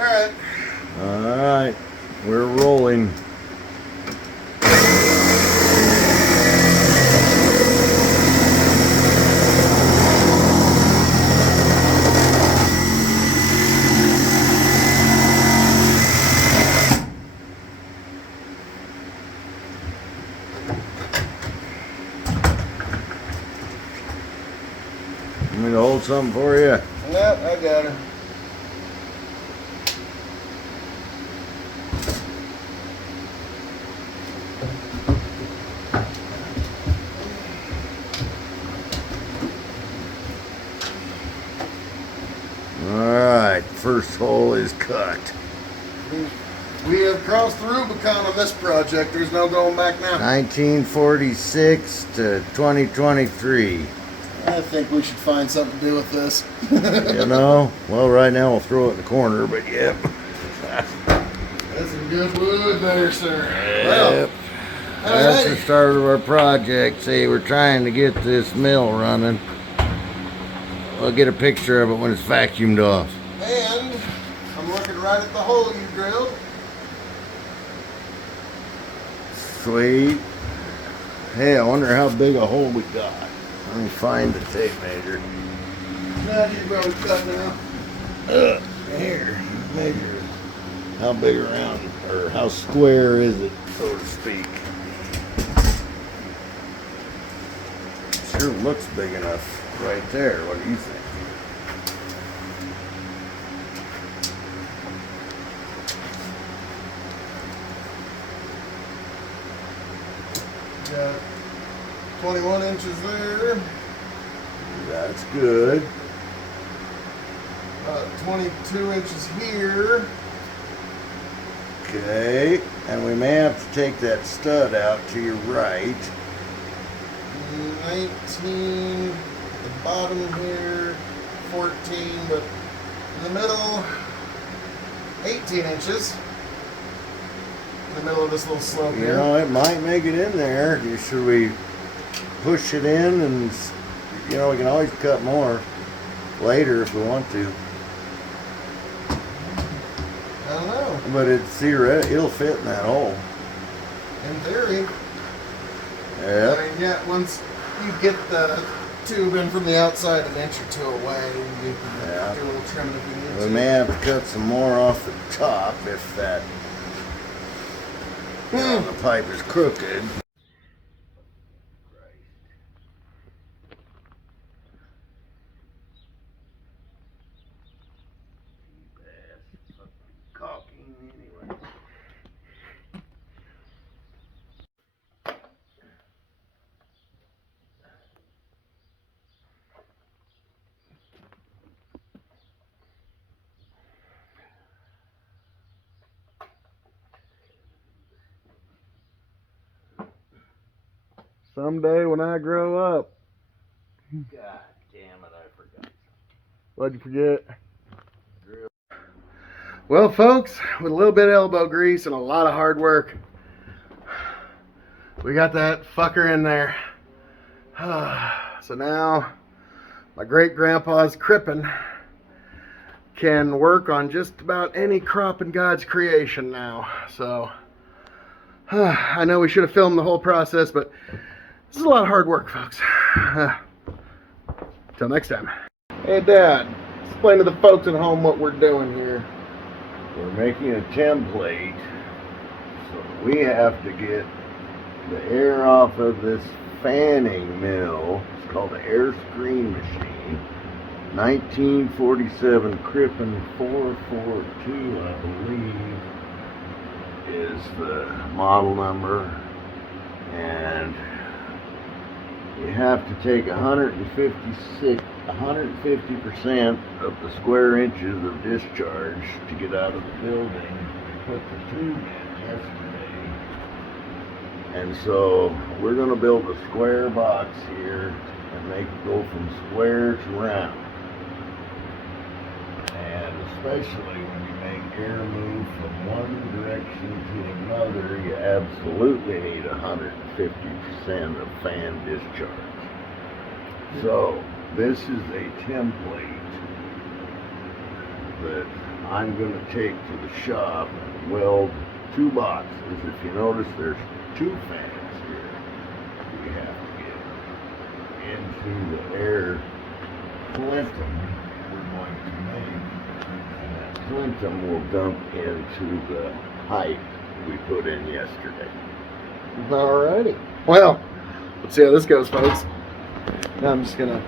Alright. Alright, we're rolling. Want me to hold something for you? Nope, I got her. Alright, first hole is cut. We have crossed the Rubicon on this project. There's no going back now. 1946 to 2023. I think we should find something to do with this. You know, well, right now we'll throw it in the corner, but yep. That's some good wood there, sir. Yep. That's the start of our project. See, we're trying to get this mill running. I'll get a picture of it when it's vacuumed off. And I'm looking right at the hole you drilled. Sweet. Hey, I wonder how big a hole we got. Let me find the tape measure. Now you probably cut now. Here, measure. How big around, or how square is it, so to speak? Sure looks big enough right there. What do you think? Got 21 inches there. That's good. 22 inches here. Okay, and we may have to take that stud out to your right. 19 at the bottom here, 14, but in the middle, 18 inches. In the middle of this little slope You here. know, it might make it in there. Should we push it in and, you know, we can always cut more later if we want to. I don't know. But it's theoretic, it'll fit in that hole. In theory. Yep. I mean, yeah, once you get the tube in from the outside an inch or two away, you can do a little trimming if you need to. We may have to cut some more off the top if that you know, the pipe is crooked. Someday when I grow up. God damn it, I forgot. What'd you forget? Well, folks, with a little bit of elbow grease and a lot of hard work, we got that fucker in there. So now, my great-grandpa's Crippen can work on just about any crop in God's creation now. So, I know we should have filmed the whole process, but this is a lot of hard work, folks. Till next time. Hey, Dad, explain to the folks at home what we're doing here. We're making a template, so we have to get the air off of this fanning mill. It's called the air screen machine. 1947 Crippen 442, I believe, is the model number. And you have to take 150% of the square inches of discharge to get out of the building. We put the tube in yesterday. And so we're going to build a square box here and make it go from square to round. And especially when you make air move from one direction to another, you absolutely need 150% of fan discharge. So this is a template that I'm going to take to the shop and weld 2 boxes. If you notice, there's 2 fans here we have to get into the air plenum we're going to make. And that plenum will dump into the pipe we put in yesterday. Alrighty. Well, let's see how this goes, folks. Now I'm just gonna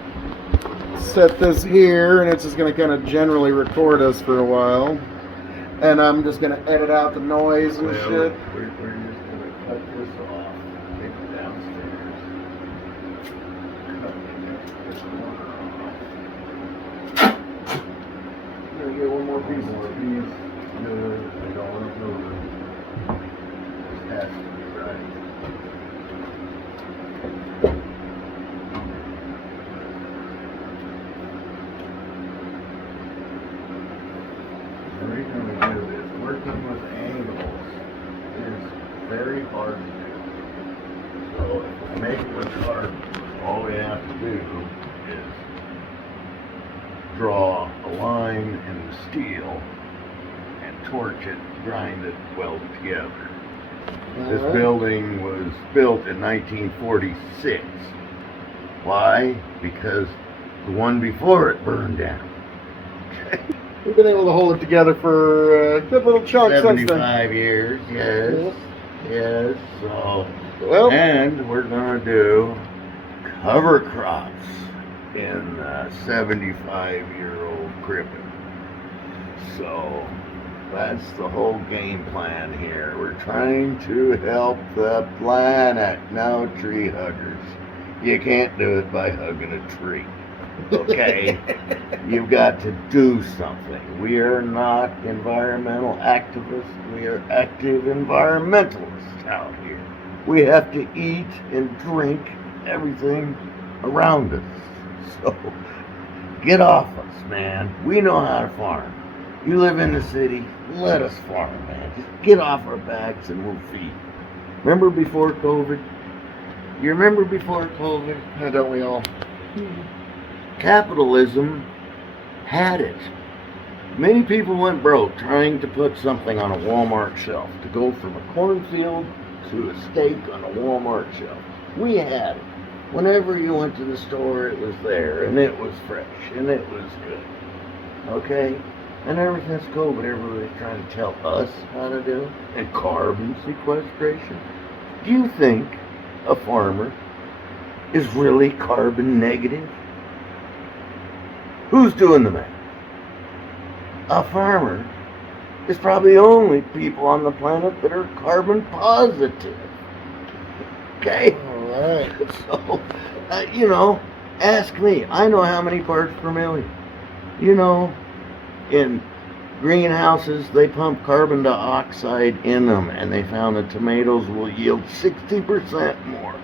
set this here, and it's just gonna kind of generally record us for a while. And I'm just gonna edit out the noise and shit. We're just gonna cut this off, take it downstairs, cut this corner off. Gonna get one more piece of cheese. No, we don't want to move it. This has to be right. The reason we do this, working with angles is very hard to do. So if we make it look hard, all we have to do is draw a line in the steel and torch it, grind it, weld it together. This building was built in 1946. Why? Because the one before it burned down. We've been able to hold it together for a good little chunk since then. 75 years, yes. Yes, so. Well, And we're going to do cover crops in 75-year-old Crippen. So that's the whole game plan here. We're trying to help the planet. No tree huggers. You can't do it by hugging a tree. Okay? You've got to do something. We are not environmental activists. We are active environmentalists out here. We have to eat and drink everything around us. So get off us, man. We know how to farm. You live in the city, let us farm, man. Just get off our backs and we'll feed. Remember before COVID? You remember before COVID? don't we all? Capitalism had it. Many people went broke trying to put something on a Walmart shelf. To go from a cornfield to a steak on a Walmart shelf. We had it. Whenever you went to the store, it was there, and it was fresh, and it was good. Okay? And ever since COVID, everybody's trying to tell us how to do it. And carbon sequestration. Do you think a farmer is really carbon negative? Who's doing the math? A farmer is probably the only people on the planet that are carbon positive. Okay? Alright. So, you know, ask me. I know how many parts per million. You know, in greenhouses, they pump carbon dioxide in them, and they found that tomatoes will yield 60% more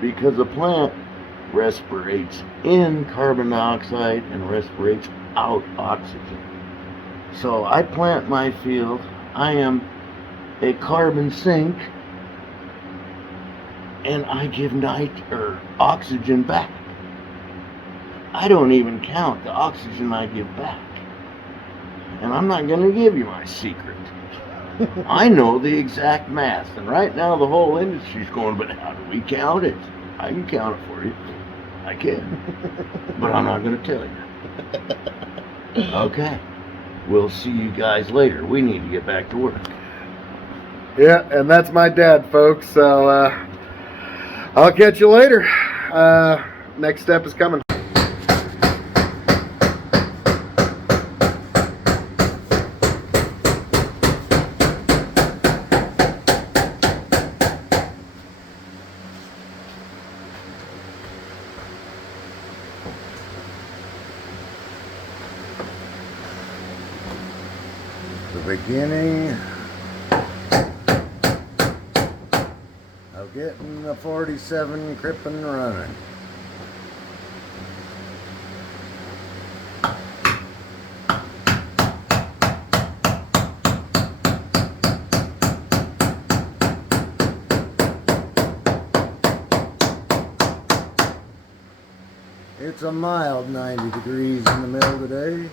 because a plant respirates in carbon dioxide and respirates out oxygen. So I plant my field. I am a carbon sink, and I give oxygen back. I don't even count the oxygen I give back. And I'm not going to give you my secret. I know the exact math, and right now the whole industry's going, but how do we count it? I can count it for you. I can. But I'm not going to tell you. Okay. We'll see you guys later. We need to get back to work. Yeah, and that's my dad, folks. So I'll catch you later. Next step is coming. The beginning of getting the 47 Crippen running. It's a mild 90 degrees in the middle today.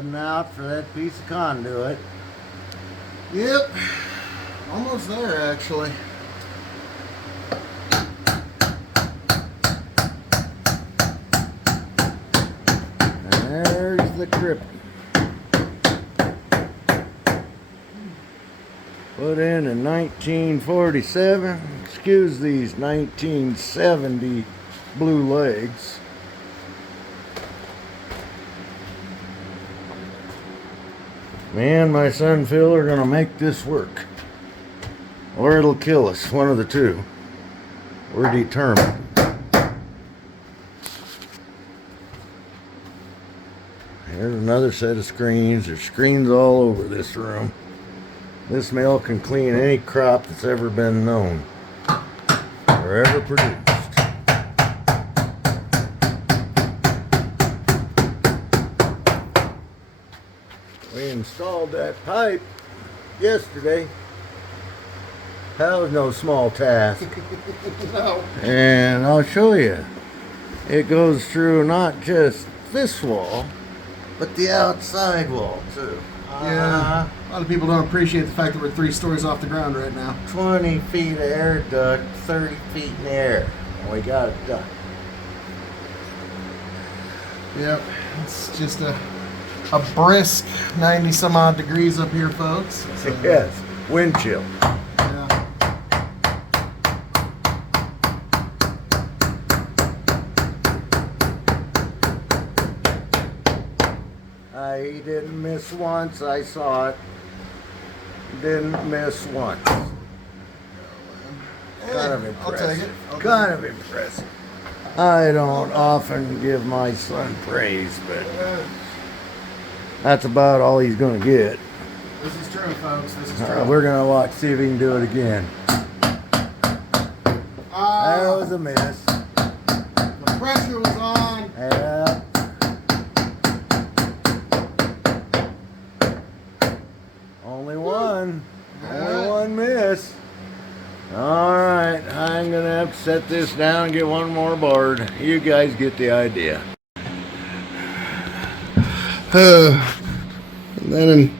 Heading out for that piece of conduit. Yep. Almost there, actually. And there's the Crippen. Put in 1947. Excuse these 1970 blue legs. Me and my son Phil are gonna make this work, or it'll kill us, one of the two. We're determined. Here's another set of screens. There's screens all over this room. This mill can clean any crop that's ever been known or ever produced. We installed that pipe yesterday. That was no small task. No. And I'll show you. It goes through not just this wall, but the outside wall too. Yeah. A lot of people don't appreciate the fact that we're 3 stories off the ground right now. 20 feet of air duct, 30 feet in the air. And we got it done. Yep. It's just a brisk 90 some odd degrees up here, folks. So, Yes, wind chill. yeah. He didn't miss once. I saw it. Didn't miss once. Kind of I'll impressive. take it. Kind of impressive. I don't often give my son praise, but that's about all he's going to get. This is true, folks. This is true. We're going to watch, see if he can do it again. That was a miss. The pressure was on. Yeah. Only one. Only one miss. All right, I'm going to have to set this down and get one more board. You guys get the idea. And then in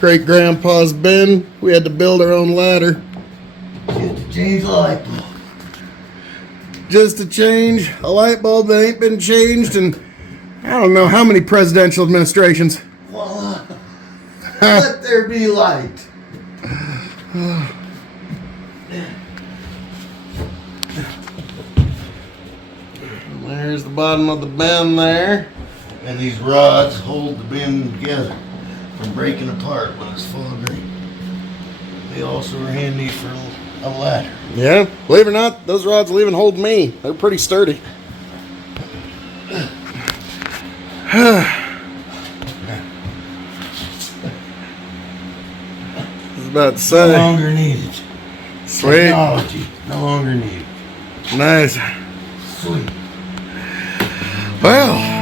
great grandpa's bin, we had to build our own ladder. Get to change the light bulb. Just to change a light bulb that ain't been changed in I don't know how many presidential administrations. Voila. Let there be light. There's the bottom of the bin there. And these rods hold the bin together from breaking apart when it's full of green. They also are handy for a ladder. Yeah, believe it or not, those rods will even hold me. They're pretty sturdy. I was about to No say. longer needed. Sweet. Technology, no longer needed. Nice. Sweet. Well.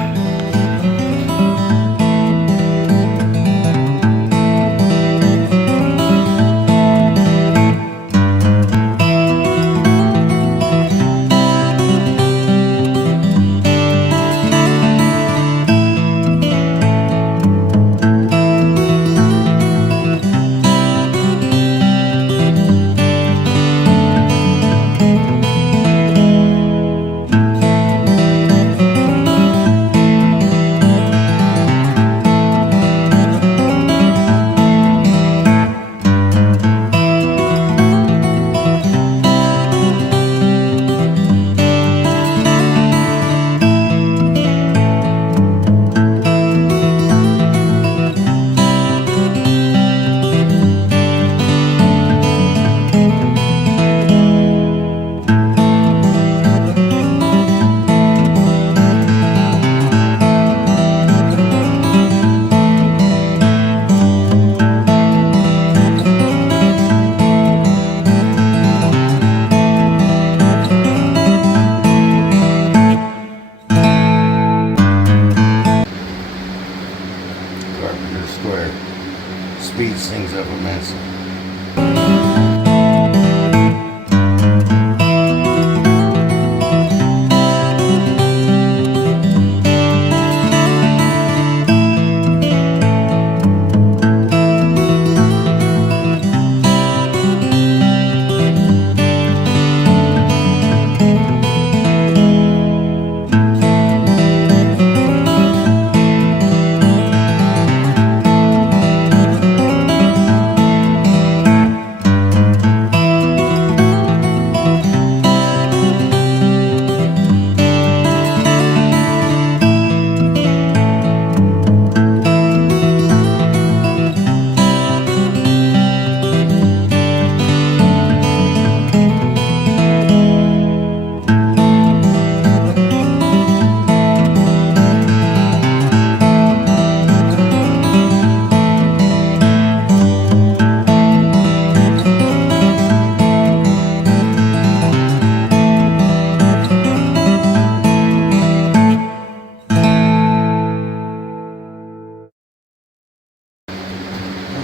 Speeds things up immensely.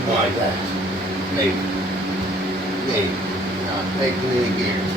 like that. Maybe. Maybe. Not making any guarantees.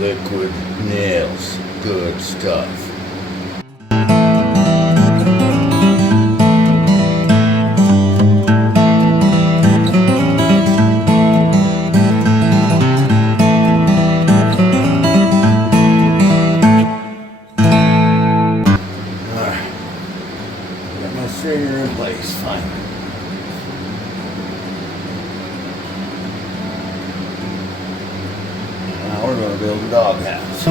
Liquid nails. Good stuff. Alright. Got my strainer in place, finally. Now we're going to build a doghouse.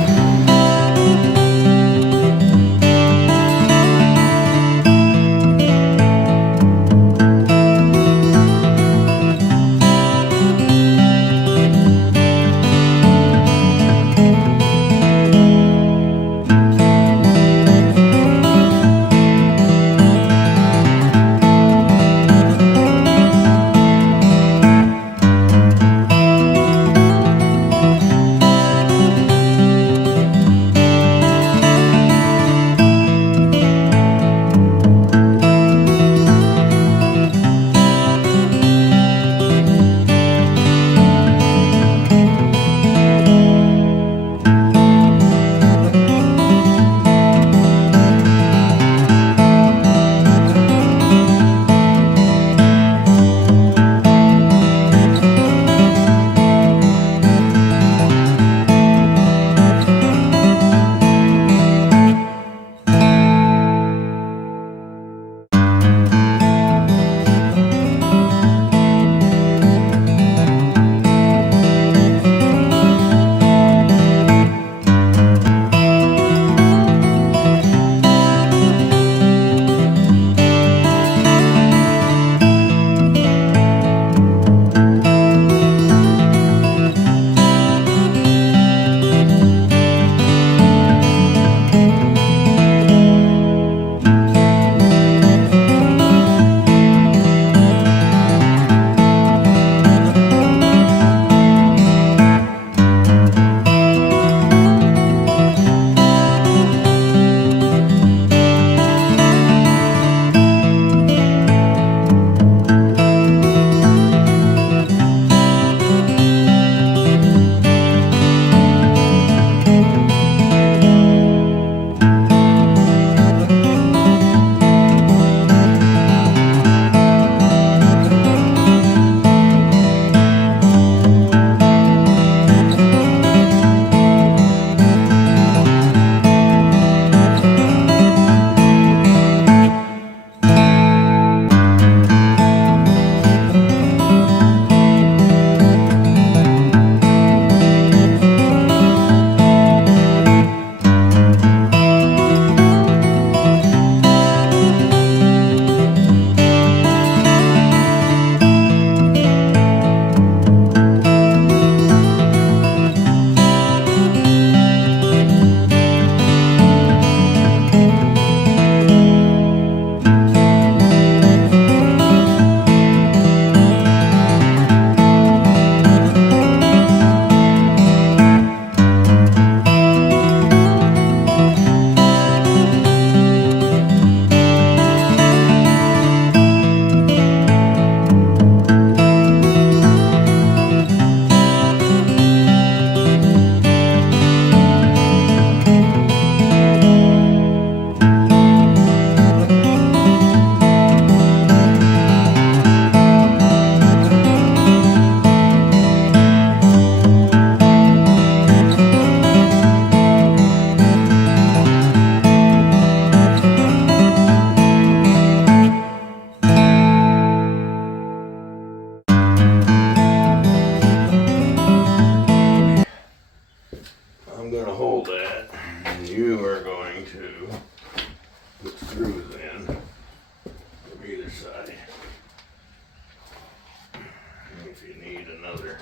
if you need another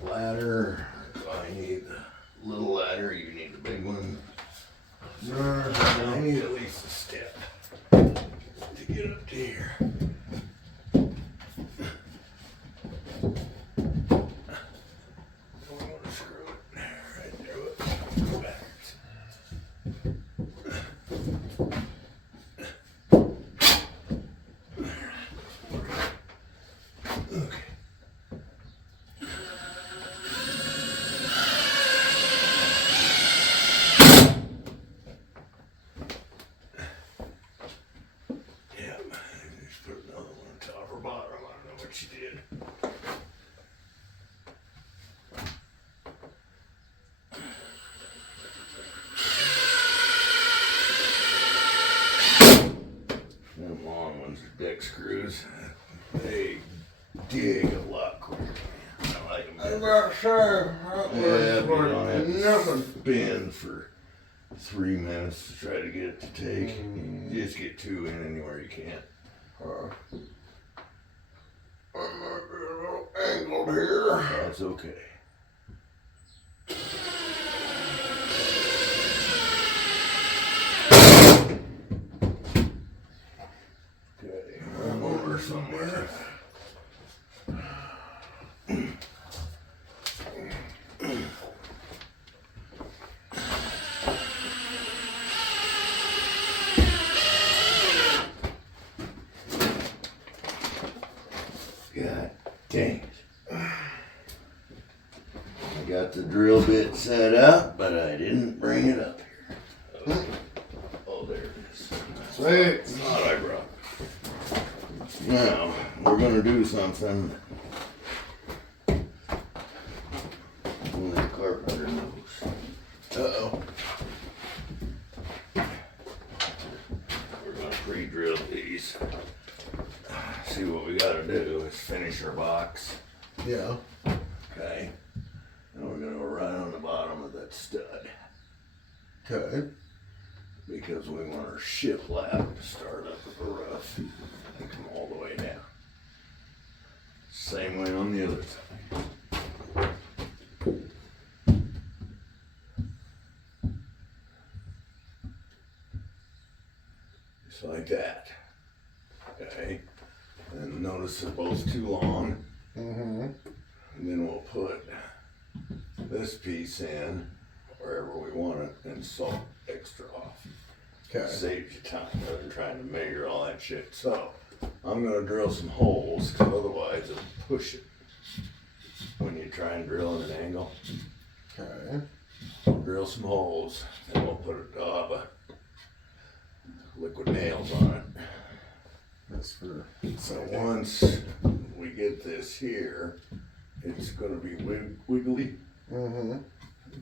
ladder. If I need the little ladder, you need the big one. I need at least a step to get up to here. She did. Them long ones are deck screws. They dig a lot quicker. I like them. I'm not sure. Yeah, you don't have to spin for 3 minutes to try to get it to take. You just get 2 in anywhere you can. I might be a little angled here. That's okay. Okay, I'm over somewhere. God dang it. I got the drill bit set up, but I didn't bring it up here. Okay. Oh, there it is. Sweet. Thought I brought it. Now, we're going to do something only a carpenter knows. Uh-oh. We're going to pre-drill these. See, what we got to do is finish our box. Yeah. Okay. And we're going to go right on the bottom of that stud. Okay. Because we want our shiplap to start up at the roof and come all the way down. Same way on the other side. Just like that. Okay. And notice they're both too long. Mm-hmm. And then we'll put this piece in wherever we want it and saw extra off. Okay. Saves you time rather than trying to measure all that shit. So I'm gonna drill some holes because otherwise it'll push it when you try and drill at an angle. Okay. Drill some holes and we'll put a daub of liquid nails on it. That's for. So once we get this here, it's gonna be wiggly. Mm-hmm.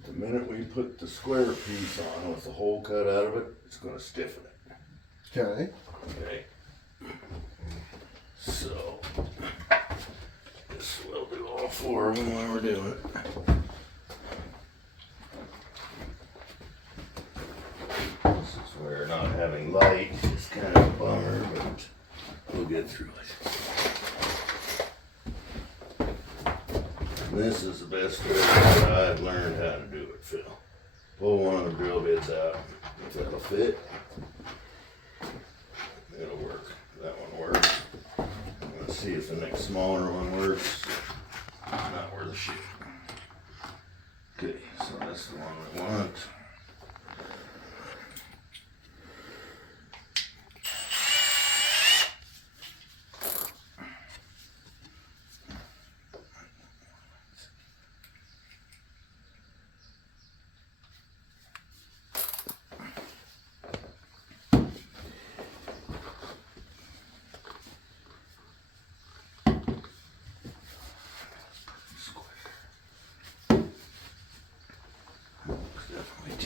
The minute we put the square piece on with the hole cut out of it, it's going to stiffen it. Okay. Okay. So, this will do all 4 of them while we're doing it. This is where not having light is kind of a bummer, but we'll get through it. This is the best way that I've learned how to do it, Phil. Pull one of the drill bits out. If that'll fit, it'll work. That one works. Let's see if the next smaller one works. Not worth a shit. Okay, so that's the one we want. Definitely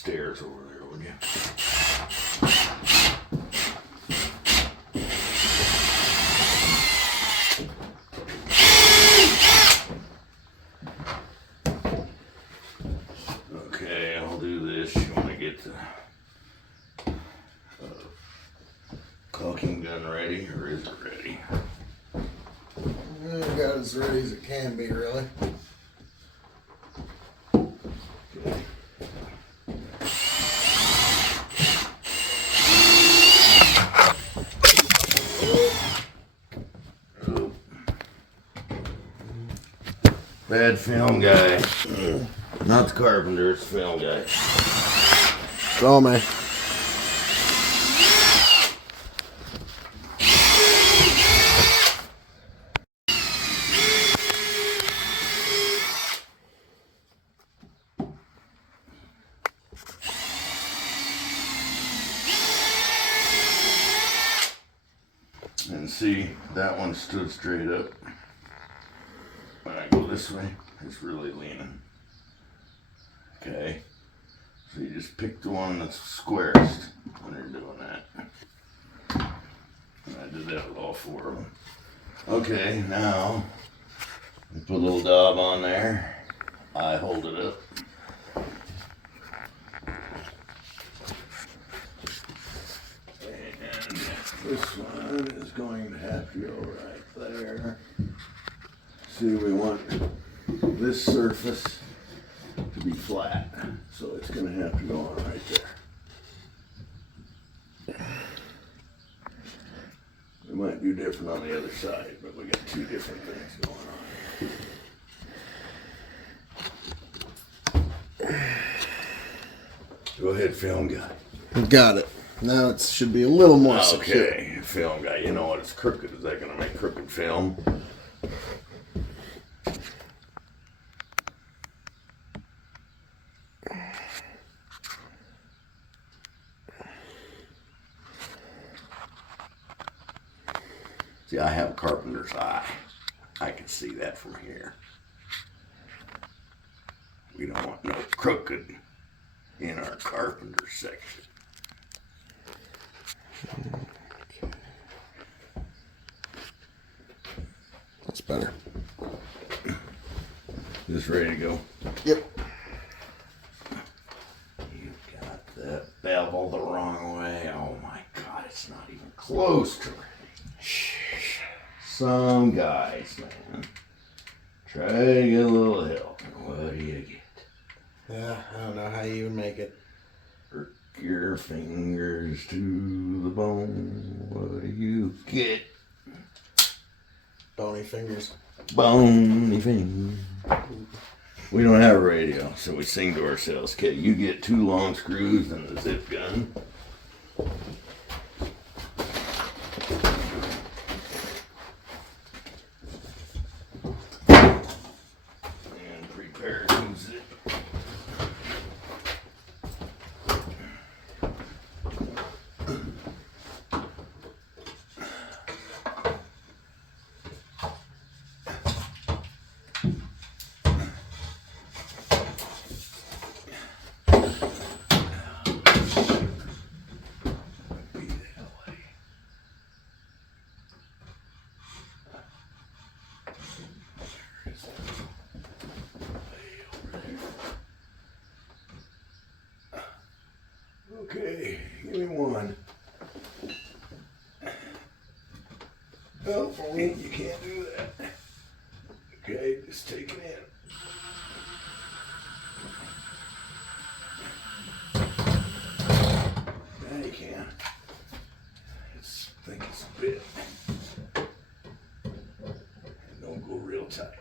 stairs over there, would you? Okay, I'll do this. You want to get the caulking gun ready, or is it ready? Got as ready as it can be, really. Bad film guy. Not the carpenter, it's the film guy. Show me. And see, that one stood straight up. When I go this way, it's really leaning. Okay, so you just pick the one that's squarest when you're doing that. And I did that with all four of them. Okay, now we put a little daub on there. I hold it up. And this one is going to have to go right there. See, we want this surface to be flat, so it's going to have to go on right there. We might do different on the other side, but we got two different things going on. Go ahead, film guy. Got it. Now it should be a little more secure. Okay, film guy. You know what? It's crooked. Is that going to make crooked film? See, I have a carpenter's eye. I can see that from here. We don't want no crooked in our carpenter section. That's better. This ready to go? Yep. You got that bevel the wrong way. Oh my God, it's not even close to ready. Some guys, man, try to get a little help. What do you get? Yeah, I don't know how you even make it. Work your fingers to the bone. What do you get? Bony fingers. Bony fingers. We don't have a radio, so we sing to ourselves. Okay, you get 2 long screws and the zip gun. And prepare to zip. Okay, give me one. Oh, you can't do that. Okay, just take it in. Now you can. I think it's a bit. Don't go real tight.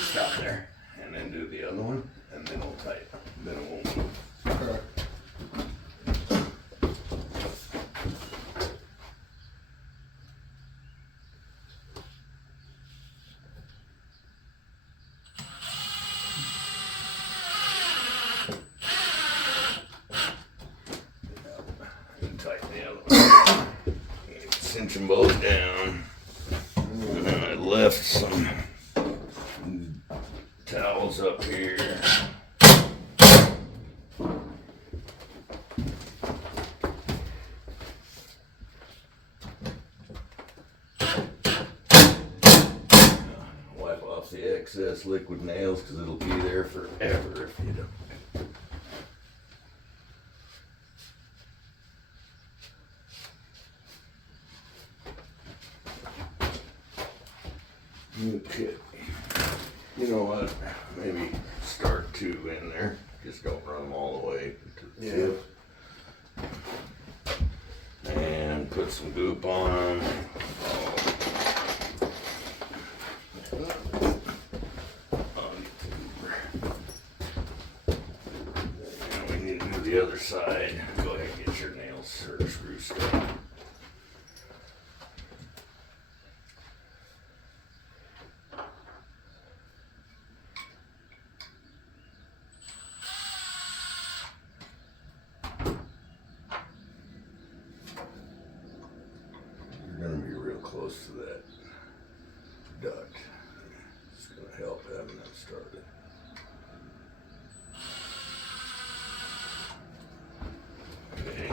Stop there, and then do the other one, and then hold tight. Then it won't move. Okay. And tighten the other one. Cinch them both down. And then I left some towels up here. off the excess liquid nails because it'll be there forever if you don't. Okay. You know what? Maybe start 2 in there. Just don't run them all the way to the tip. And put some goop on them. And we need to do the other side. Go ahead and get your nails or screw stuff. You're going to be real close to that duct. It's going to help having that started. Okay.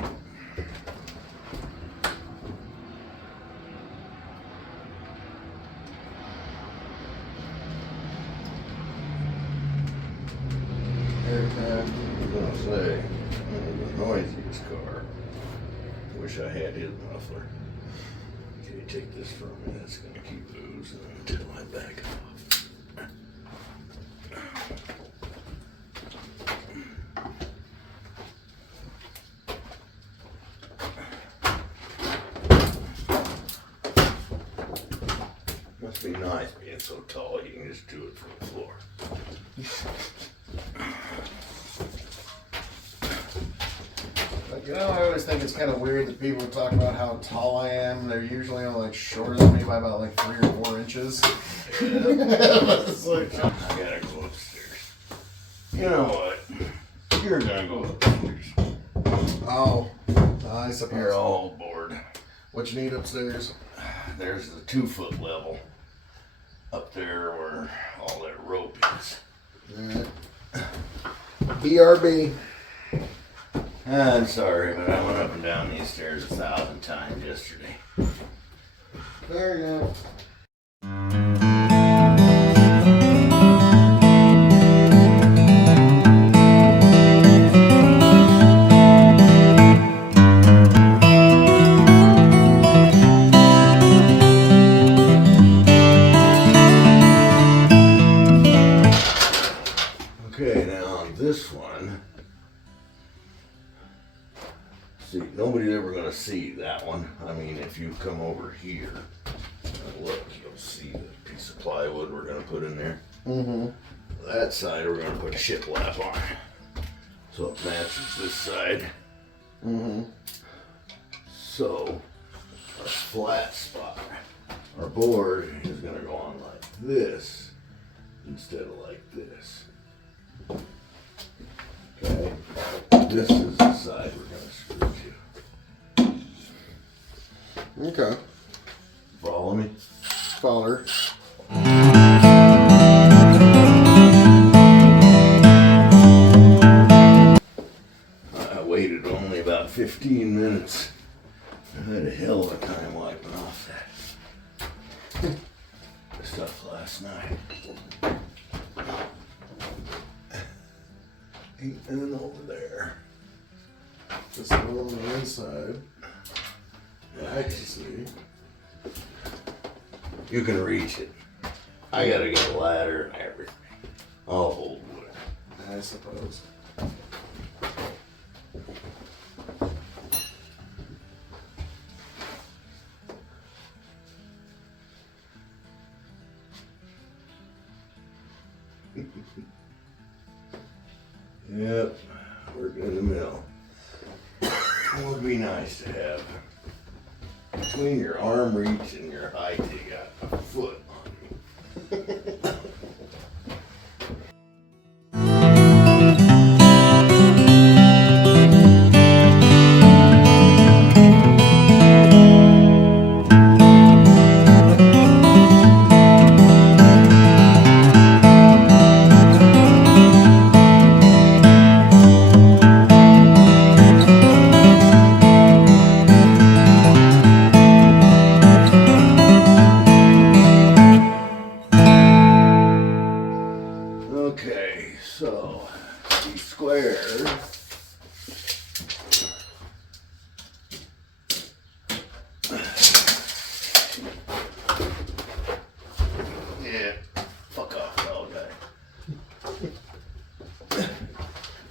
I was going to say, the noisiest car. Wish I had his muffler. Okay, take this from me. That's going to keep oozing until I back off. Must be nice being so tall you can just do it from the floor. You know, I always think it's kind of weird that people talk about how tall I am. They're usually only like shorter than me by about like 3 or 4 inches. It's like, I gotta go upstairs. You know what? You're gonna go upstairs. oh, I suppose. You're all bored. What you need upstairs? There's the 2-foot level up there where all that rope is. Alright. BRB. I'm sorry, but I went up and down these stairs 1,000 times yesterday. There you go. Okay, now on this one, see, nobody's ever going to see that one. I mean, if you come over here and look, you'll see the piece of plywood we're going to put in there. Mm-hmm. That side we're going to put a shiplap on, so it matches this side. Mm-hmm. So our flat spot, our board is going to go on like this instead of like this. Okay, this is the side we're going to screw to. Okay. Follow me? Follower. I waited only about 15 minutes. I had a hell of a time wiping off that stuff last night. Ain't none over there. Just one on the inside. I can see. You can reach it. I gotta get a ladder and everything. I'll hold wood. I suppose. Yep, working in the mill. It would be nice to have between your arm reach and your height, you got a foot on you.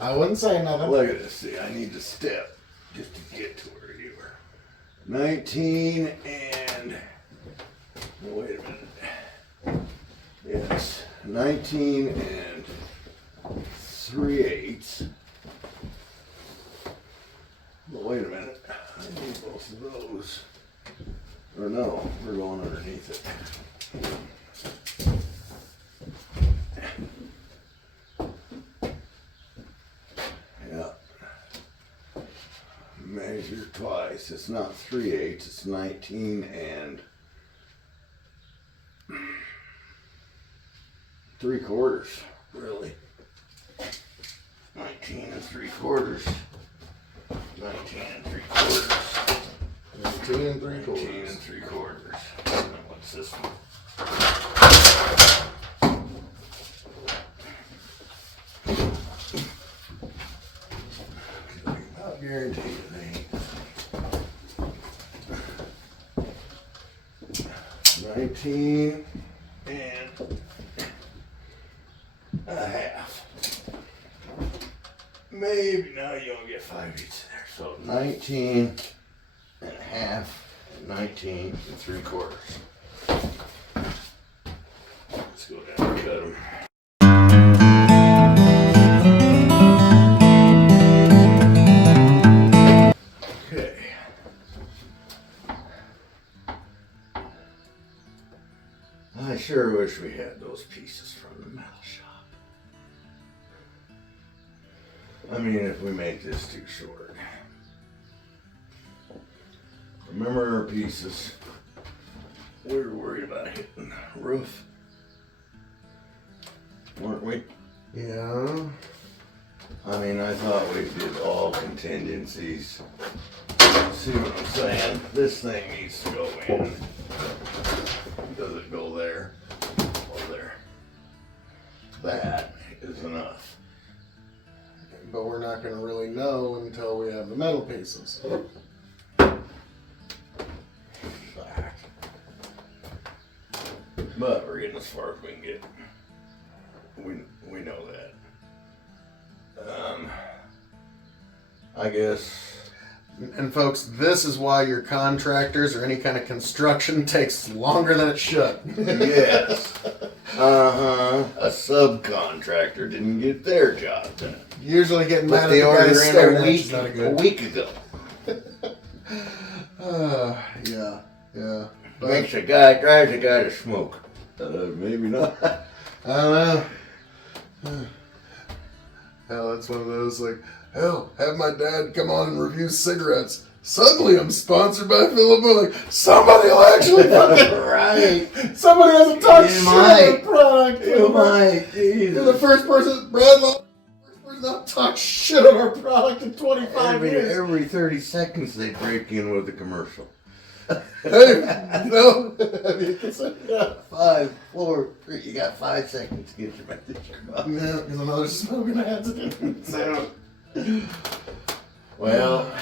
I wouldn't say nothing. Look at this. See, I need to step just to get to where you were. 19 and... Oh, wait a minute. Yes. 19 and 3/8. Well, wait a minute. I need both of those. Or no, we're going underneath it. Yeah. Measure twice. It's not 3/8, it's 19 and 3/4, really. 19 and 3/4. 19 and 3/4. 19 and 3/4. 19 and 3/4. What's this one? I'll guarantee it ain't. 19 and a half. Maybe now you don't get 5/8 there. So 19 and a half, 19 and 3/4. Let's go down and cut them. Okay. I sure wish we had those pieces from the metal shop. I mean, if we make this too short. Remember our pieces? We were worried about hitting the roof, weren't we? Yeah. I mean, I thought we did all contingencies. See what I'm saying? This thing needs to go in. Does it go there or there? That is enough. But we're not going to really know until we have the metal pieces. Back. But we're getting as far as we can get. We know that. I guess. And folks, this is why your contractors or any kind of construction takes longer than it should. Yes. A subcontractor didn't get their job done. Usually getting But mad at they the ordered guy's in staring a at week, is not a good. week ago. Yeah. But Drives a guy to smoke. Maybe not. I don't know. Hell, that's one of those like, hell, have my dad come on and review cigarettes. Suddenly I'm sponsored by Philip Morris. Like, somebody will actually fucking Right. Somebody hasn't talked You shit might. on the product. You might. You're the first person, Brad Law, first person not talk shit on our product in 25 years. Every 30 seconds they break in with a commercial. Hey, you know, I mean, yeah. 5, 4, 3. You got 5 seconds to get your message across. Yeah, because another smoking accident. So, Well,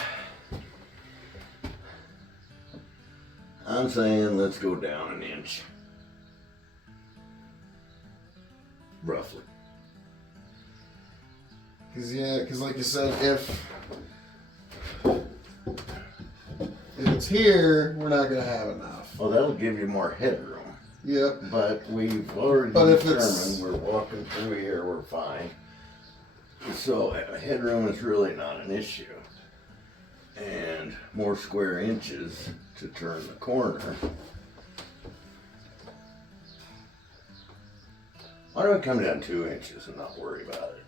I'm saying let's go down an inch. Roughly. because like you said, if it's here, we're not gonna have enough. Well, that'll give you more headroom. Yep. But we've already But if determined we're walking through here, we're fine. So headroom is really not an issue. And more square inches to turn the corner. Why don't we come down 2 inches and not worry about it?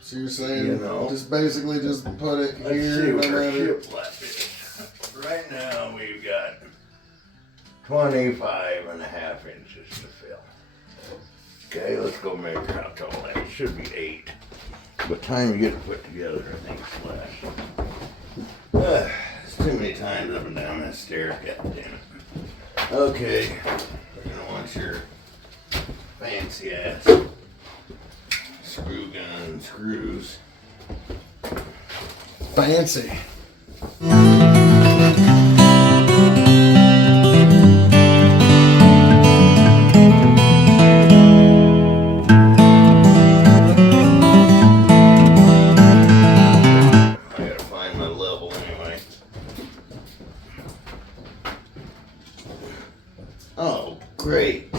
So you're saying, You know. just basically just put it Let's here, see no what our matter. shiplap is. Right now we've got 25.5 inches to fill. Okay, let's go measure how tall that is. Should be 8. By the time you get it put together, I think it's less. It's too many times up and down that stair, goddammit. Okay, we're gonna want your fancy ass screw gun screws. Fancy. Oh, great.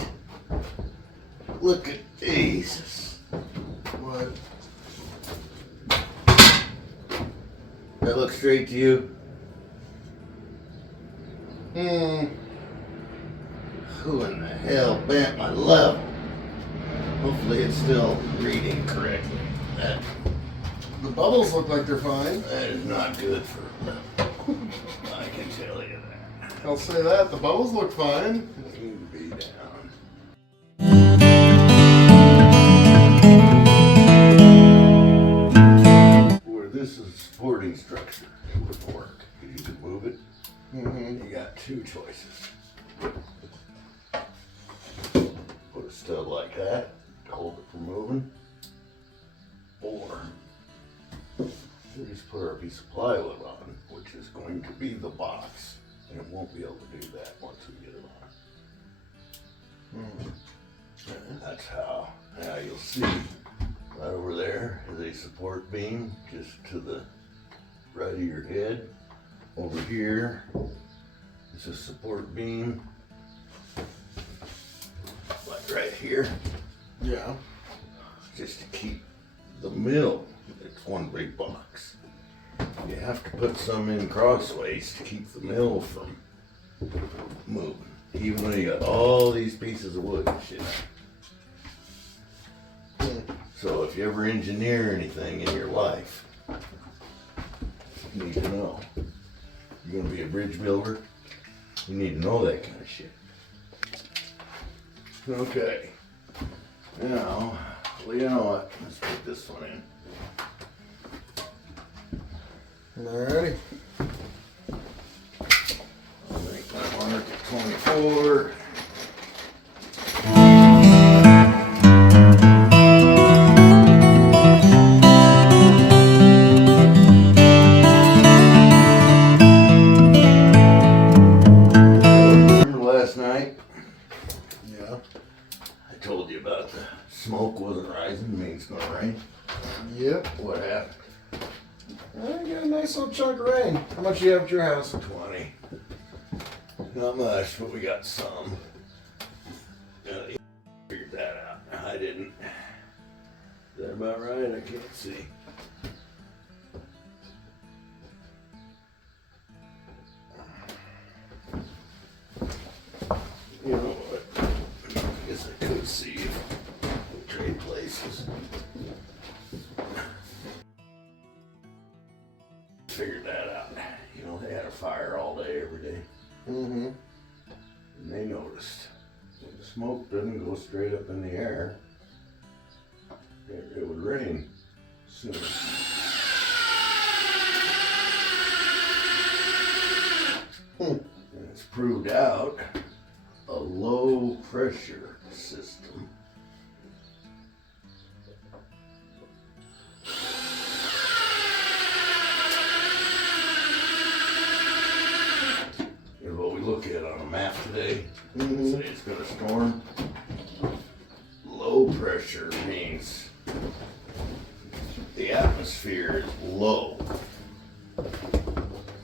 Look at these. What? That looks straight to you? Who in the hell bent my level? Hopefully it's still reading correctly. The bubbles look like they're fine. That is not good for I can tell you that. I'll say that. The bubbles look fine. You can be down. Where this is a supporting structure, it would work. You could move it. You got two choices. Put a stud like that to hold it from moving, or we just put our piece of plywood on, which is going to be the box, and it won't be able to do that once we get it on. And that's how. Now you'll see right over there is a support beam just to the right of your head. Over here is a support beam, like right here, Yeah. just to keep the mill. It's one big box. You have to put some in crossways to keep the mill from moving, even though you got all these pieces of wood and shit. So if you ever engineer anything in your life, you need to know. You're gonna be a bridge builder, you need to know that kind of shit. Okay. Now, well, you know what? Let's put this one in. Alrighty. I'll make my mark at 24. Remember last night? Yeah. I told you about the smoke wasn't rising, means it's gonna rain. Yep. What happened? I got a nice little chunk of rain. How much do you have at your house? 20. Not much, but we got some. You figured that out. I didn't. Is that about right? I can't see. You know what? I guess I could see if we trade places. Figured that out. You know, they had a fire all day, every day. Mm-hmm. And they noticed when the smoke doesn't go straight up in the air, it would rain soon. And it's proved out a low pressure system is what we look at on a map today. Say it's gonna storm. Low pressure means the atmosphere is low.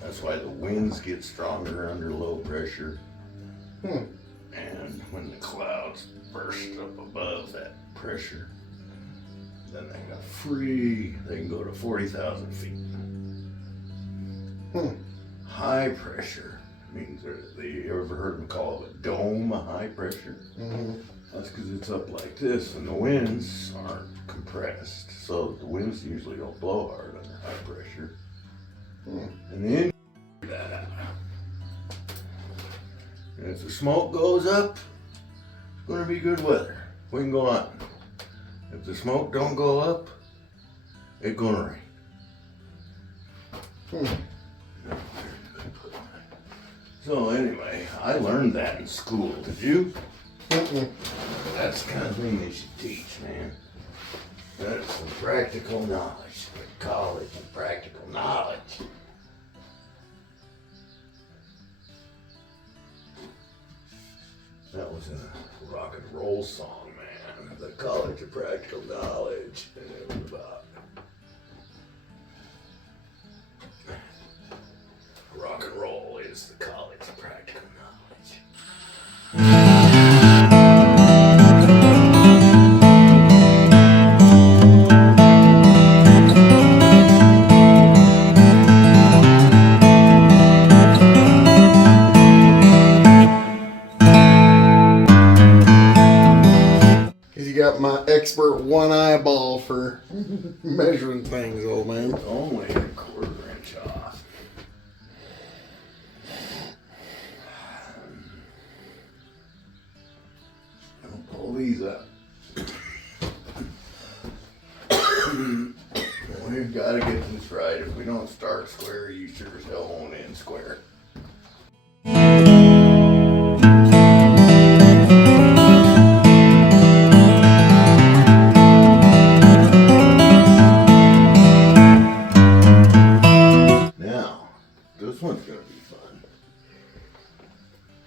That's why the winds get stronger under low pressure. And when the clouds burst up above that pressure, then they got free, they can go to 40,000 feet. High pressure means, you ever heard them call it a dome, a high pressure? That's because it's up like this and the winds aren't compressed. So the winds usually don't blow hard under high pressure. And then that out. And if the smoke goes up, it's going to be good weather. We can go on. If the smoke don't go up, it's going to rain. So anyway, I learned that in school. Did you? That's the kind of thing they should teach, man. That's some practical knowledge. College and practical knowledge. That was in a rock and roll song, man. The College of Practical Knowledge. And it was about rock and roll is the college of practical knowledge. got my expert one eyeball for measuring things, old man. Only a quarter inch off. Don't pull these up. We've got to get this right. If we don't start square, you sure as hell won't end square. Now, this one's going to be fun.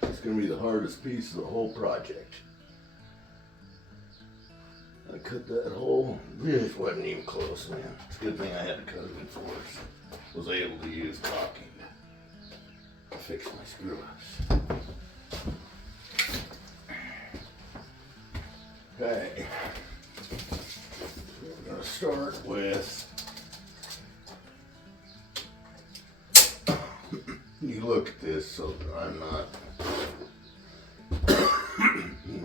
It's going to be the hardest piece of the whole project. I cut that hole. This wasn't even close, man. It's a good thing I had to cut it in force. Was able to use caulking to fix my screw ups. Okay. We're gonna start with. You look at this so that I'm not.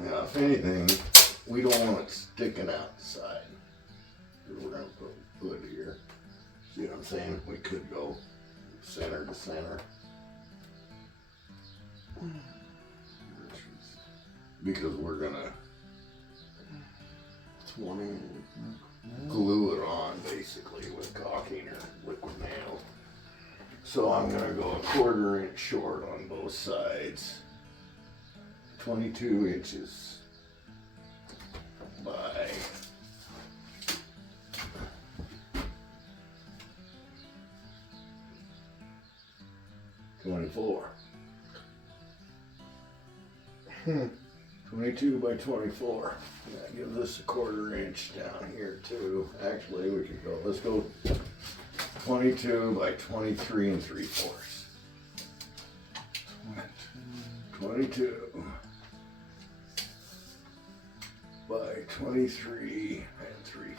Now, if anything, we don't want it sticking out the side. We're going to put wood here. See what I'm saying? We could go center to center. Because we're going to 20. glue it on basically with caulking or liquid nails. So I'm going to go a quarter inch short on both sides. 22 inches by 24. 22 by 24. That gives us a quarter inch down here too. Actually, we could go, let's go 22 by 23 and 3/4. 22 by 23 and 3/4.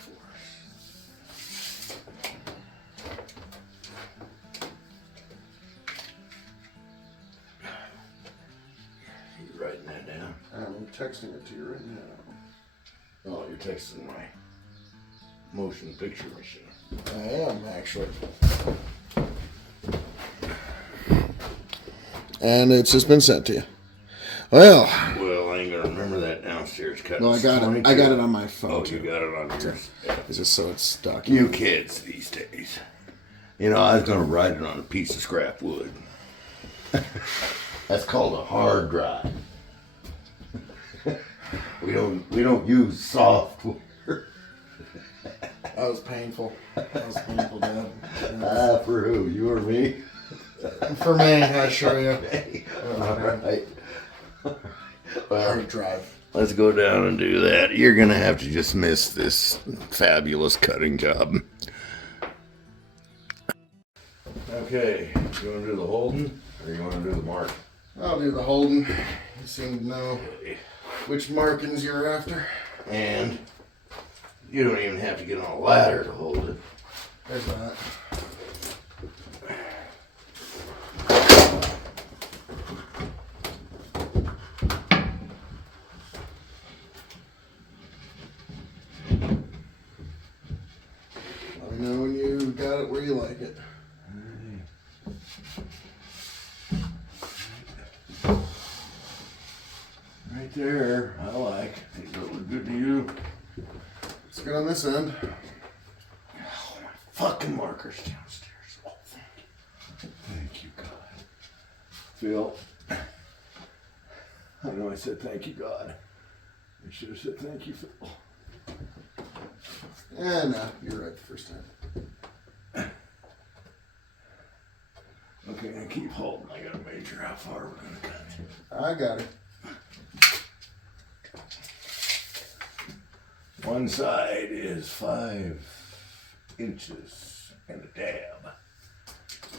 You writing that down? I'm texting it to you right now. Oh, you're texting my motion picture machine. I am, actually. And it's just been sent to you. Well, I ain't gonna remember that downstairs. no, I got it. I got it on my phone. Oh, too. you got it on yours. Yeah. It's just so it's stuck. You kids these days. You know, I was gonna write it on a piece of scrap wood. That's called a hard drive. We don't use software. That was painful. That was painful, Dad. For who? You or me? For me, I assure you. All right. Well, Hard drive. let's go down and do that. You're gonna have to just miss this fabulous cutting job. Okay, you wanna do the holding or you wanna do the mark? I'll do the holding. You seem to know which markings you're after. And you don't even have to get on a ladder to hold it. There's that. Let me know when you got it where you like it. Right there, I like. Think that look good to you? It's good on this end. Oh, my fucking marker's downstairs. Oh, thank you. Thank you, God. Phil, I know I said thank you, God. I should have said thank you, Phil. No, you're right the first time. Okay, now keep holding. I gotta measure how far we're gonna cut. I got it. One side is 5 inches and a dab.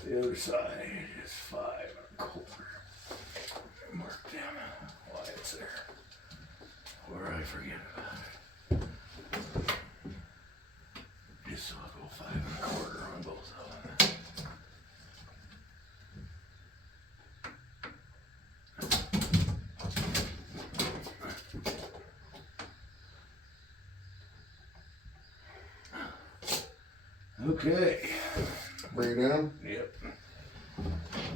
The other side is 5 1/4. Mark down why it's there. Or I forget about it. Just so I'll go 5 1/4 on both of them. Okay. Bring it down. Yep.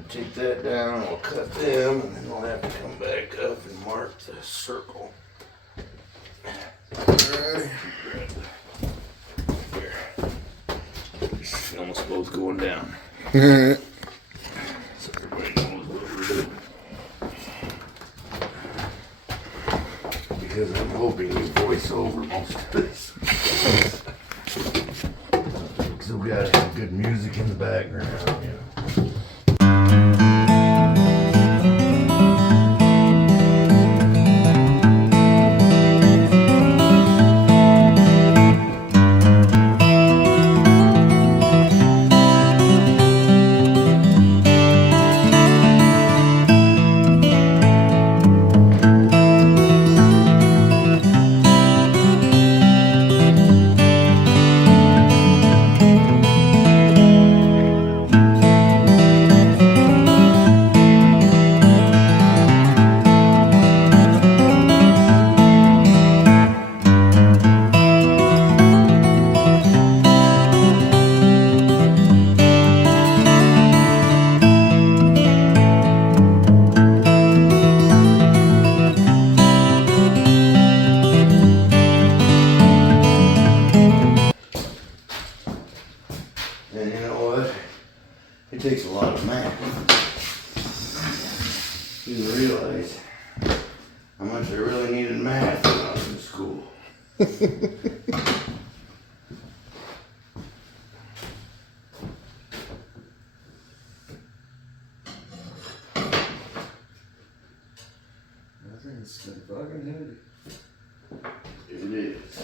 Take that down, we'll cut them, and then we'll have to come back up and mark the circle. Alright. Here. This film is both going down. Alright. So everybody knows what we're doing. Because I'm hoping you voice over most of this. So we got some good music in the background, you know. And you know what? It takes a lot of math. You didn't realize how much I really needed math when I was in school. I think it's fucking heavy. It is.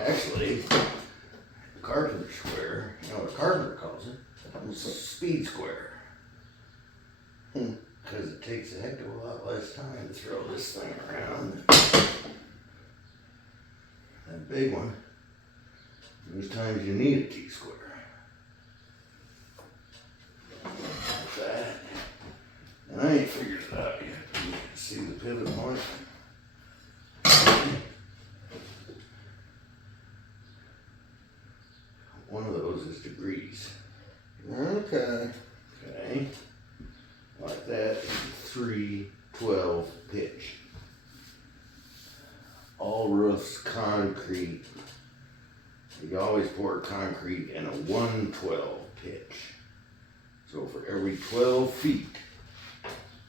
Actually, the carpenter square, you know what a carpenter calls it? It's a speed square. Because it takes a heck of a lot less time to throw this thing around. That big one, there's times you need a T-square. Like that. And I ain't figured it out yet. You can see the pivot point. One of those is degrees. Okay. Okay. Like that. 3/12 pitch. All roofs concrete. You always pour concrete in a 1/12 pitch. So for every 12 feet,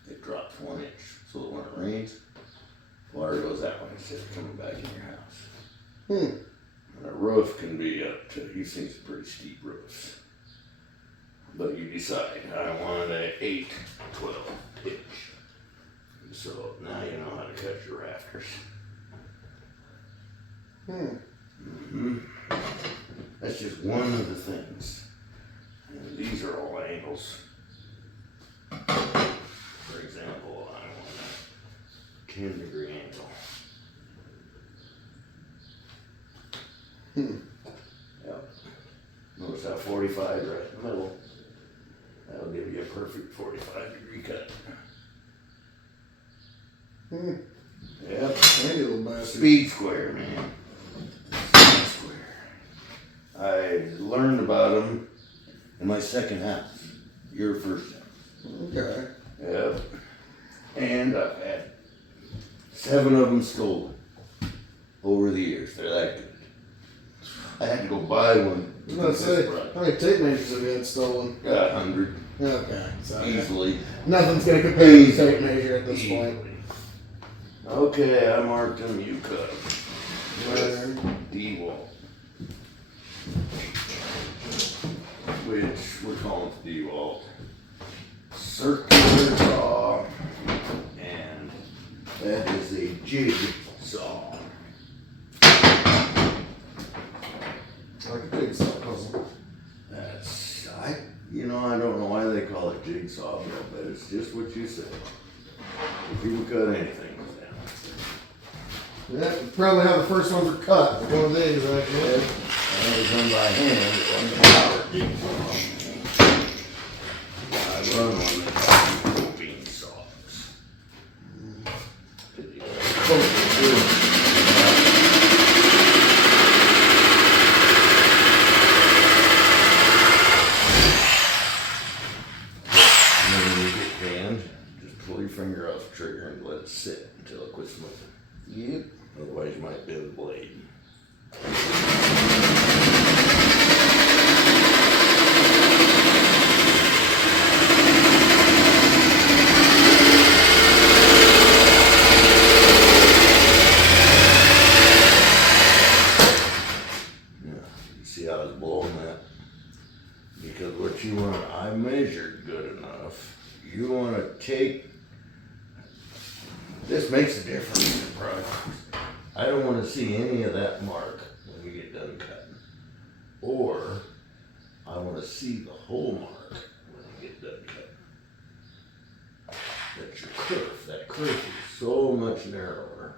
it drops 1 inch. So that when it rains, water goes that way instead of coming back in your house. And a roof can be up to, you've seen some pretty steep roofs. But you decide, I want an 8/12 pitch. So now you know how to cut your rafters. That's just one of the things. And these are all angles. For example, I want a 10-degree angle. Yep. Notice how 45 right in the middle. That'll give you a perfect 45-degree cut. Yep. Speed square, man. Speed square. I learned about them in my second house. Your first house. Okay. Yep. And I've had 7 of them stolen over the years. They're that good. I had to go buy one. I was gonna say, how many tape measures have you had stolen? Got 100. Okay. So Easily. nothing's gonna compare to the tape measure at this point. Okay, I marked them. You cut them. Right. D-wall. Which we're calling D-wall. Circular saw. And that is a jig saw. Like a big saw puzzle. That's, I don't know why they call it jigsaw, but it's just what you said. People cut anything with that. Yeah, you probably how the first ones were cut. One of these, right? That was done by hand. It wasn't a power jigsaw. I run one that's called propane saws. off the trigger and let it sit until it quits moving. Yep. Otherwise you might bend the blade. See how I was blowing that? Because what you want, I measured good enough. You want to take, this makes a difference in the product. I don't want to see any of that mark when we get done cutting. Or I want to see the whole mark when we get done cutting. That's your kerf. That kerf is so much narrower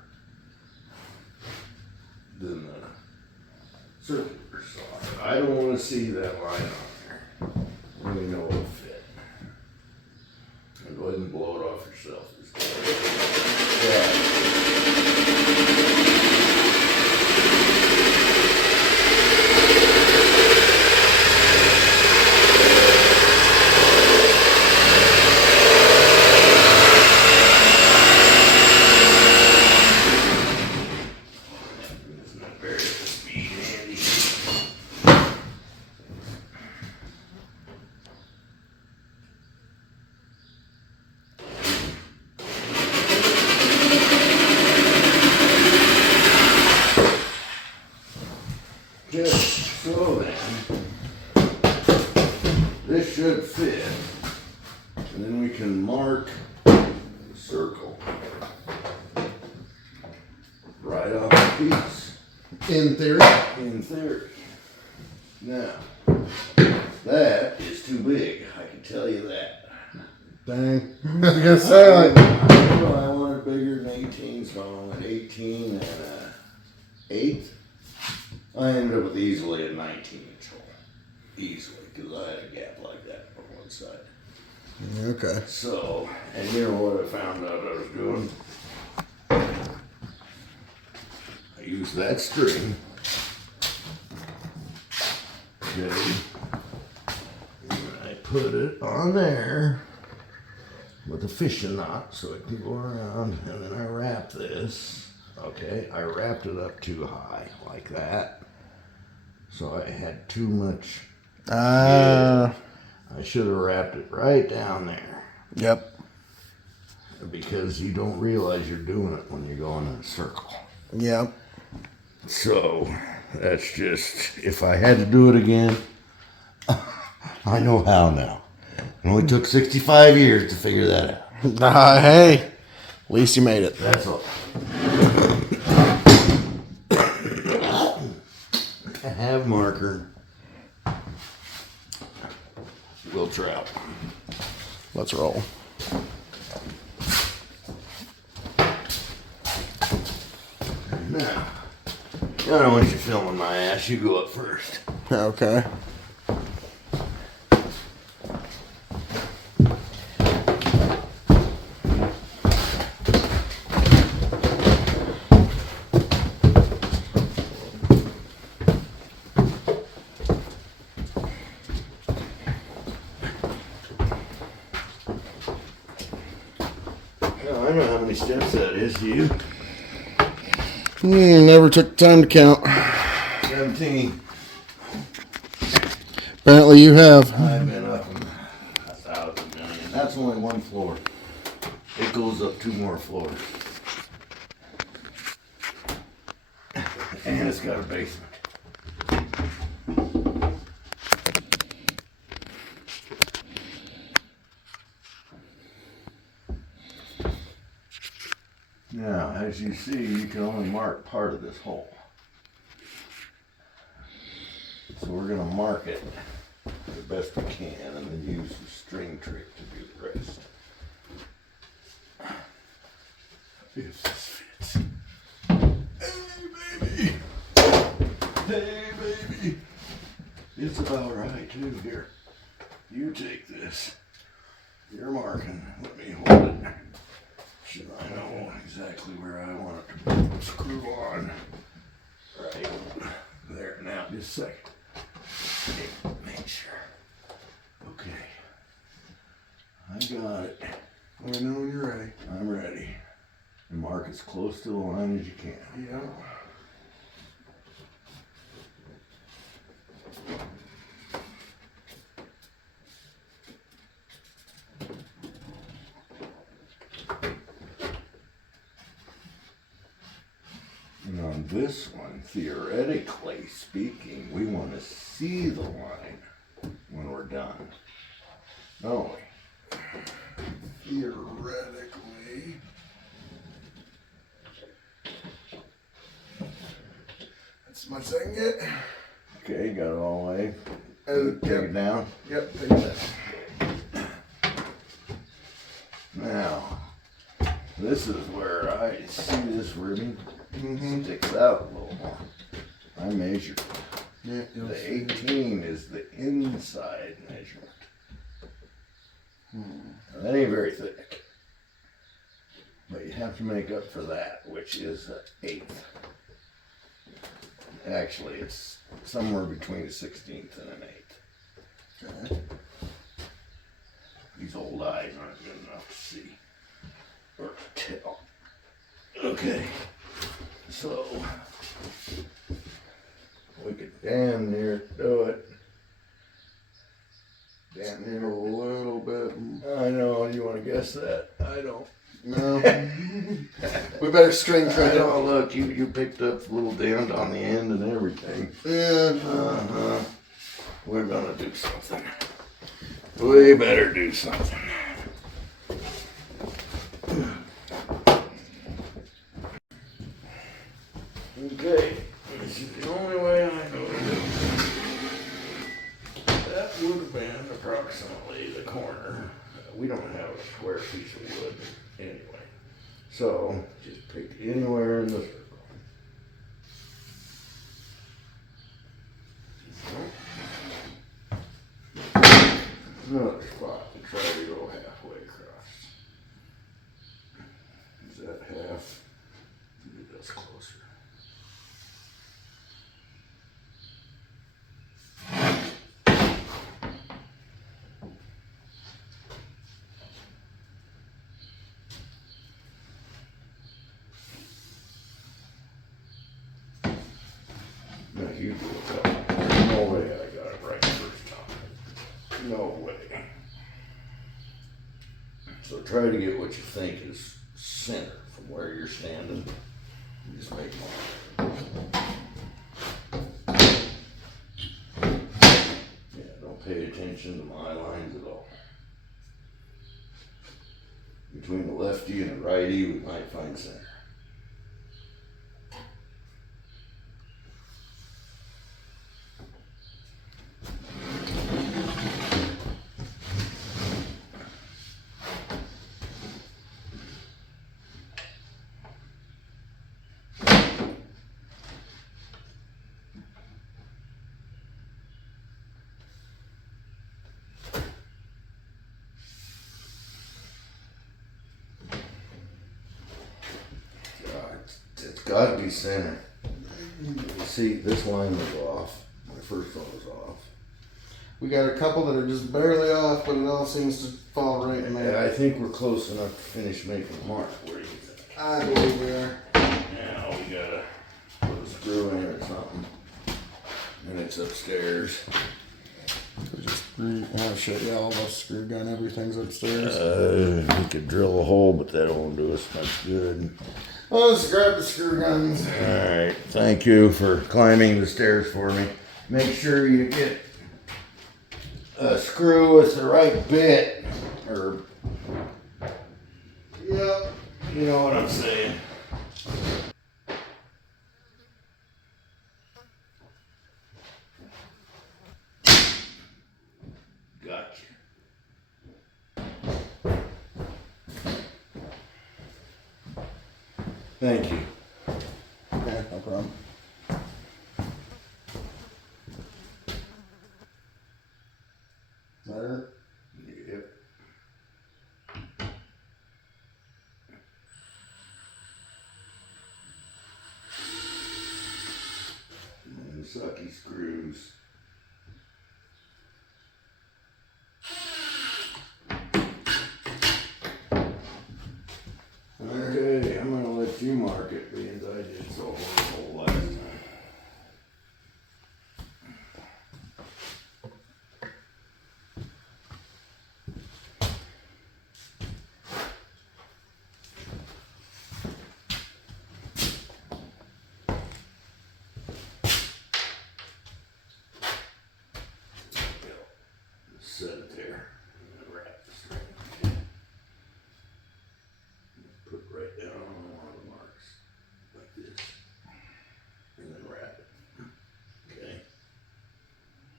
than the circular saw. I don't want to see that line on there. We know it'll fit. And go ahead and blow it off yourself. Yeah. Just so then, this should fit, and then we can mark the circle right off the piece. In theory. In theory. Now, that is too big, I can tell you that. Dang. I was gonna say like. I wanted bigger than 18, so I went 18 and an eighth. I ended up with easily a 19-inch hole. Easily, because I had a gap like that on one side. Okay. So, and you know what I found out I was doing? I used that string. Okay. And I put it on there with a fishing knot so it can go around. And then I wrap this. Okay, I wrapped it up too high, like that. So I had too much. I should have wrapped it right down there. Yep. Because you don't realize you're doing it when you're going in a circle. Yep. So that's just, if I had to do it again, I know how now. It only took 65 years to figure that out. Hey, at least you made it. That's all. Have marker. We'll trout. Let's roll. Now, I don't want you filming my ass. You go up first. Okay. I know how many steps that is, do you? Never took time to count. 17. Apparently you have. I've been up 1,000 million. That's only one floor. It goes up 2 more floors. And it's got a basement. Now, as you see, you can only mark part of this hole. So we're going to mark it the best we can and then use the string trick to do the rest. If this fits. Hey, baby! Hey, baby! It's about right, too. Here, you take this. You're marking. Let me hold it. Should I know exactly where I want it to screw on. Right there. Now, just a second. Make sure. Okay. I got it. Let me know when you're ready. I'm ready. And mark as close to the line as you can. Yeah. And on this one, theoretically speaking, we want to see the line when we're done. Don't we? Theoretically. That's as much as I can get. Okay, got it all the way. And Take it down. Yep, take it down. Now, this is where I see this ribbon sticks out a little more. I measured. Yeah, The 18 is the inside measurement. Now, that ain't very thick. But you have to make up for that, which is an eighth. Actually, it's somewhere between a 16th and an eighth. Okay. These old eyes aren't good enough to see or to tell. Okay, so we could damn near do it. Damn A near. little bit. I know, you want to guess that? I don't. No. We better string I trim it. don't. Look, you picked up the little dent on the end and everything. Yeah. We're gonna do something. We better do something. Okay, this is the only way I know to do it. That would have been approximately the corner. We don't have a square piece of wood anyway. So, just pick anywhere in the circle. Another spot and try to go halfway across. Is that half? Maybe that's closer. Now you do it. There's no way I got it right first time. No way. So try to get what you think is center from where you're standing. And just make mark. Yeah, don't pay attention to my lines at all. Between the lefty and the righty, we might find center. It's got to be center. See, this line was off. My first one was off. We got a couple that are just barely off, but it all seems to fall right in Yeah, there. I think we're close enough to finish making a mark. Where do you think? I believe we are. Now we gotta put a screw in or something. And it's upstairs. I'll show you all the screw gun. Everything's upstairs. We could drill a hole, but that won't do us much good. Well, let's grab the screw guns. Alright, thank you for climbing the stairs for me. Make sure you get a screw with the right bit, or, Yep. you know what I'm saying. Gotcha. Thank you. Yeah, no problem. There. Yep. And the sucky screws. Okay, I'm gonna let you mark it, being I did so horrible last time. Set it there. Wrap this right. Put it right down on one of the marks, like this, and then wrap it. Okay.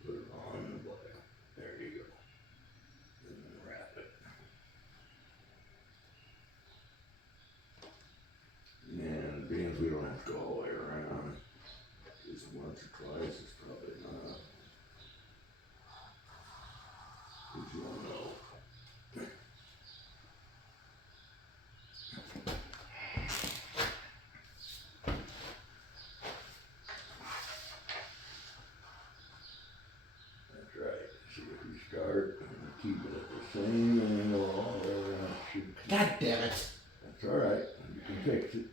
Put it on the black. There you go. And then wrap it. And being we don't have to go all the way around, just once or twice is probably enough. Because you don't know. That's right. See if you start and keep it at the same angle all the way around. God damn it. That's all right. You can fix it.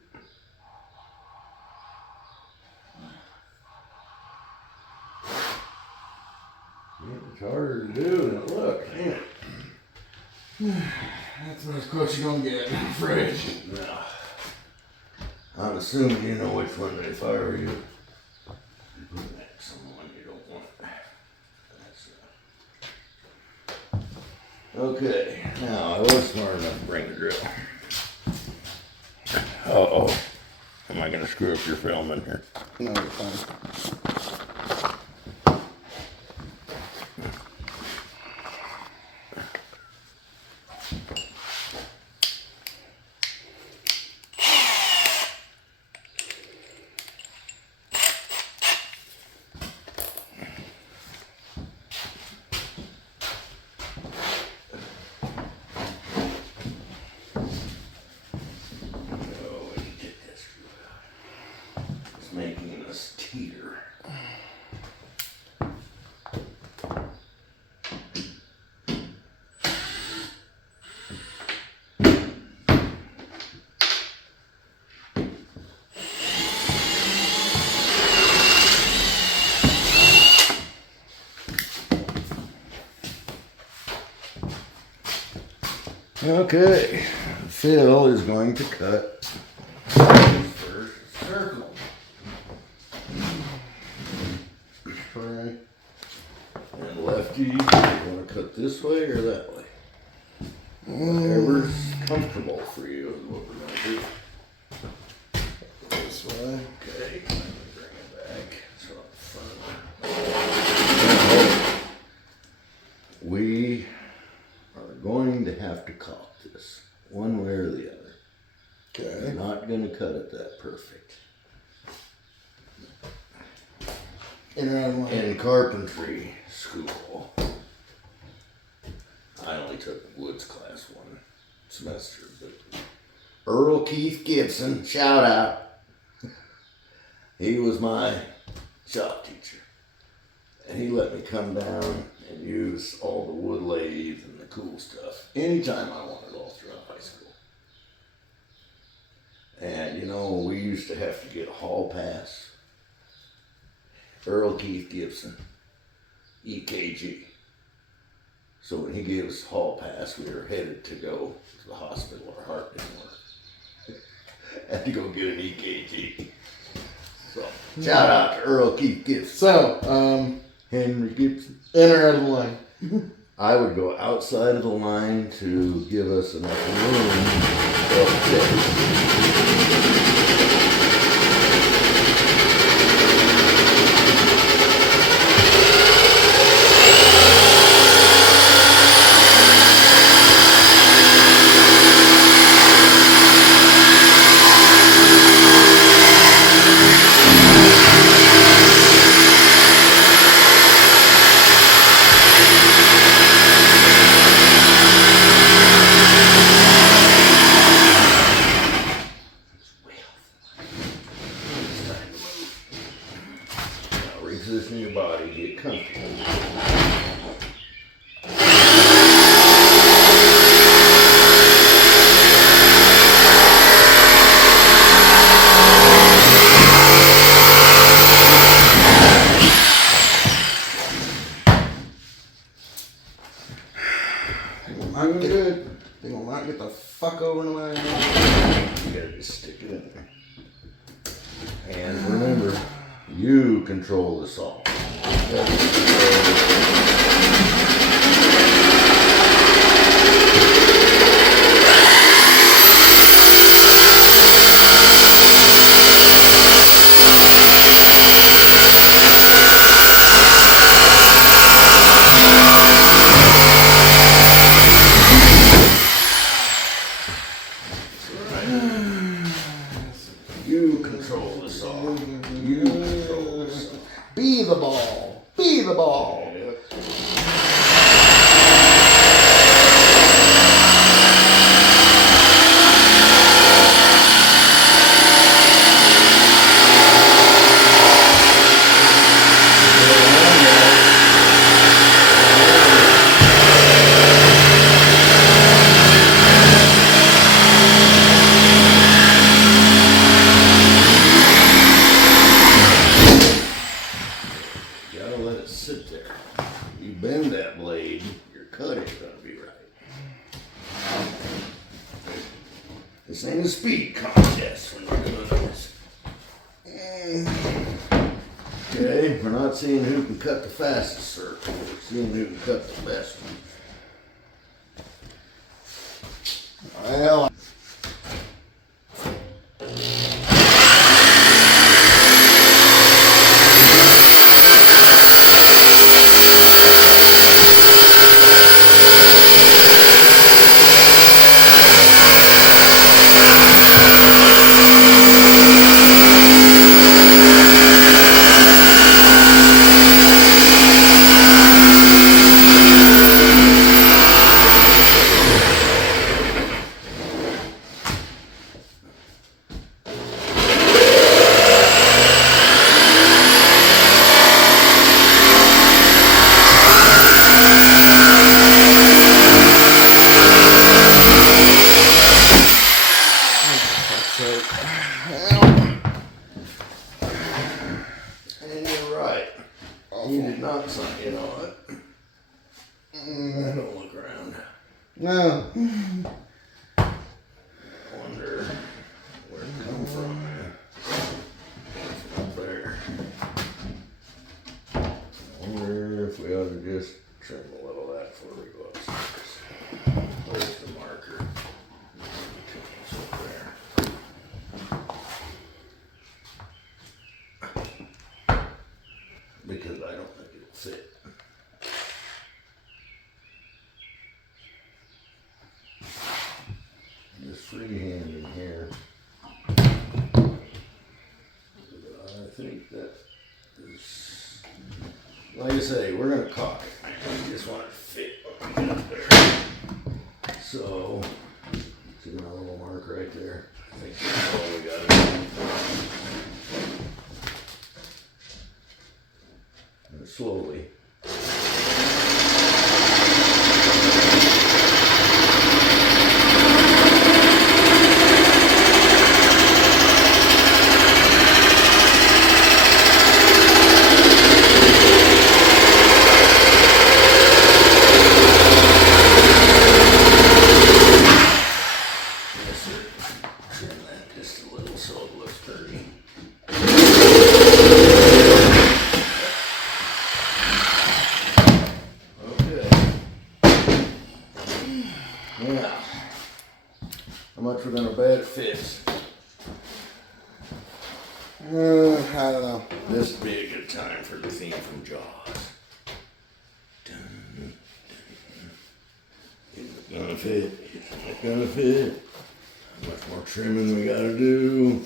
Yeah, it's harder to do than it looks, ain't it? That's as close you're gonna get, I'm afraid. No. I'm assuming you know which one they fire you. You put that someone you don't want. That's okay. Now I was smart enough to bring the drill. Uh-oh. Am I gonna screw up your film in here? No, you're fine. Oh, we can get that screw out. It's making us teeter. Okay, Phil is going to cut his first circle. Right. And lefty, you want to cut this way or that way? Whatever's comfortable for you is what we're going to do. This way. Okay, let me bring it back. So up front. We are going to have to caulk this one way or the other. Okay. We're not going to cut it that perfect. In or out of line. In carpentry school, I only took woods class one semester, but Earl Keith Gibson, shout out. He was my shop teacher. And he let me come down and use all the wood lathe and the cool stuff anytime I wanted all throughout high school. And you know, we used to have to get a hall pass. Earl Keith Gibson, EKG. So when he gave us hall pass, we were headed to go to the hospital. Our heart didn't work. Had to go get an EKG. So shout out to Earl Keith Gibson. So, Henry Gibson. in or out of the line. I would go outside of the line to give us enough room up there. Now reposition your body, get comfortable. You control the saw. You control the saw. You control the saw. Be the ball. Be the ball. Gotta let it sit there. You bend that blade, your cut ain't gonna be right. This ain't a speed contest when you're doing this. Okay, we're not seeing who can cut the fastest circle. We're seeing who can cut the best one. Well, And you're right. You did not sign in on it. I don't look around. no. Wonder where it come from. Up there. Wonder if we ought to just trim a little of that before we go upstairs. Where's the marker? It's up there. Because I don't think it'll fit. Just freehand in here. I think that is, like I say, we're gonna cock it. I just want it to fit when we get up there. So, see my little mark right there? I think that's all we gotta do. And slowly. Trim that just a little so it looks dirty. Okay. Yeah. How much we're gonna bet it fits? I don't know. This would be a good time for the theme from Jaws. Dun, dun. Is it gonna fit? Is it gonna fit? How much more trimming we gotta do?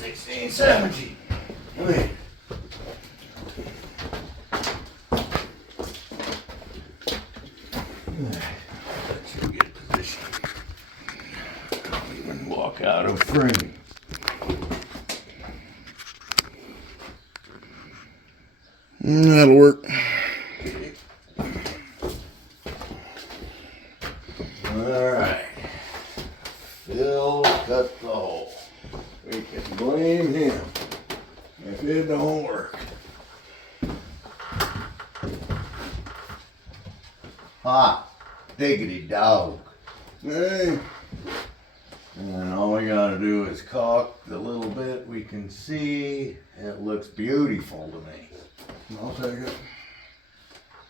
$16.70. Wait. That's a good position. Don't even walk out of frame. That'll work. Alright. Phil cut the hole. We can blame him if it don't work. Hot diggity dog. Hey. And all we gotta do is caulk the little bit we can see. It looks beautiful to me. I'll take it.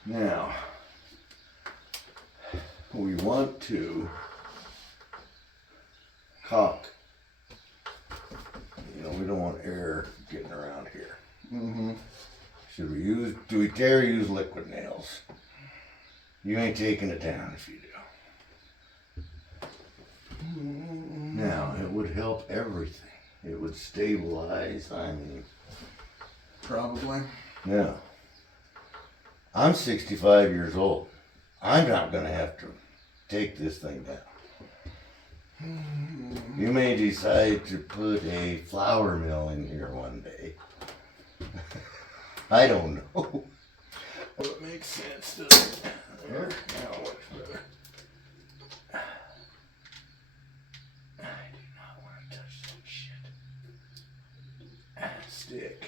Now, we want to caulk. You know, we don't want air getting around here. Mm-hmm. Do we dare use liquid nails? You ain't taking it down if you do. Now, it would help everything. It would stabilize, I mean. Probably. Yeah. I'm 65 years old. I'm not going to have to take this thing down. You may decide to put a flour mill in here one day. I don't know. But it makes sense, doesn't it? There. Now what's better? I do not want to touch that shit. Stick.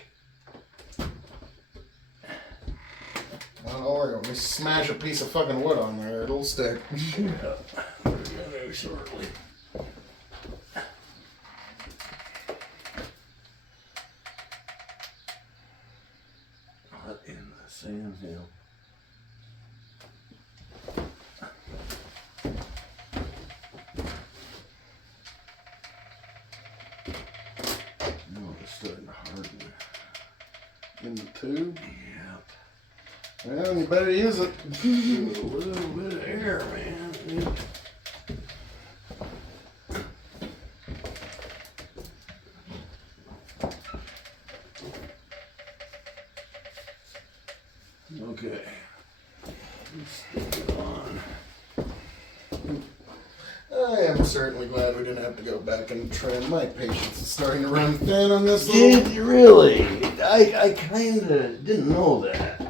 Don't worry, when we smash a piece of fucking wood on there, it'll stick. Yeah. We're gonna do shortly. What in the sand hill? Oh, it's starting to harden. In the tube? Yep. Well, you better use it. A little bit of air, man. Okay. Let's stick it on. I am certainly glad we didn't have to go back and trim. My patience is starting to run thin on this Did little... you really? I kind of didn't know that.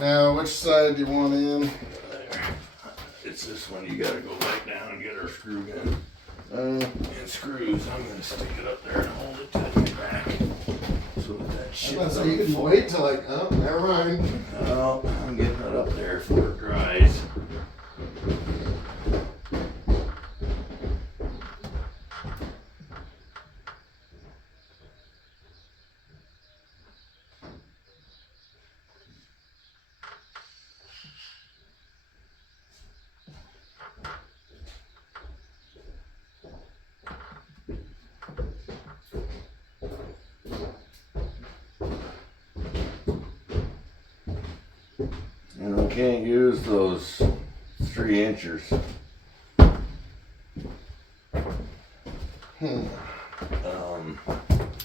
Now, which side do you want in? There. It's this one. You gotta go back down and get our screw gun. And screws. I'm gonna stick it up there and hold it to the back. So that shit. So you can wait till like, oh, never mind. Oh, I'm getting it up there before it dries. And we can't use those 3 inchers.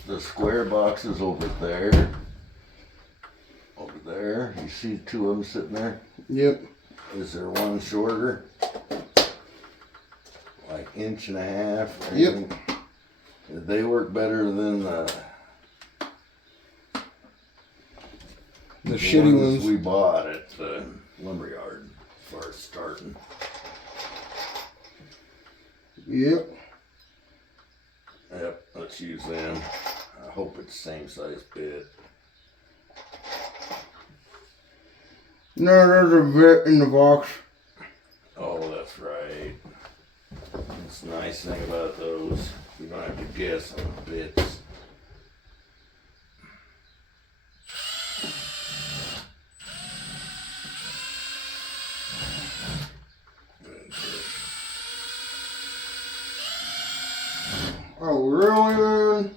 The square box is over there. Over there. You see 2 of them sitting there? Yep. Is there one shorter? Like 1.5 inches? Yep. They work better than the shitty ones we bought at the lumberyard as far as starting. Yep. Yep, let's use them. I hope it's the same size bit. No, there's a bit in the box. Oh, that's right. That's the nice thing about those. You don't have to guess on the bits. Oh, really, man?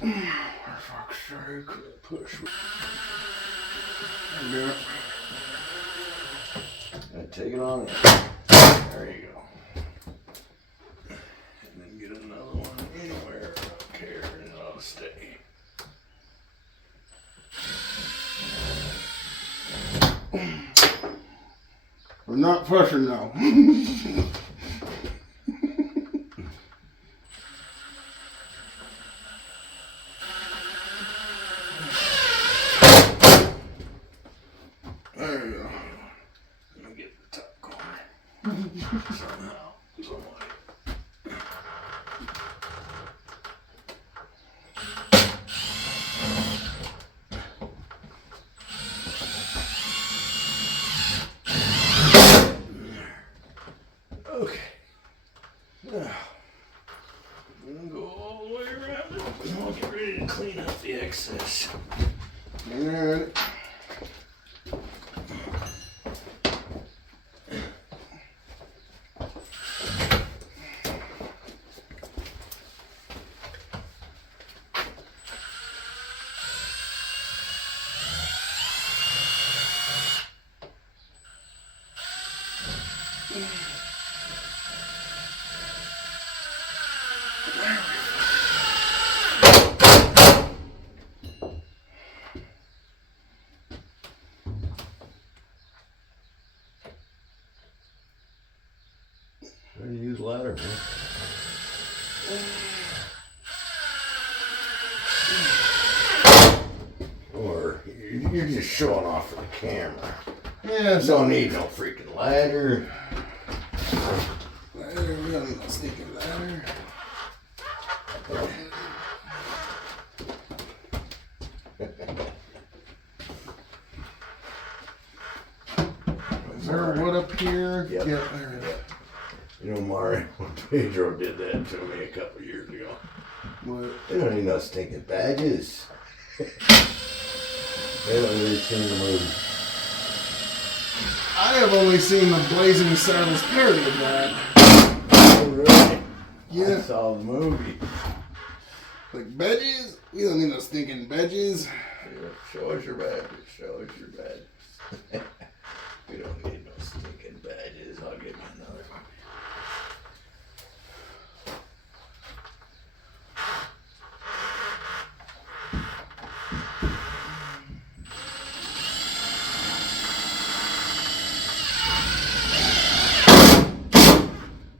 For fuck's sake, push. Yeah. And take it on in. There you go. And then get another one anywhere. I don't care, and it ought to stay. We're not pushing now. Somehow, some way. Okay. Now, I'm gonna go all the way around it and I'll get ready to clean up the excess. Alright. How do you use ladder, man? Or you're just showing off for the camera. Yeah, Don't need no freaking ladder. Ladder, we got a sneaking ladder. Is there a wood up here? Yep. Yeah, there it is. You know, Mario, Pedro did that to me a couple of years ago. What? They don't need no stinking badges. They don't really seen the movie. I have only seen the Blazing Saddles parody of that. Oh, really? Yeah. I saw the movie. Like, badges? We don't need no stinking badges. Yeah, show us your badges. Show us your badges. We don't need no stinking badges. I'll give you another one.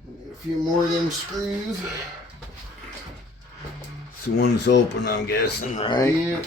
Need a few more of them screws. This one's open, I'm guessing, right? Yeah.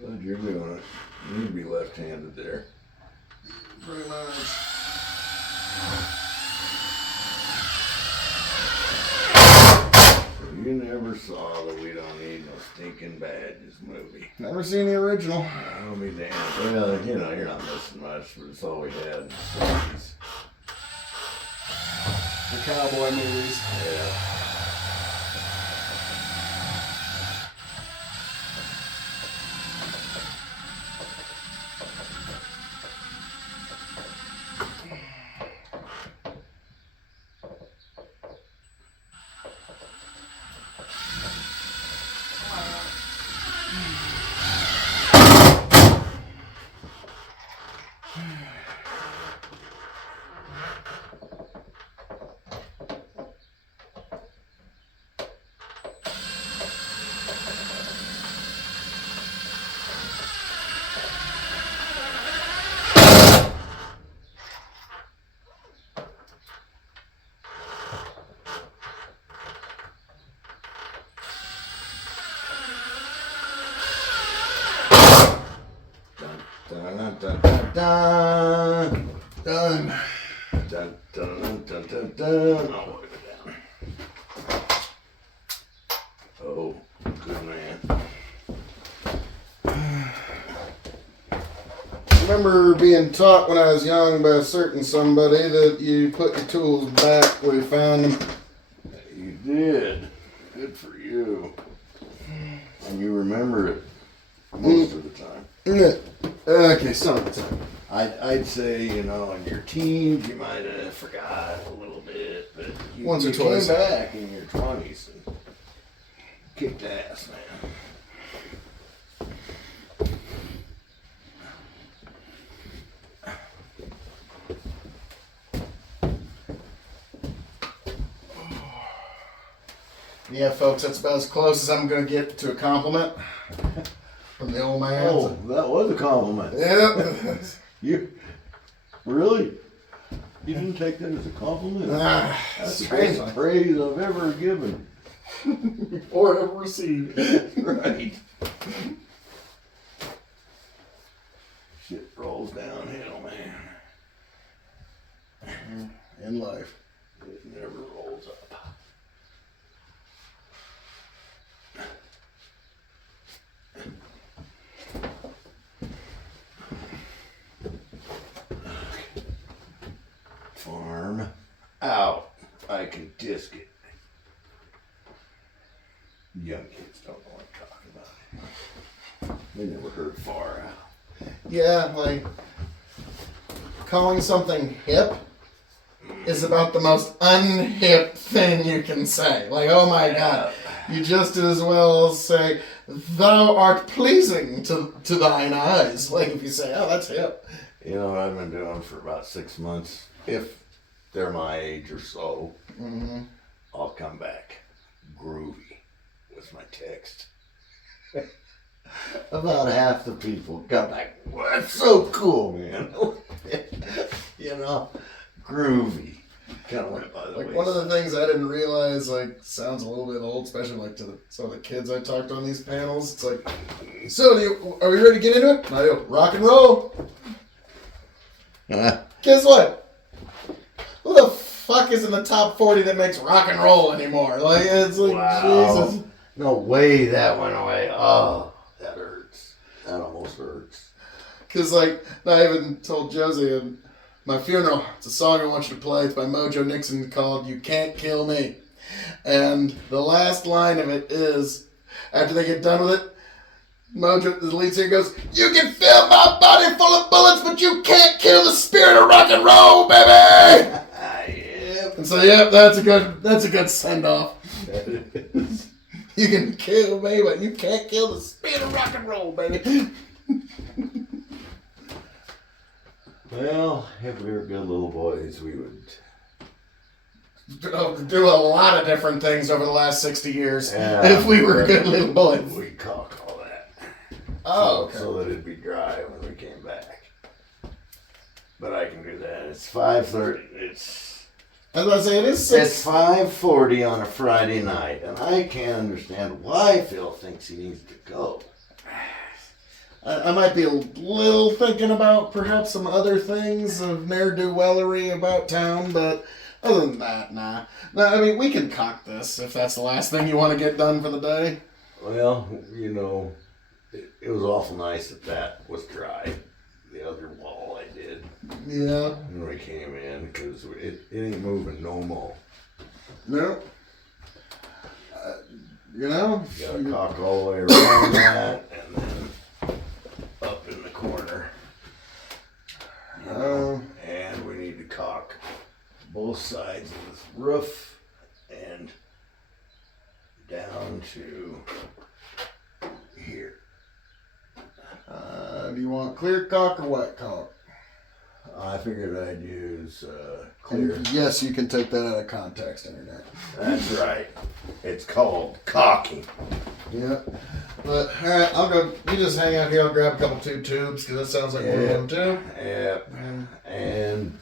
Glad you're doing it. You need to be left-handed there. Pretty much. You never saw the We Don't Need No Stinking Badges movie. Never seen the original. I'll be damned. Well, you know, you're not missing much, but it's all we had in the 70s. The cowboy movies. Yeah. Dun, dun, dun, dun. Done. Dun, dun, dun, dun, dun. I'll wipe it down. Oh, good man. I remember being taught when I was young by a certain somebody that you put your tools back where you found them. You did. Good for you. And you remember it most of the time. Okay, some of the time. I'd say, in your teens, you might have forgot a little bit, but Once or you twice. came back in your 20s and kicked ass, man. Yeah, folks, that's about as close as I'm going to get to a compliment from the old man. Oh, that was a compliment. Yeah. You really? You didn't take that as a compliment? That's the strange. best praise I've ever given. Or ever received. Right. Shit rolls downhill, man. In life. It never rolls up. Farm out. I can disc it. Young kids don't know what I'm talking about. They never heard far out. Yeah, like calling something hip is about the most unhip thing you can say. Like, oh my God, you just as well say, thou art pleasing to thine eyes. Like if you say, oh, that's hip. You know what I've been doing for about 6 months? If they're my age or so, I'll come back groovy with my text. About half the people come back, well, that's so cool, man. Groovy. Kind of went by the Like way. one of the things I didn't realize, like, sounds a little bit old, especially like to some of the kids I talked to on these panels. It's like, so are we ready to get into it? And I go, rock and roll. Guess what? Who the fuck is in the top 40 that makes rock and roll anymore? Like, it's like, Wow. Jesus. No way that went away. Oh, that hurts. That almost hurts. Because, like, I even told Josie at my funeral, it's a song I want you to play. It's by Mojo Nixon called You Can't Kill Me. And the last line of it is, after they get done with it, Mojo, the lead singer, goes, you can fill my body full of bullets, but you can't kill the spirit of rock and roll, baby! Yep. And so, yeah, that's a good send-off. That is. You can kill me, but you can't kill the spirit of rock and roll, baby. Well, if we were good little boys, we would Do a lot of different things over the last 60 years if we were but good little boys. We caulk all that. Oh, okay. So that it'd be dry when we came back. But I can do that. It's 5:30. I was about to say, it is 6. It's 5:40 on a Friday night, and I can't understand why Phil thinks he needs to go. I might be a little thinking about perhaps some other things of ne'er-do-wellery about town, but other than that, nah. No, I mean, we can cock this if that's the last thing you want to get done for the day. Well, it was awful nice that was dry. The other wall I did Yeah. when we came in, because it ain't moving no more. No. You know? You gotta caulk all the way around that, and then up in the corner. And we need to caulk both sides of this roof and down to here. Do you want clear caulk or wet caulk? I figured I'd use clear. And yes, you can take that out of context, Internet. That's right. It's called caulking. Yeah. But, alright, I'll go. You just hang out here. I'll grab a couple 2 tubes because that sounds like we're going to. Yep. And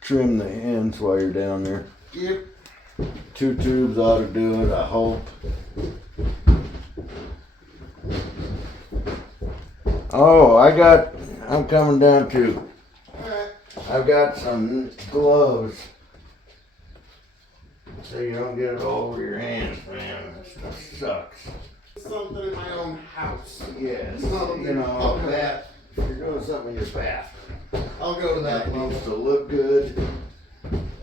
trim the ends while you're down there. Yep. 2 tubes ought to do it, I hope. Oh, I'm coming down too. Alright. I've got some gloves. So you don't get it all over your hands, man. That stuff sucks. Something in my own house. Yes. Okay. That, if you're doing something in your bathroom, I'll go to that that level. needs to look good.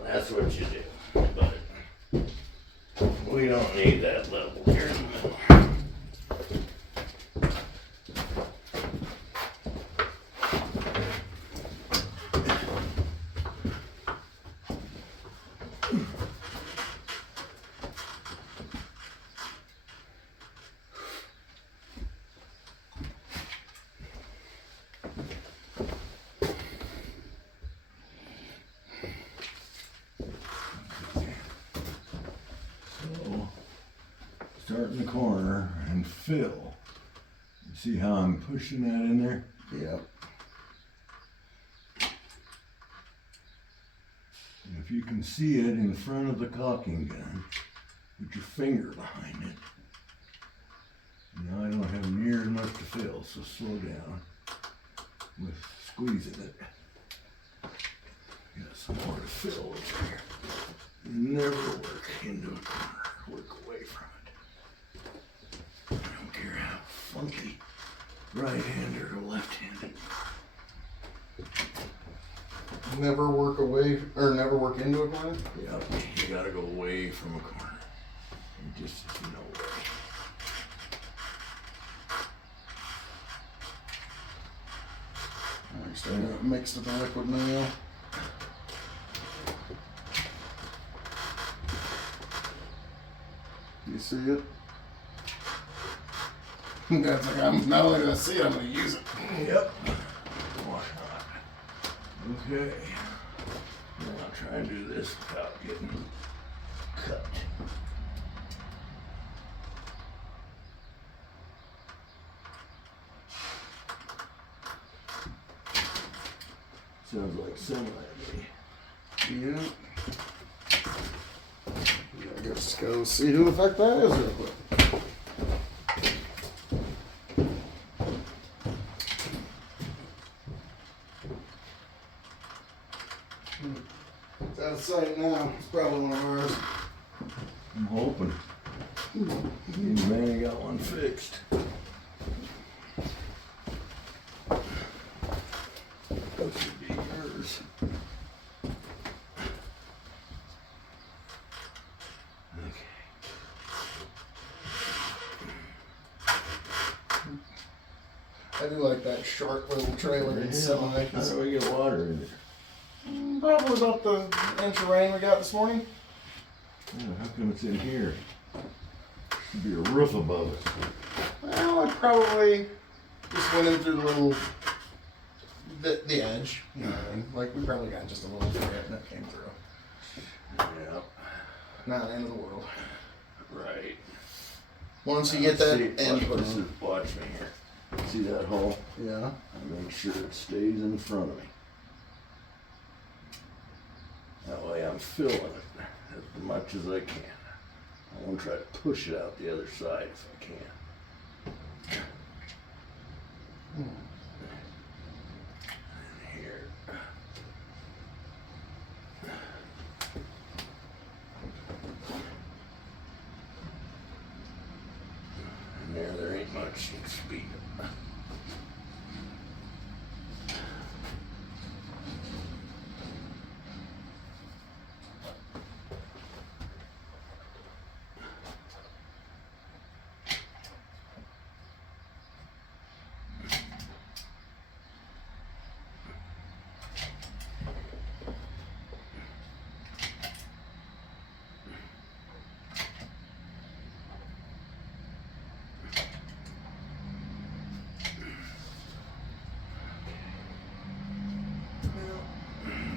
That's what you do. But we don't need that level here in the middle. start in the corner and fill. You see how I'm pushing that in there? Yep. And if you can see it in front of the caulking gun, put your finger behind it. Now I don't have near enough to fill, so slow down with squeezing it. Got some more to fill over here. Never work into a corner. Work away from it. I don't care how funky right-handed or left-handed. Never work away, or never work into a corner? Yep, you gotta go away from a corner. Just no way. Alright, so I got it mixed with the liquid now. You see it? That's like, I'm not only gonna see it, I'm gonna use it. Yep. Why not? Okay. Now I'll try and do this without getting cut. Sounds like semi. Yeah. Let's go see who the fuck that is real quick. It's out of sight now. It's probably one of ours. I'm hoping. You man got one fixed. That should be yours. I do like that short little trailer and semi. How do we get water in it? Probably about the inch of rain we got this morning. Yeah, how come it's in here? Should be a roof above it. Well, I probably just went in through the little, the edge. You know what I mean? Like, we probably got just a little bit and that came through. Yeah. Not the end of the world. Right. Once you get that See, end put watch, on. watch me here. See that hole? Yeah. I make sure it stays in front of me. That way I'm filling it as much as I can. I want to try to push it out the other side if I can. And here. And there ain't much speed.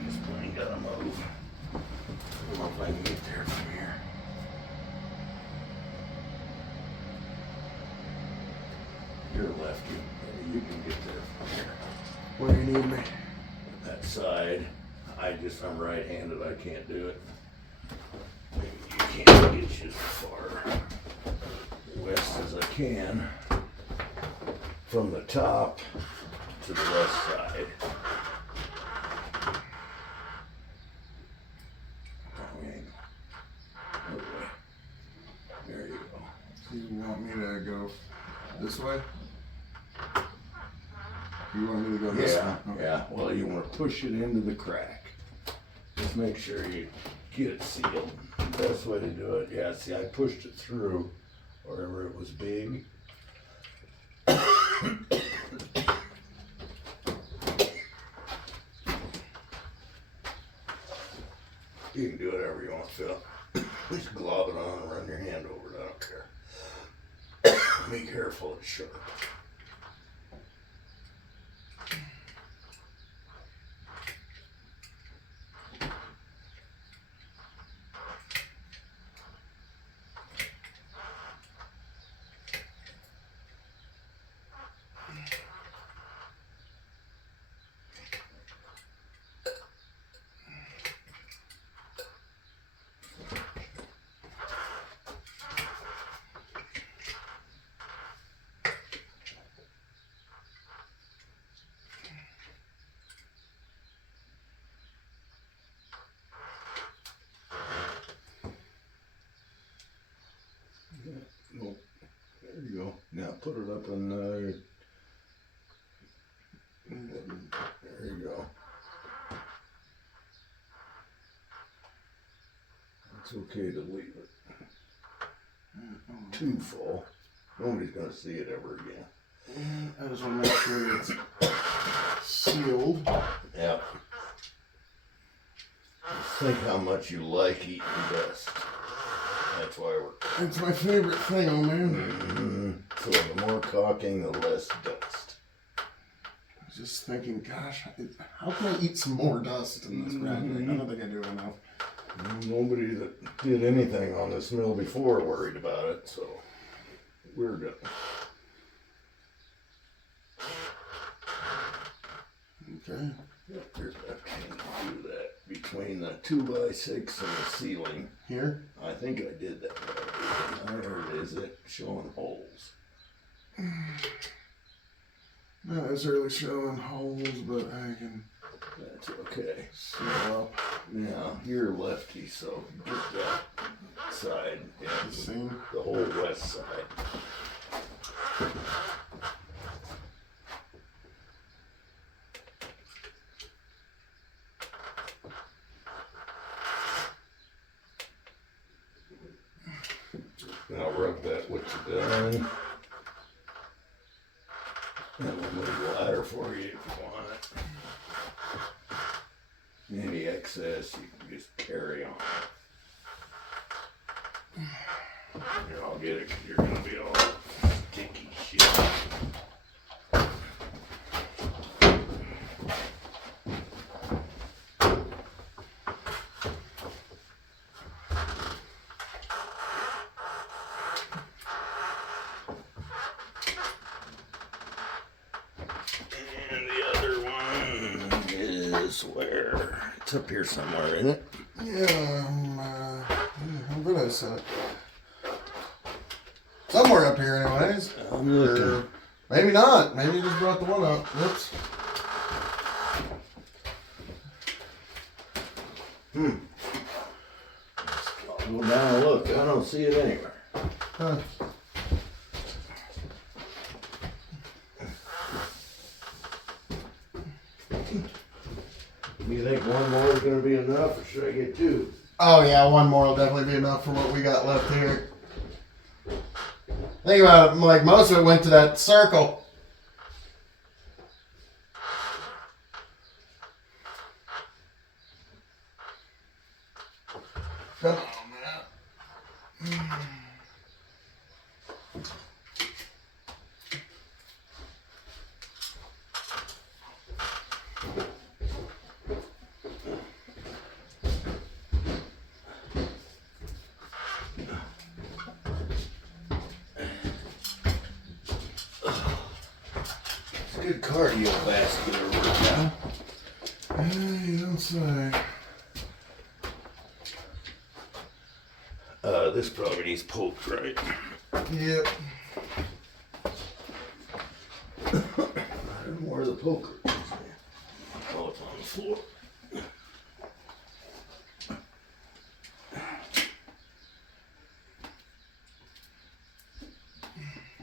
This plane gotta move. I don't know if I can get there from here. You're a lefty. Maybe you can get there from here. Where you need me? That side, I'm right-handed. I can't do it. Maybe you can't get you as far west as I can from the top to the west side. There you go. So you want me to go this way? You want me to go this way? Okay. Yeah. Well, you want to push it into the crack. Just make sure you get it sealed. The best way to do it, yeah, see, I pushed it through wherever it was big. You can do whatever you want, Phil. Just glob it on and run your hand over it. I don't care. Be careful, it's sharp. put it up in there you go. It's okay to leave it too full. Nobody's gonna see it ever again. I just want to make sure it's sealed. Yep. Think how much you like eating dust. That's why we're. It's my favorite thing, oh man. So the more caulking, the less dust. I was just thinking, gosh, how can I eat some more dust in this project? I don't think I do enough. Nobody that did anything on this mill before worried about it, so we're good. Okay. Yep, there's that can to do that between the 2x6 and the ceiling. Here? I think I did that already. There it is, it showing holes. Not necessarily showing holes, but I can. That's okay. Seal up. Now, you're lefty, so get that side. Yeah, See? the whole west side. Now rub that with the gun. And we'll move the ladder for you if you want it. Any excess you can just carry on. Here, I'll get it because you're going to be all sticky shit. And the other one is where? It's up here somewhere, isn't it? Yeah, how did I set it? Somewhere up here, anyways. I'm looking. Or maybe not. Maybe you just brought the one up. Whoops. I'll go down and look. I don't see it anywhere. Huh. Do you think one more is going to be enough, or should I get two? Oh yeah, one more will definitely be enough for what we got left here. Think about it, like most of it went to that circle. Come on, man. Good cardiovascular workout. You don't say. This probably needs poked, right? Yep. I don't know where the poker is. Oh, it's on the floor.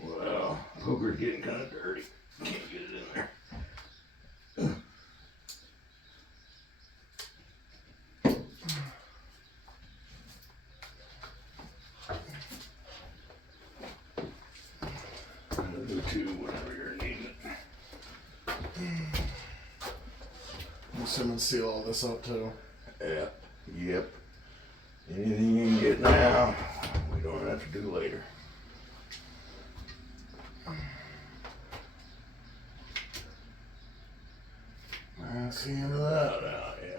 Well, poker's getting kind of dirty. Can't get it in there. Another two, whenever you're needing it. I'm assuming seal all this up too. Yeah, yep. Anything you can get now, we don't have to do later. That's the end of that. Yeah.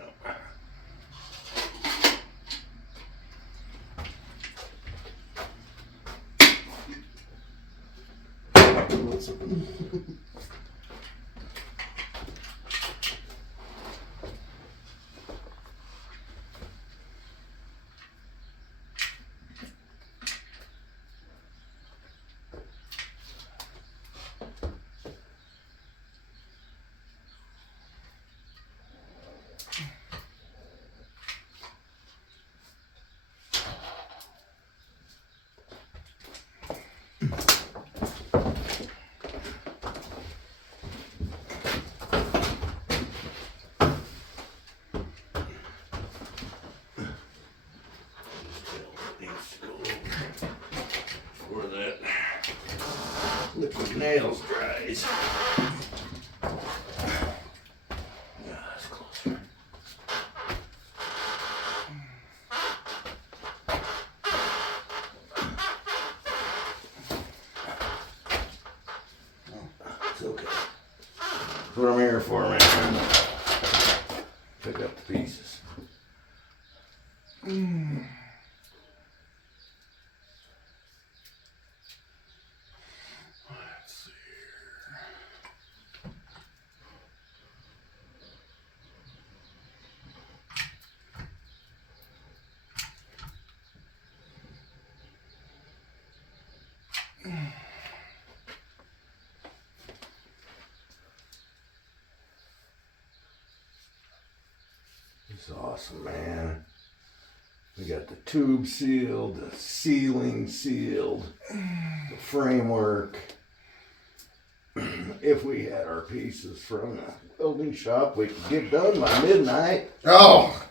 liquid nails dries. Yeah, that's closer. It's okay. That's what I'm here for, man. Pick up the pieces. Let's see here. It's awesome, man. We got the tube sealed, the ceiling sealed, the framework. If we had our pieces from the welding shop, we could get done by midnight. Oh,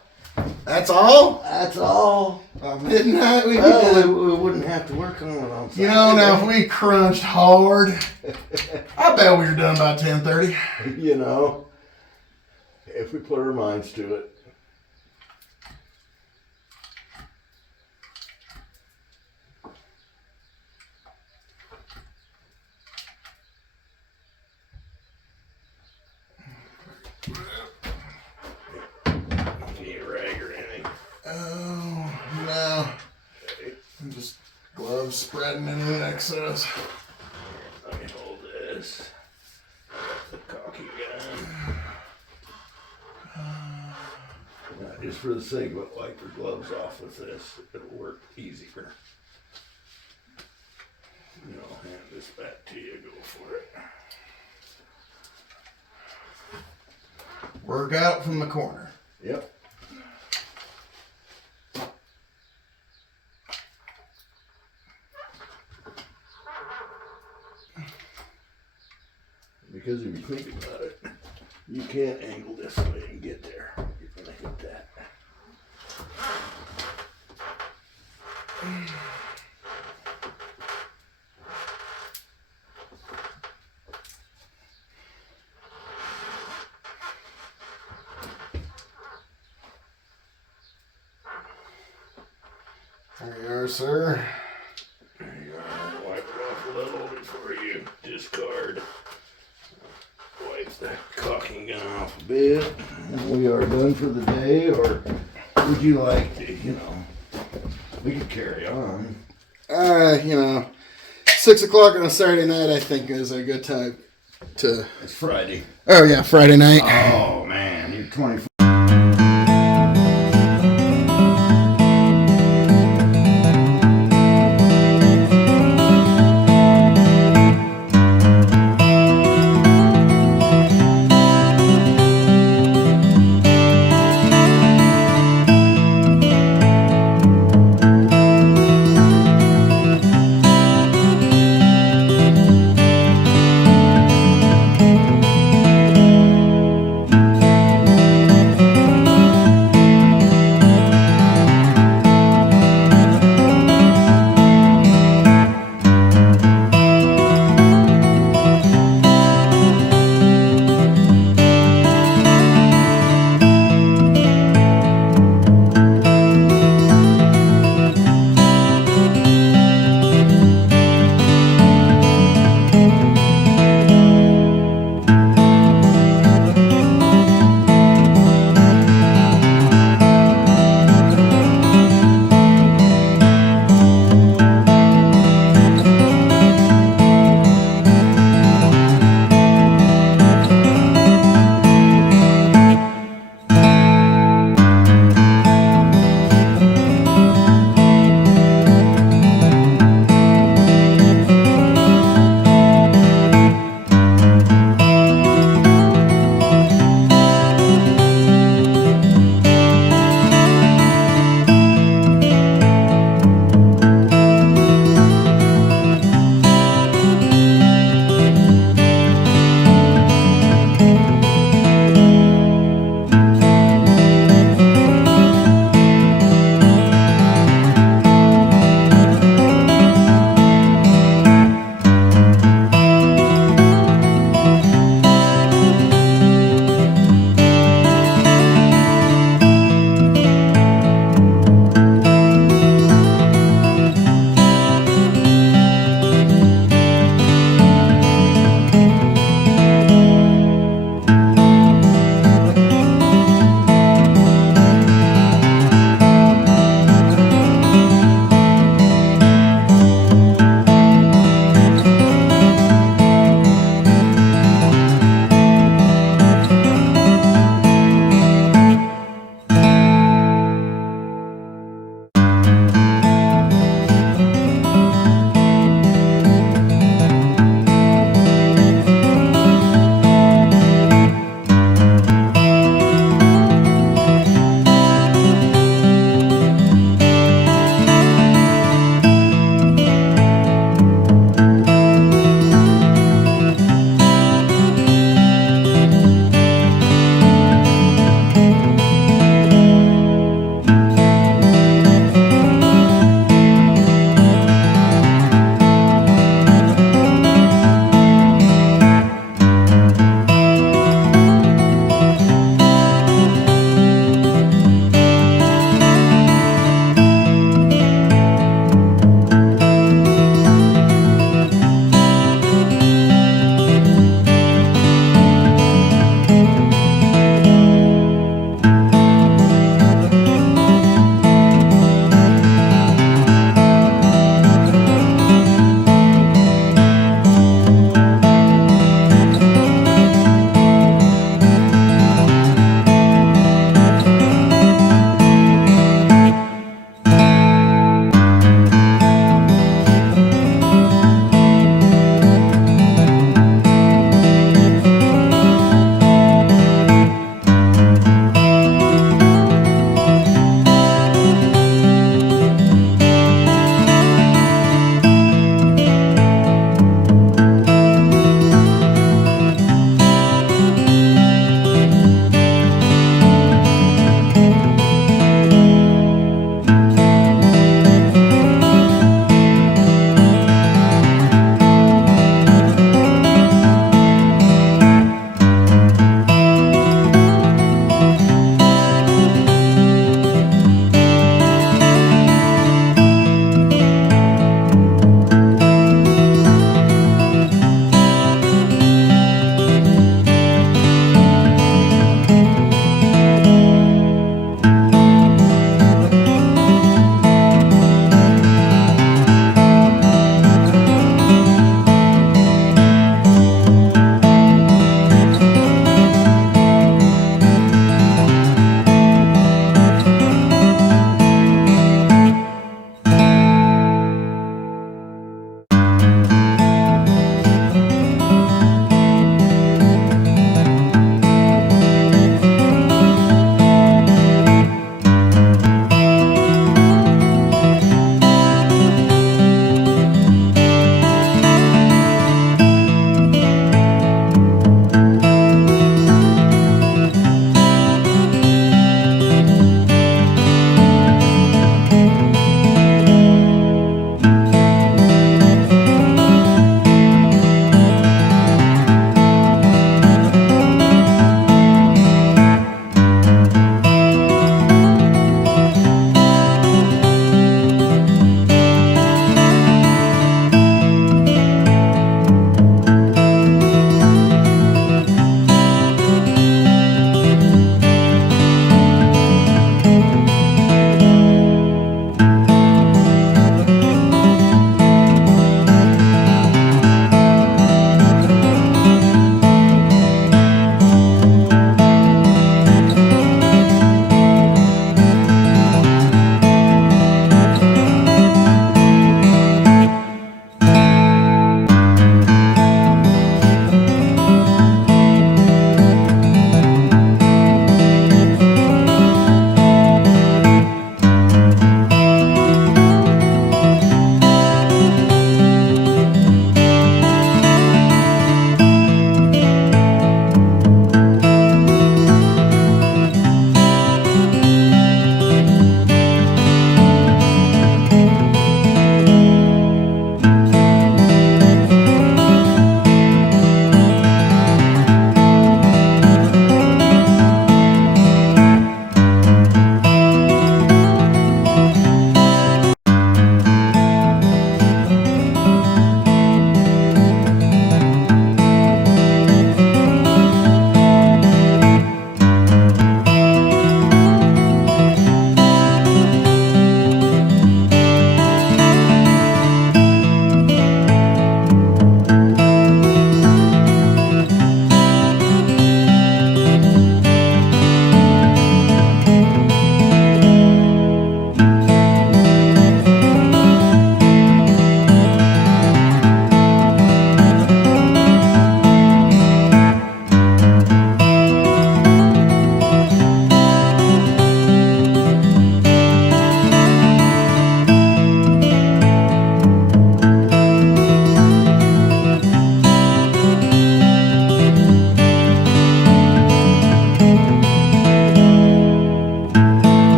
that's all? That's all. By midnight we We wouldn't have to work on it on Saturday. You know, now if we crunched hard, I bet we were done by 10:30. You know, if we put our minds to it. Need a rag or anything? Oh, no. I'm just gloves spreading into the excess. Let me hold this. The cocky gun. Just for the sake of it, wipe your gloves off with this. It'll work easier. I'll hand this back to you. Go for it. Work out from the corner. Yep. Because if you think about it, you can't angle this way and get there. You're gonna hit that. There you are, sir. There you are. Wipe it off a little before you discard. Wipe the caulking gun off a bit. We are done for the day, or would you like to, we could carry on. 6 o'clock on a Saturday night, I think, is a good time to. It's Friday. Oh, yeah, Friday night. Oh, man, you're 24.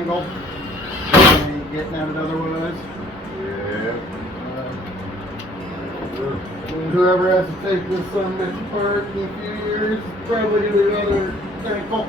angle. And getting at it otherwise. Yeah. Whoever has to take this son bitch apart in a few years is probably going to be rather thankful.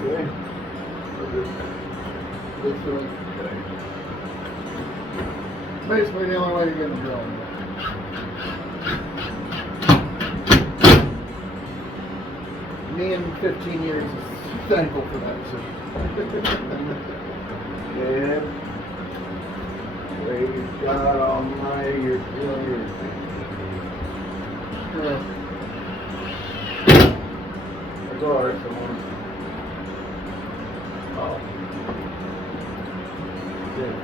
Okay. Basically the only way to get them drawn. Me in 15 years is thankful for that. So. Yeah. Praise God Almighty, you're still here. There's alright, someone. Oh. Yeah.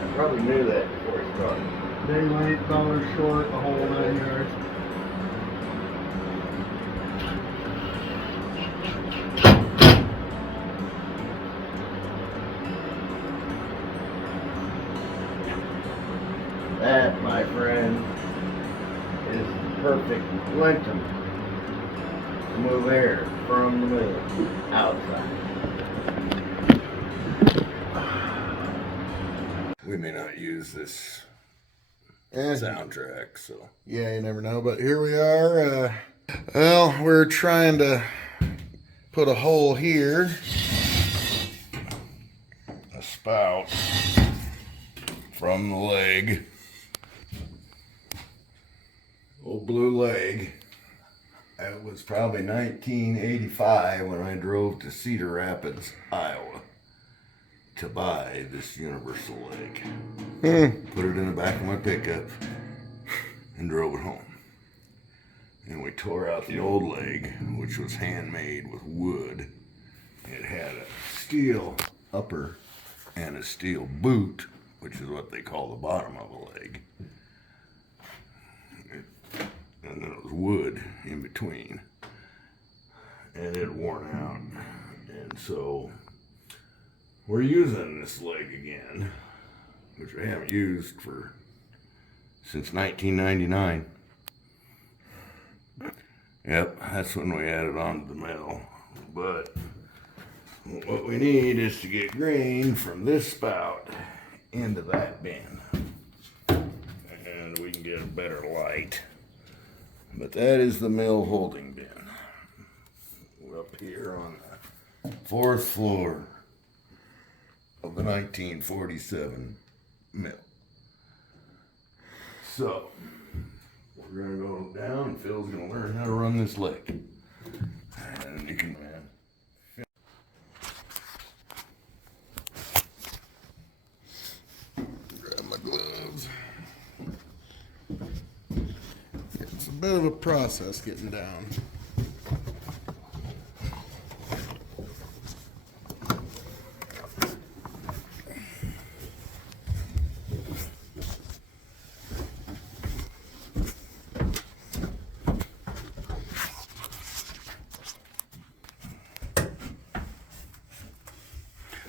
I probably knew that before it started. Day late, dollar short, the whole 9 yards. That, my friend, is perfect Lincoln to move air from the mill outside. We may not use this soundtrack, so. Yeah, you never know. But here we are. Well, we're trying to put a hole here. A spout from the leg. Old blue leg. It was probably 1985 when I drove to Cedar Rapids, Iowa, to buy this universal leg. Put it in the back of my pickup and drove it home. And we tore out the old leg, which was handmade with wood. It had a steel upper and a steel boot, which is what they call the bottom of a leg. And then it was wood in between. And it worn out. And so we're using this leg again, which we haven't used since 1999. Yep, that's when we added on to the mill. But what we need is to get grain from this spout into that bin. And we can get a better light. But that is the mill holding bin. We're up here on the 4th floor of the 1947 mill. So, we're gonna go down and Phil's gonna learn how to run this leg. And you can, grab my gloves. It's a bit of a process getting down.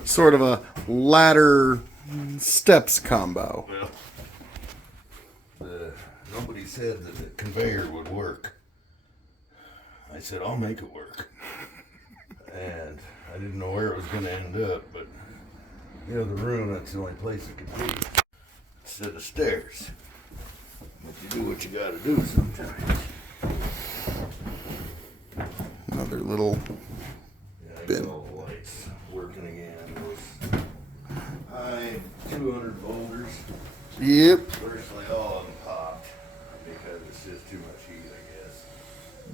Sort of a ladder steps combo. Well, nobody said that the conveyor would work. I said, I'll make it work. And I didn't know where it was going to end up, but the other room, that's the only place it could be. set of stairs. But you do what you gotta do sometimes. Another little bin. All the lights working again. Those high 200 volters. Yep. Virtually all of them popped because it's just too much heat, I guess.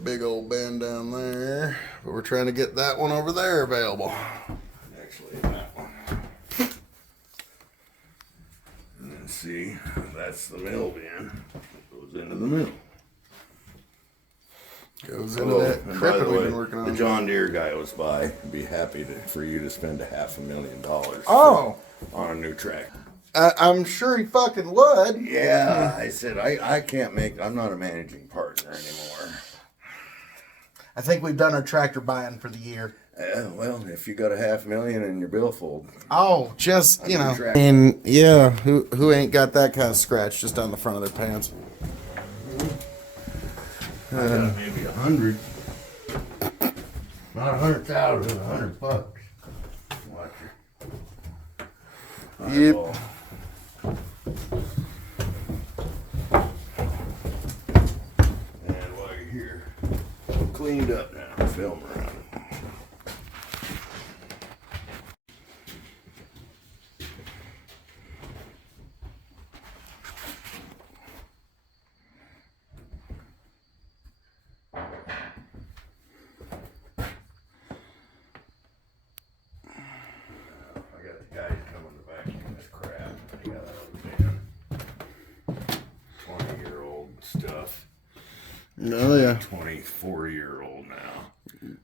Big old bin down there. But we're trying to get that one over there available. Actually, that one. And then see, that's the mill bin. It goes into the mill. Goes into that and by Crippen the we've way, been working on. the John Deere guy was by. He'd be happy for you to spend $500,000 Oh, on a new tractor. I'm sure he fucking would. Yeah, I said, I can't make, I'm not a managing partner anymore. I think we've done our tractor buying for the year. Well, if you got $500,000 in your billfold. Oh, just, you know. Tractor. And yeah, who ain't got that kind of scratch just on the front of their pants? I got maybe 100. Not 100,000, $100. Watch her. Yep. Eyeball. And while you're here, cleaned up now. Film around it. I got the guys coming to vacuum this crap. I got that other van. 20-year-old stuff. Oh, yeah. 24-year-old now.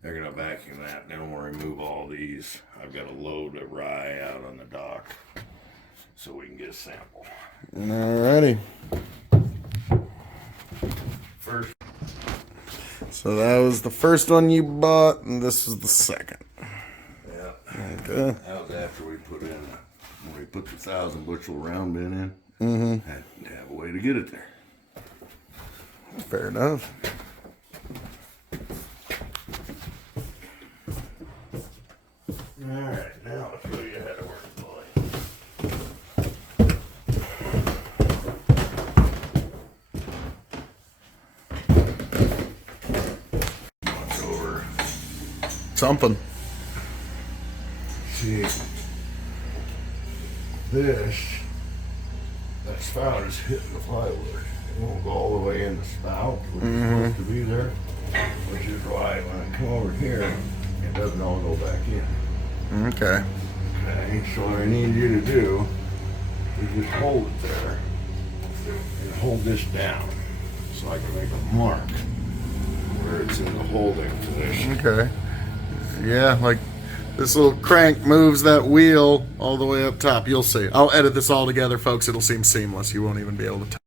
They're gonna vacuum that, and then we'll remove all these. I've got a load of rye out on the dock, so we can get a sample. Alrighty. First, So that was the first one you bought, and this is the second. yeah, Okay. that was after we put in, when we put the 1,000 bushel round bin in. Mm-hmm. Had to have a way to get it there. Fair enough. All right, now I'll show you how to work the blade. Watch over. Something. See, this, that spout is hitting the plywood. It won't go all the way in the spout, which is supposed to be there, which is why when I come over here, it doesn't all go back in. Okay. Okay, so what I need you to do is just hold it there and hold this down so I can make a mark where it's in the holding position. Okay. Yeah, like this little crank moves that wheel all the way up top. You'll see. I'll edit this all together, folks. It'll seem seamless. You won't even be able to tell.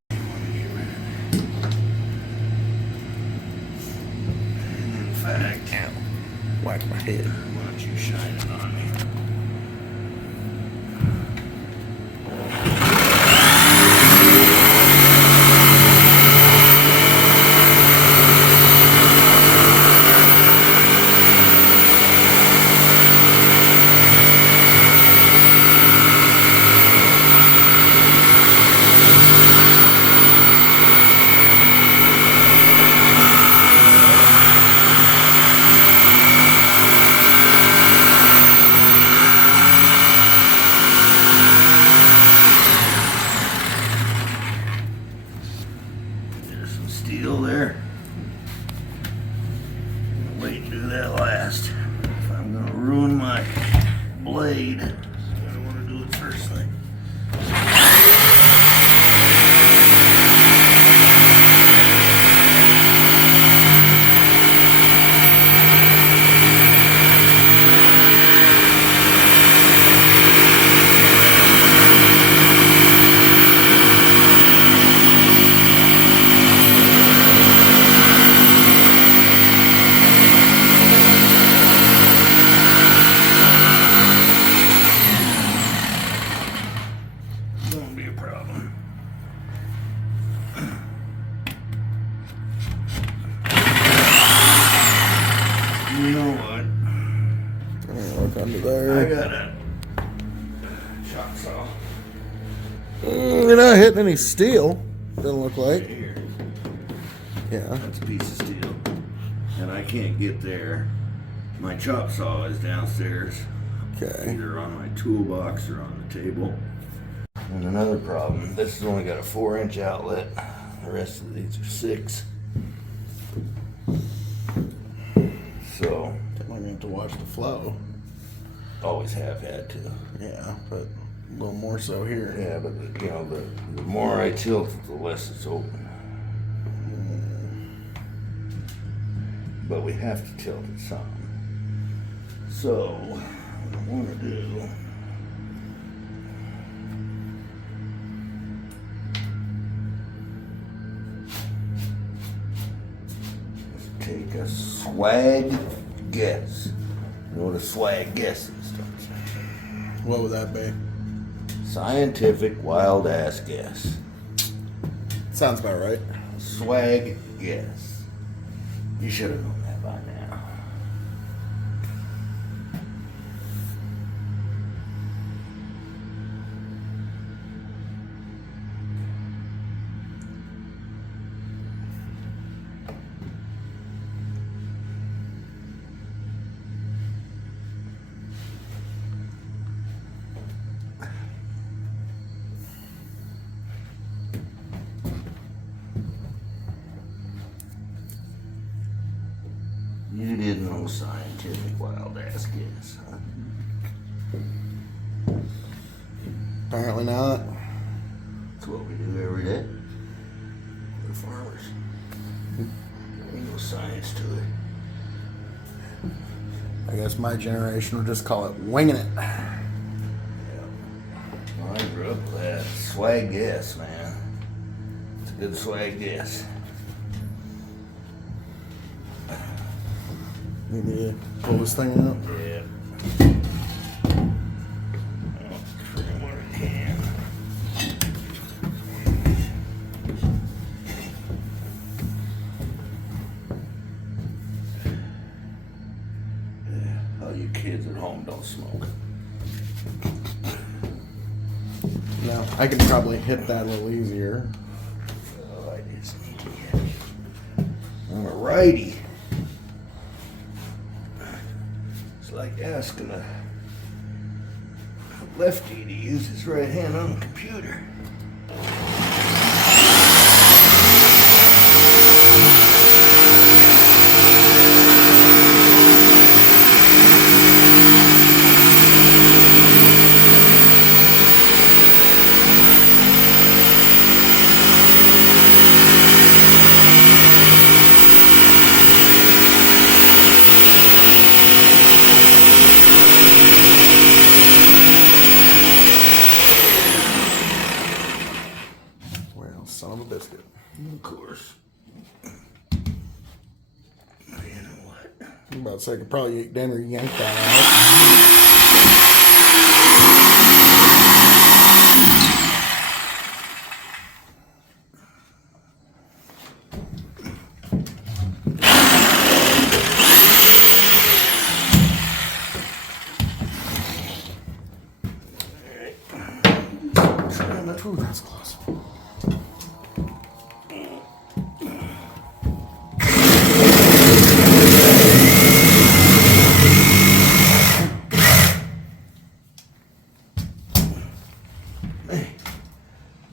In fact, Whack my head. why don't you shine it on me? There's some steel there. Wait and do that last. If I'm gonna ruin my blade, I don't want to do it first thing. Won't be a problem. You know what? Look under I there. got a chop saw. You're not hitting any steel. Doesn't look like. Here, Yeah. that's a piece of steel. And I can't get there. My chop saw is downstairs. Okay. Either on my toolbox or on the table. And another problem, this has only got a 4-inch outlet. The rest of these are 6. So, Definitely going to have to watch the flow. always have had to. Yeah, but a little more so here. Yeah, but the more I tilt it, the less it's open. But we have to tilt it some. So, what I want to do is take a swag guess. You know what a swag guess is, don't you? What would that be? Scientific wild ass guess. Sounds about right. Swag guess. You should have known that by now. You didn't know scientific wild ass guess, huh? Apparently not. That's what we do every day. We're farmers. There ain't no science to it. I guess my generation would just call it winging it. Yeah. Well, I grew up with that. Swag guess, man. It's a good swag guess. You need to pull this thing out. Yeah. I'll trim what I can. Yeah. All you kids at home don't smoke. No, I can probably hit that a little easier. Oh, I just need to get. I'm a righty. It's like asking a lefty to use his right hand on the computer. Well, son of a biscuit. Of course. You know what? I'm about to say I could probably damn near yank that out. Ooh, that's close.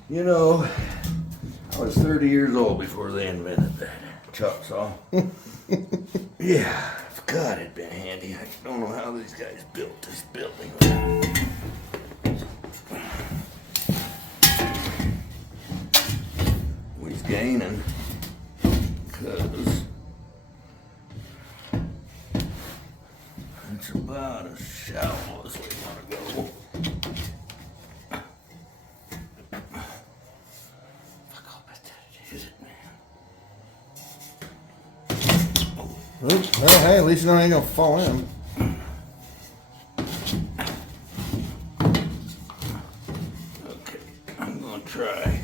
You know, I was 30 years old before they invented that chop saw. Yeah, God, it'd been handy. I don't know how these guys built this building. We's gaining, because it's about as shallow as we want to go. Oops, well, hey, at least you know I ain't gonna fall in. Okay, I'm gonna try.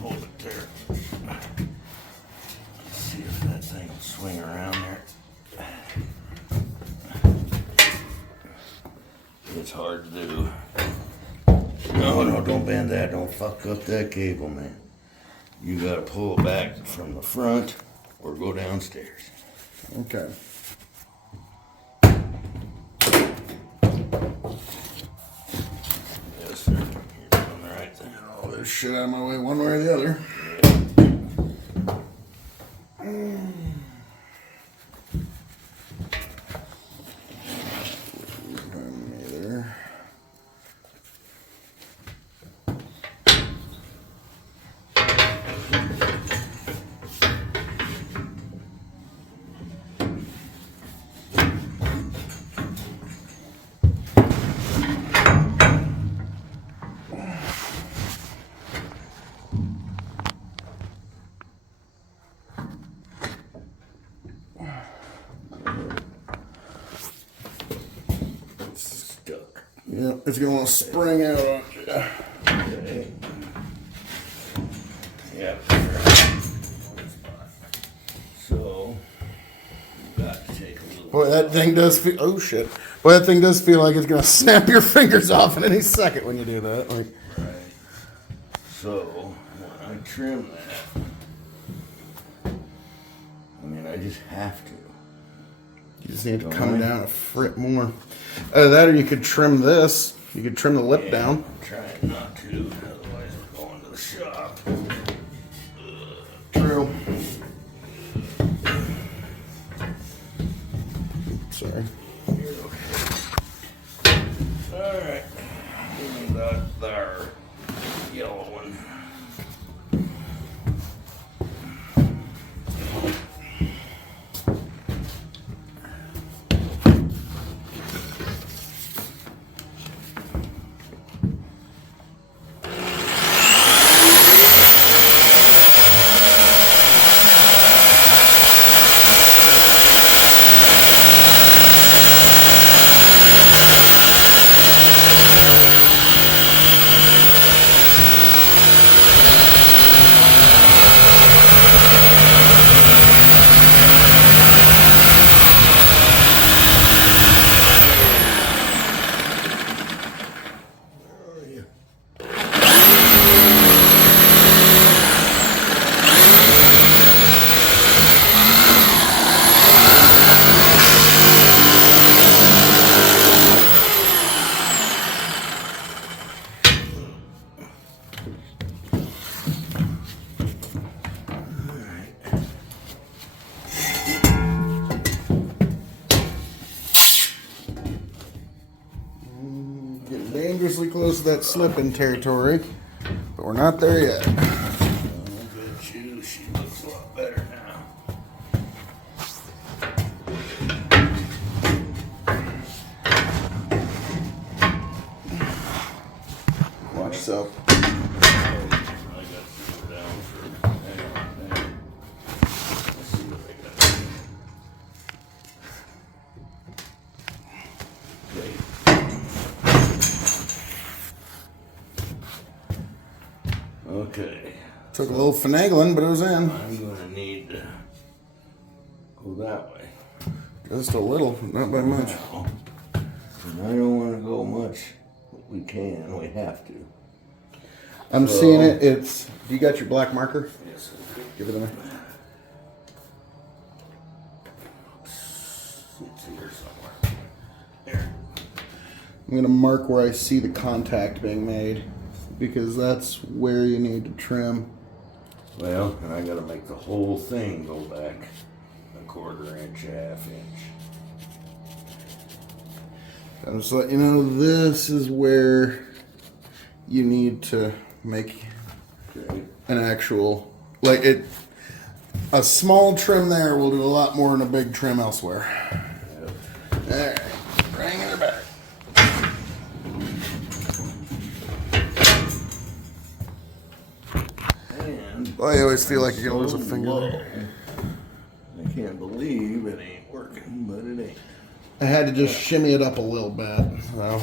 Hold it there. Let's see if that thing will swing around there. It's hard to do. No, don't don't bend that. Don't fuck up that cable, man. You gotta pull it back from the front or go downstairs. Okay. Yes, sir. You're doing the right thing. All this shit out of my way, one way or the other. There. Stuck. Yeah, it's gonna want to spring out on you. Okay. Yep. So, you got to take a little. Boy, that thing does feel. Oh shit! Boy, that thing does feel like it's gonna snap your fingers off in any second when you do that. Like, Right. So, when I trim that, I mean, I just have to. you just need to come down a frit more. That, or you could trim this. You could trim the lip down. I'm trying not to, otherwise we're going to the shop. True. Sorry. You're okay. Alright. Give me that there yellow one. Getting dangerously close to that slipping territory, but we're not there yet. Good shoe. She looks a lot better now. Watch yourself. I got to go down for. Hang on. Let's see what I got. Okay. Took a little finagling, but it was in. I'm gonna need to go that way. Just a little, not by much. Now, and I don't want to go much. But we can. We have to. I'm seeing it. It's. You got your black marker? Yes. Give it to me. It's here somewhere. There. I'm gonna mark where I see the contact being made, because that's where you need to trim. Well, and I gotta make the whole thing go back a quarter inch, half inch. I'm just letting you know this is where you need to make Okay. an actual, like it. A small trim there will do a lot more than a big trim elsewhere. Yep. All right, bring it back. And I always feel like you're gonna lose a finger low. there. I can't believe it ain't working, but it ain't. I had to just shimmy it up a little bit. So.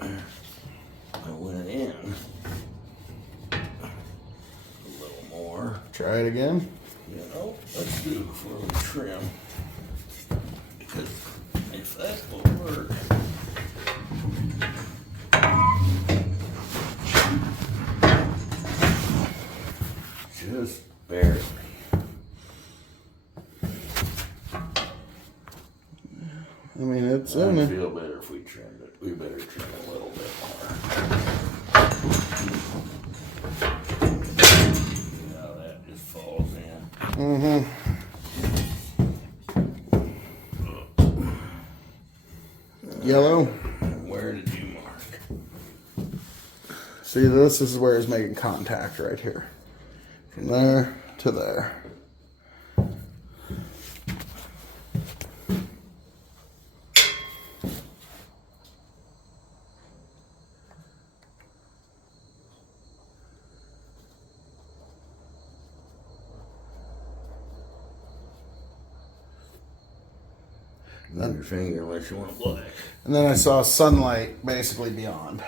I went in a little more. Try it again. You know, let's do it before we trim. Because if that will work. Just barely. I mean, it's I in it. feel better if we trimmed it. We better trim it a little bit more. Now that just falls in. Mm-hmm. Yellow. Where did you mark? See, this is where it's making contact right here. From there to there. Move your finger unless you want black. And then I saw sunlight basically beyond.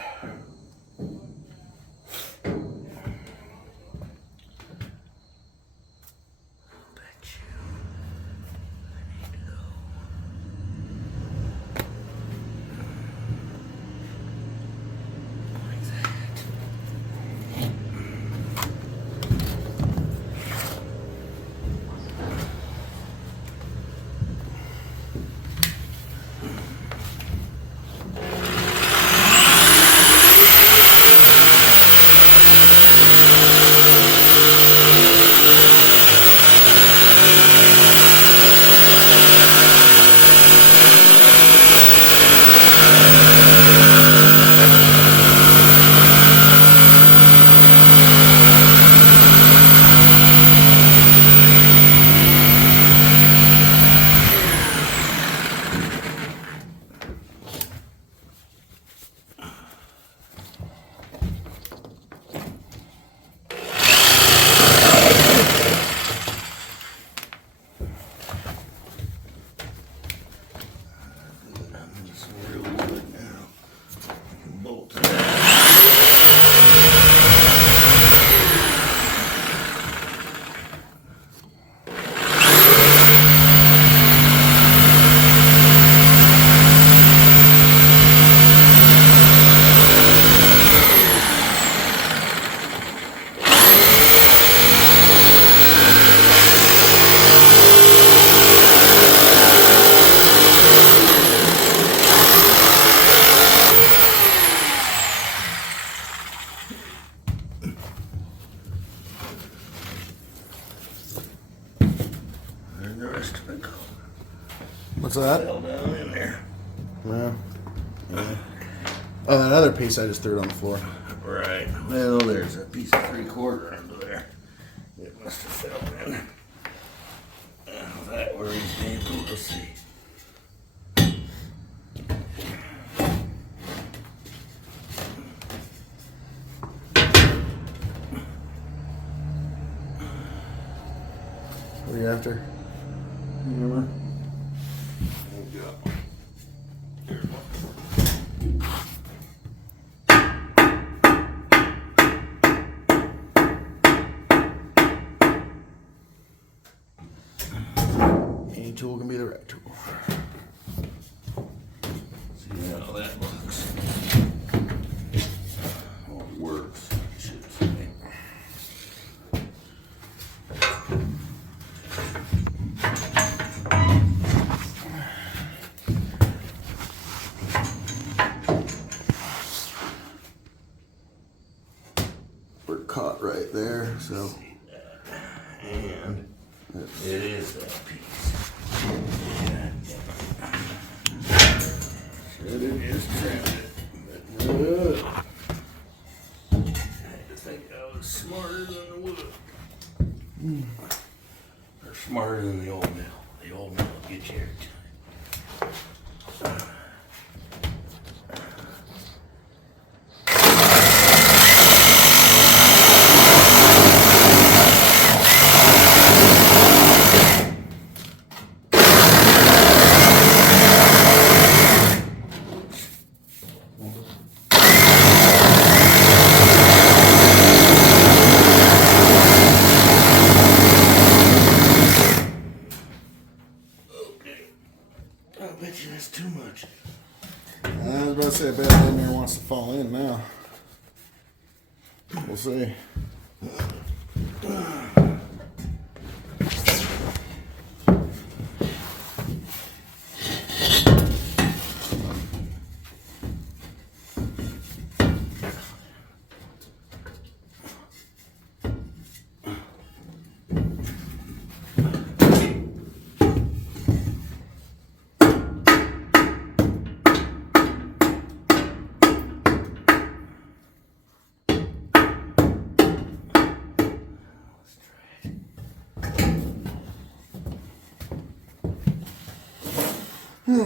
Where'd the rest of it go? What's that? Fell down in there. Yeah. Oh, that other piece I just threw it on the floor. Right. Well, there's a piece of 3/4 under there. It must have fell in. If that worries me, but we'll see. What are you after? Remember? Any tool can be the right tool. See how that looks. Well, it works, I should say. We're caught right there, so. And it is that piece. Should have just trimmed it, but no. I had to think I was smarter than the wood. Or smarter than the old mill. The old mill will get you every time. I bet you that's too much. I was about to say, I bet that in there wants to fall in now. We'll see. So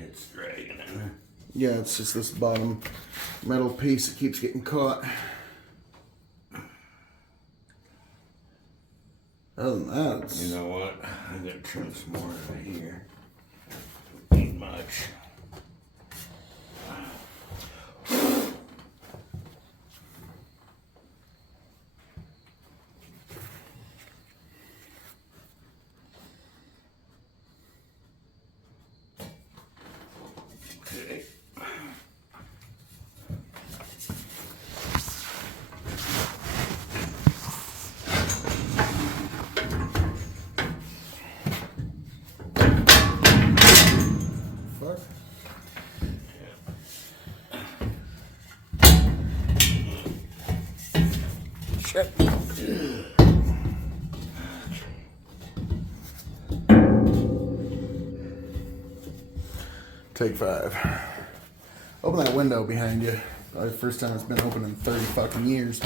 it's dragging in. Yeah, it's just this bottom metal piece that keeps getting caught. Other than that, it's... You know what? I gotta trim some more over here. Ain't much. Okay. Fuck. Shit. Take 5. Open that window behind you. Probably the first time it's been open in 30 fucking years.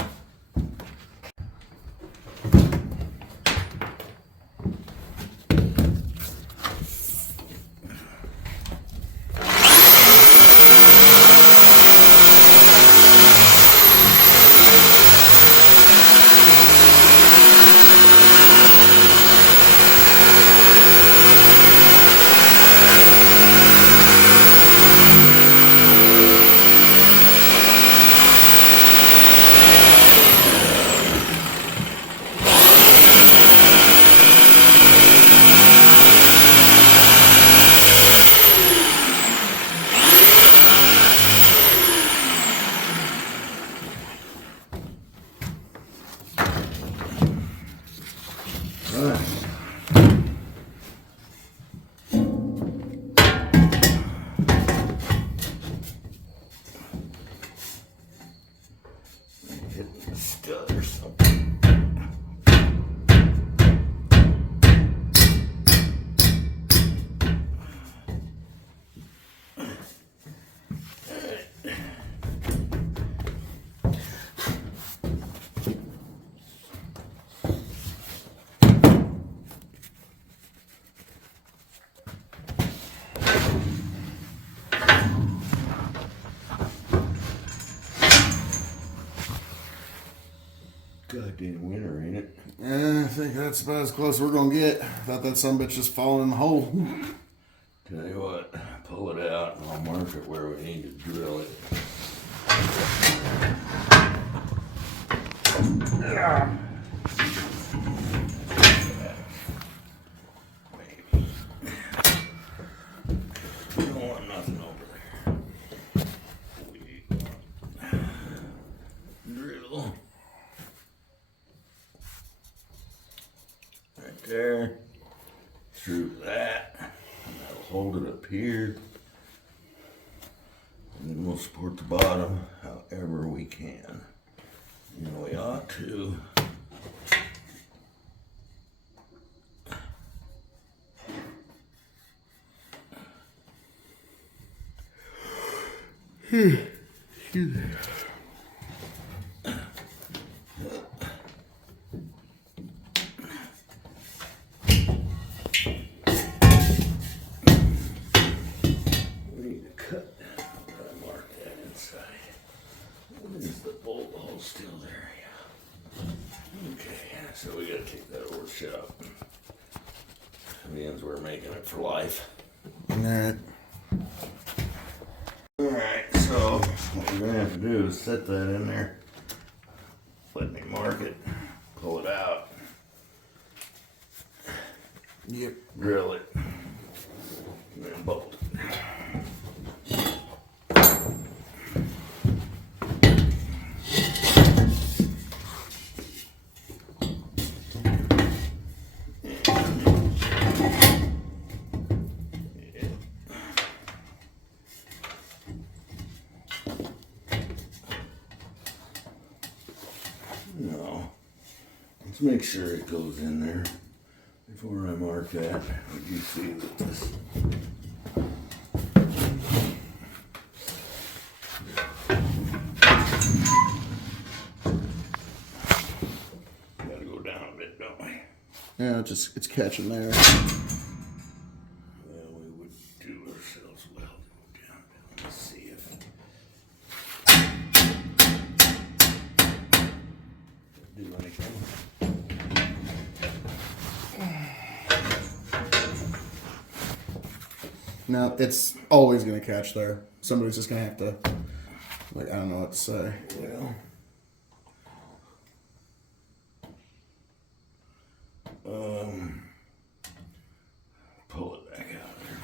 Hitting the stud or something. Goddamn winter, ain't it? Yeah, I think that's about as close as we're gonna get. Thought that sumbitch just falling in the hole. Tell you what, pull it out and I'll mark it where we need to drill it. Maybe. We don't want nothing over there. We want drill. Right there. Through that. And that'll hold it up here. And then we'll support the bottom however we can. And we ought to. We need to cut where I marked that inside. Is the bolt hole still there? Yeah. Okay, so we gotta take that over shop. Means we're making it for life. Alright. Alright, so what we're gonna have to do is set that in there. Let me mark it, pull it out, Yep. drill it, and then bolt it. No. Let's make sure it goes in there before I mark that. Would you see that this Yeah, it's catching there. Well, we would do ourselves well. Down. Let's see if. Do anything. No, it's always gonna catch there. Somebody's just gonna have to, like, I don't know what to say. Well. Pull it back out there.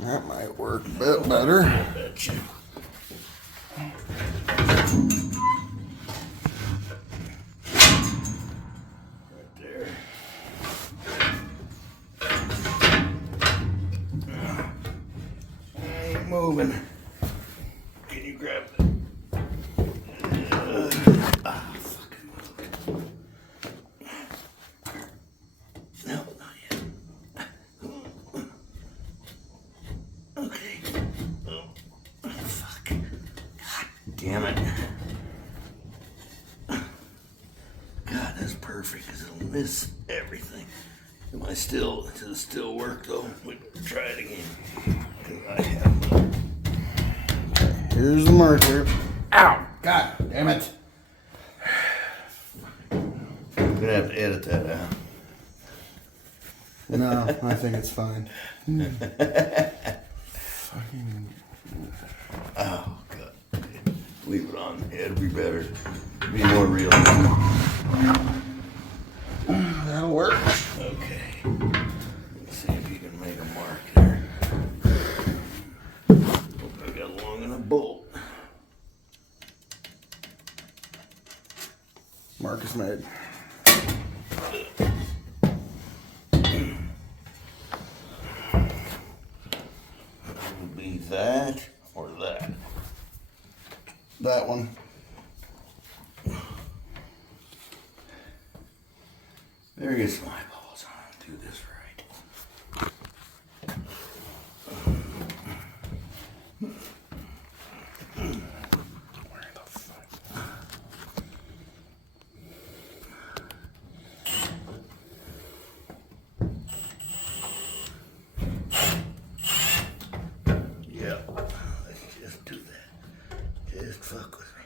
That might work a bit better. I bet you. Right there. I ain't moving. Can you grab it? Fucking move. No, not yet. Okay. Oh, fuck. God damn it. God, that's perfect because it'll miss everything. Does it still work though? We can try it again. Because I have no. Here's the marker. Ow! God damn it. I'm gonna have to edit that out. No, I think it's fine. Oh, God. Leave it on. It'll be better. Be more real. That'll work. Okay. Let's see if you can make a mark there. Hope I got long enough bolt. Mark is made. It'll be that or that. That one. There is my balls on. Do this right. Where the fuck? Yeah. Let's just do that. Just fuck with me.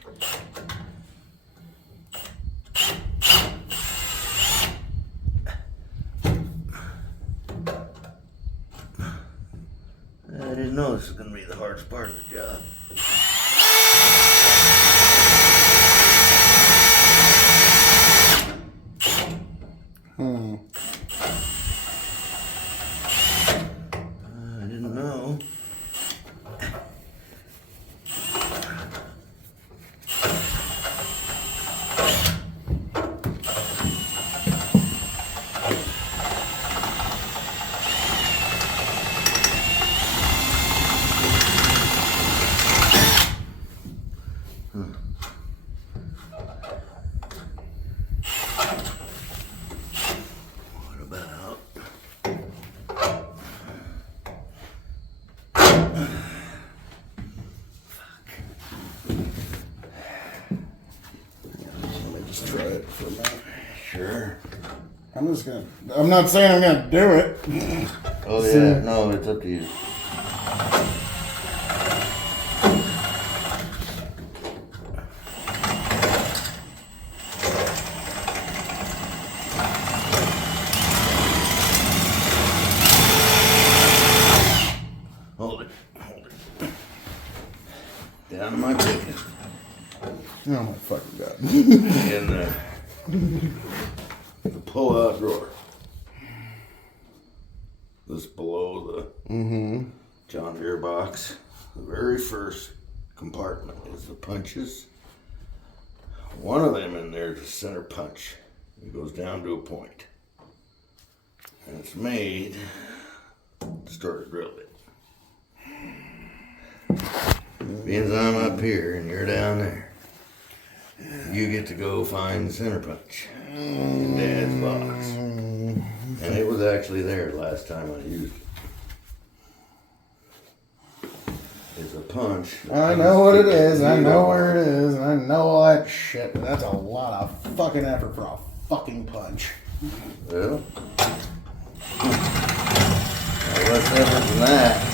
I didn't know this was going to be the hardest part of the job. I didn't know. What about? Let me just try it for a minute. Sure. I'm not saying I'm gonna do it. Oh yeah, no, it's up to you. Hold it. Down to my bacon. Oh my fucking God. In the pull-out drawer. This below the John Deere box. The very first compartment is the punches. One of them in there is a center punch. It goes down to a point. And it's made to start a drill bit. Being as I'm up here and you're down there, you get to go find the center punch in Dad's box. And it was actually there last time I used it. It's a punch. I know what it is. I know where it is. And I know all that shit. But that's a lot of fucking effort for a fucking punch. Well, less effort than that.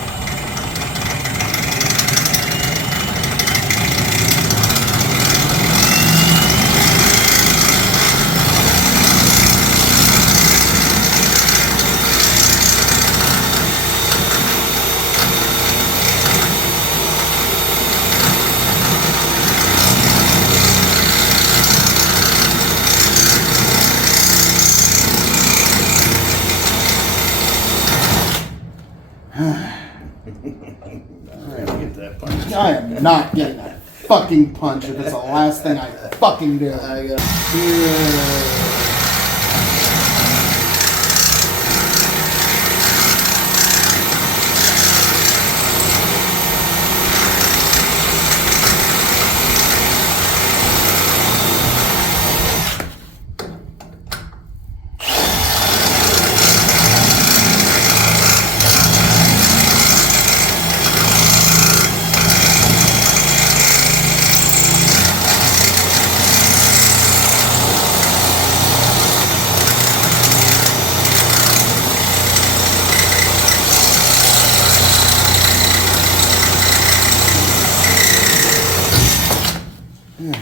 Get that punch. I am not getting that fucking punch if it's the last thing I fucking do. I got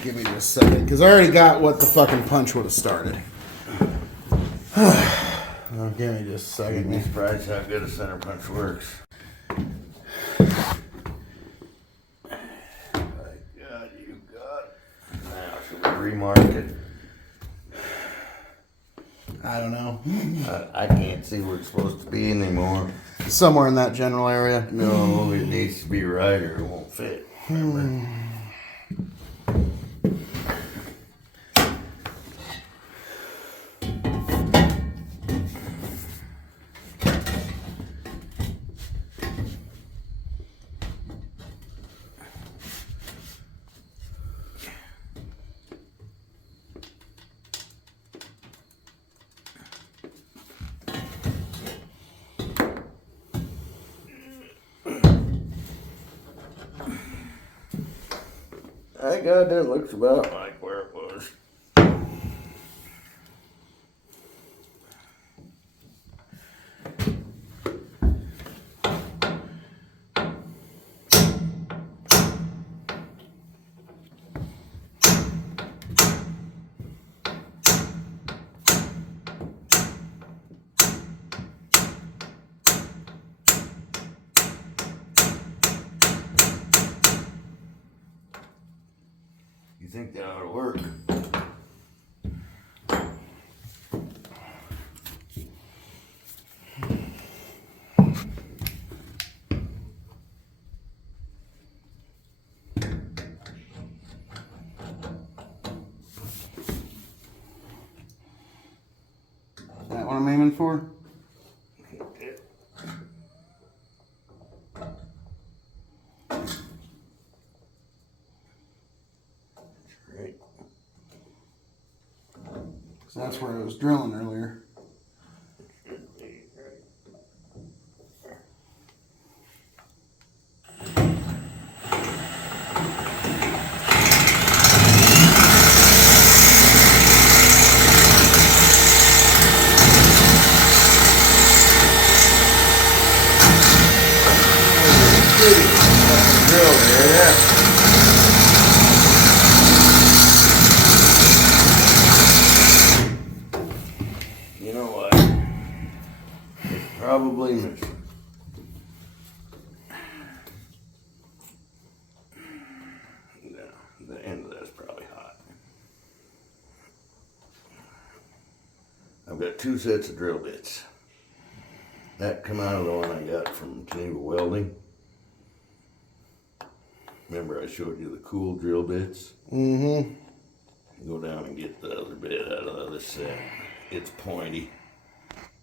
Give me just a second, because I already got what the fucking punch would have started. Give me just a second. You'd be surprised how good a center punch works. My God, you got it. Now, should we remark it? I don't know. I can't see where it's supposed to be anymore. Somewhere in that general area. No, it needs to be right or it won't fit. Remember? I God, that looks about like where it was. You think that ought to work? Is that what I'm aiming for? Right. So that's where I was drilling earlier. Drill there. You know what? It's probably missing. No, the end of that's probably hot. I've got two sets of drill bits. That come out of the one I got from Geneva Welding. Remember I showed you the cool drill bits? Mm-hmm. Go down and get the other bit out of the other set. It's pointy.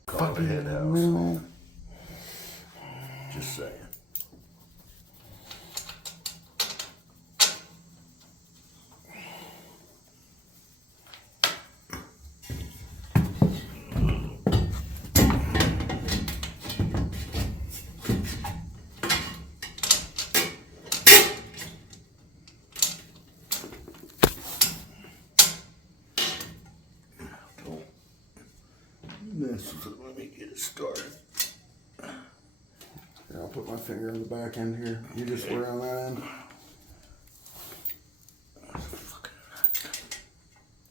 Call it a head house. Just saying. Let me get it started. Yeah, I'll put my finger in the back end here. You just were on that end. Fucking nuts.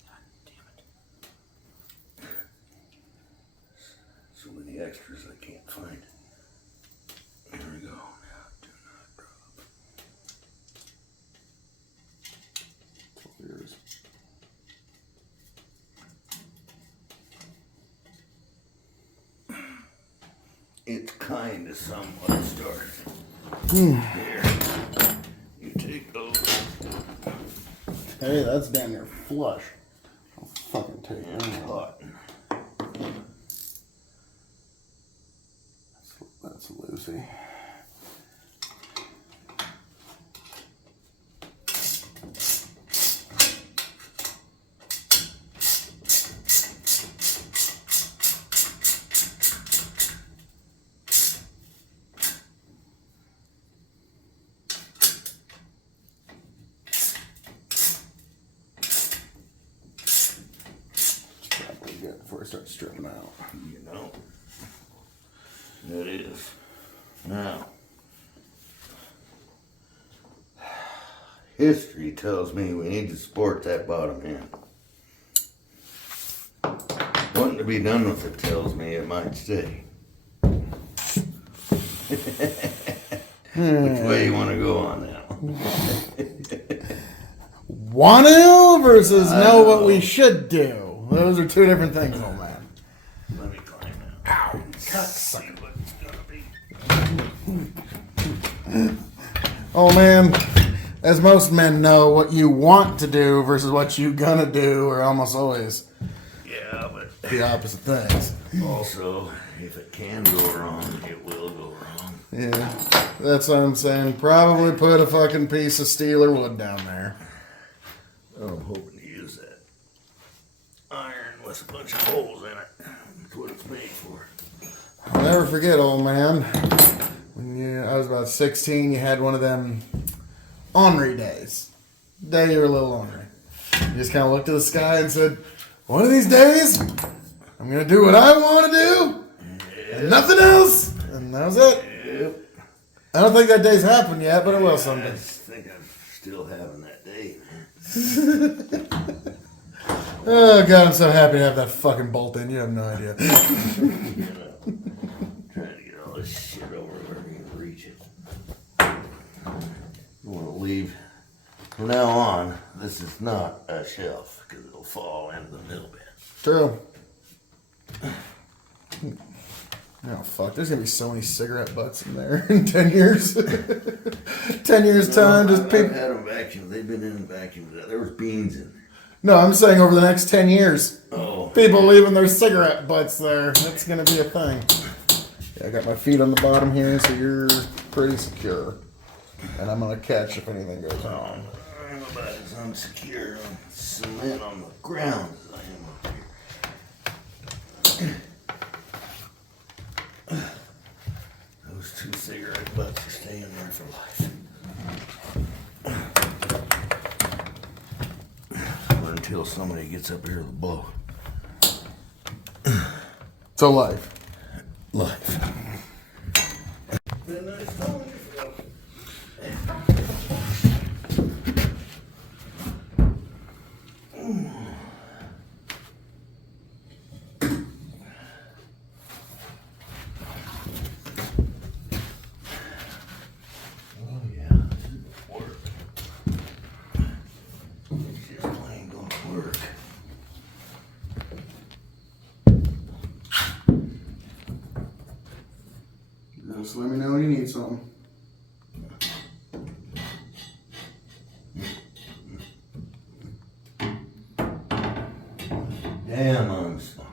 God damn it. So many extras I can't find. Here we go. Now, do not drop. Yours. It's kind of somewhat started. Here, you take those. Hey, that's damn near flush. I'll fucking take And that. hot. That's Lucy. Before I start stripping out. You know, it is. Now, history tells me we need to support that bottom end. Wanting to be done with it tells me it might stay. Which way you want to go on that one? Want to versus know what we should do. Those are two different things, old man. Let me climb out. Ow, See what it's gonna be. Oh man, as most men know, what you want to do versus what you gonna do are almost always Yeah, but the opposite things. also, if it can go wrong, it will go wrong. Yeah, that's what I'm saying. Probably put a fucking piece of steel or wood down there. I'm hoping to use that iron with a bunch of holes in it. That's what it's made for. I'll never forget, old man. When I was about 16, you had one of them ornery days. Day you were a little ornery. You just kind of looked to the sky and said, one of these days, I'm going to do what I want to do and nothing else. And that was it. Yep. I don't think that day's happened yet, but it will I someday. just think I'm still having that day, man. Oh, God, I'm so happy to have that fucking bolt in. You have no idea. You know, trying to get all this shit over where we can reach it. You want to leave. From now on, this is not a shelf because it'll fall into the middle bit. True. Oh, fuck. There's going to be so many cigarette butts in there in 10 years. 10 years' time, just I've people. had them vacuumed. They've been in vacuums. There was beans in there. No, I'm saying over the next 10 years. Oh. People leaving their cigarette butts there. That's going to be a thing. Yeah, I got my feet on the bottom here, so you're pretty secure. And I'm going to catch if anything goes wrong. I'm about as unsecure on cement on the ground as I am up here. Those two cigarette butts are staying there for life. Or until somebody gets up here with a blow. So life. Life. Just let me know when you need something. Damn, I'm smart.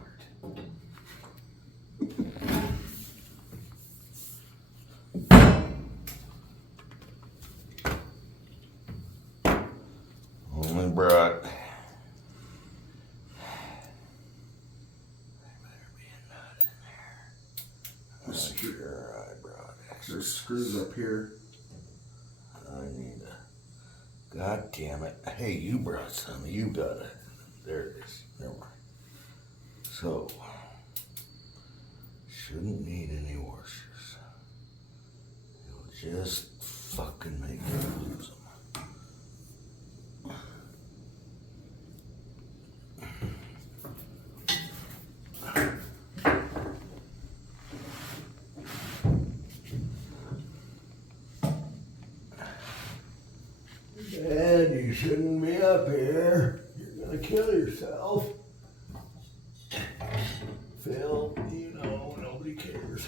Only brought. Sure, I brought extra. There's screws up here. I need a. God damn it! Hey, you brought some. You got it. There it is. There we go. So shouldn't need any washers. You'll just fucking make you lose them. Dad, you shouldn't be up here. You're gonna kill yourself. Phil, you know, nobody cares.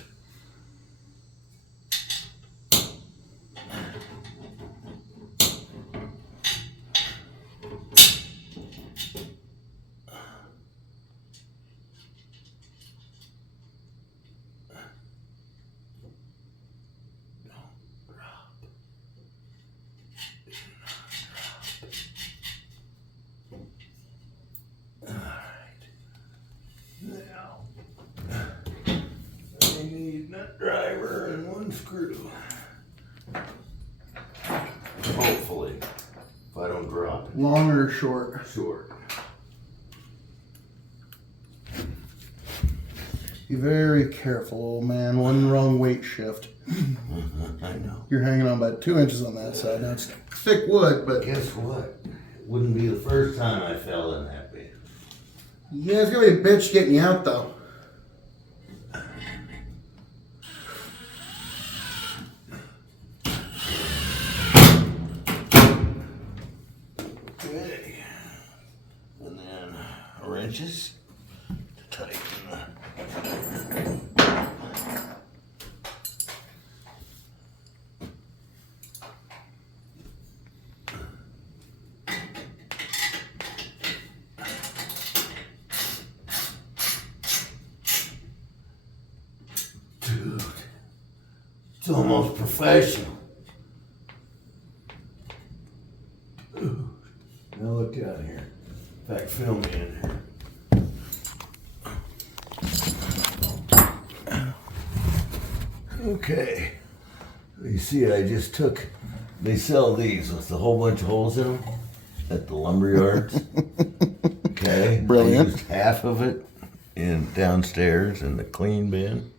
Nut driver and one screw. Hopefully, if I don't drop it. Long or short? Short. Be very careful, old man. One wrong weight shift. I know. You're hanging on about 2 inches on that side. Now it's thick wood, but Guess what? It wouldn't be the first time I fell in that bed. yeah, it's gonna be a bitch getting you out though. Okay. And then wrenches to tighten the. Dude, it's almost professional. Dude. Now look down here. In fact, film me in here. Okay. You see, I just took. They sell these with a whole bunch of holes in them at the lumber yards. Okay. Brilliant. I used half of it in downstairs in the clean bin,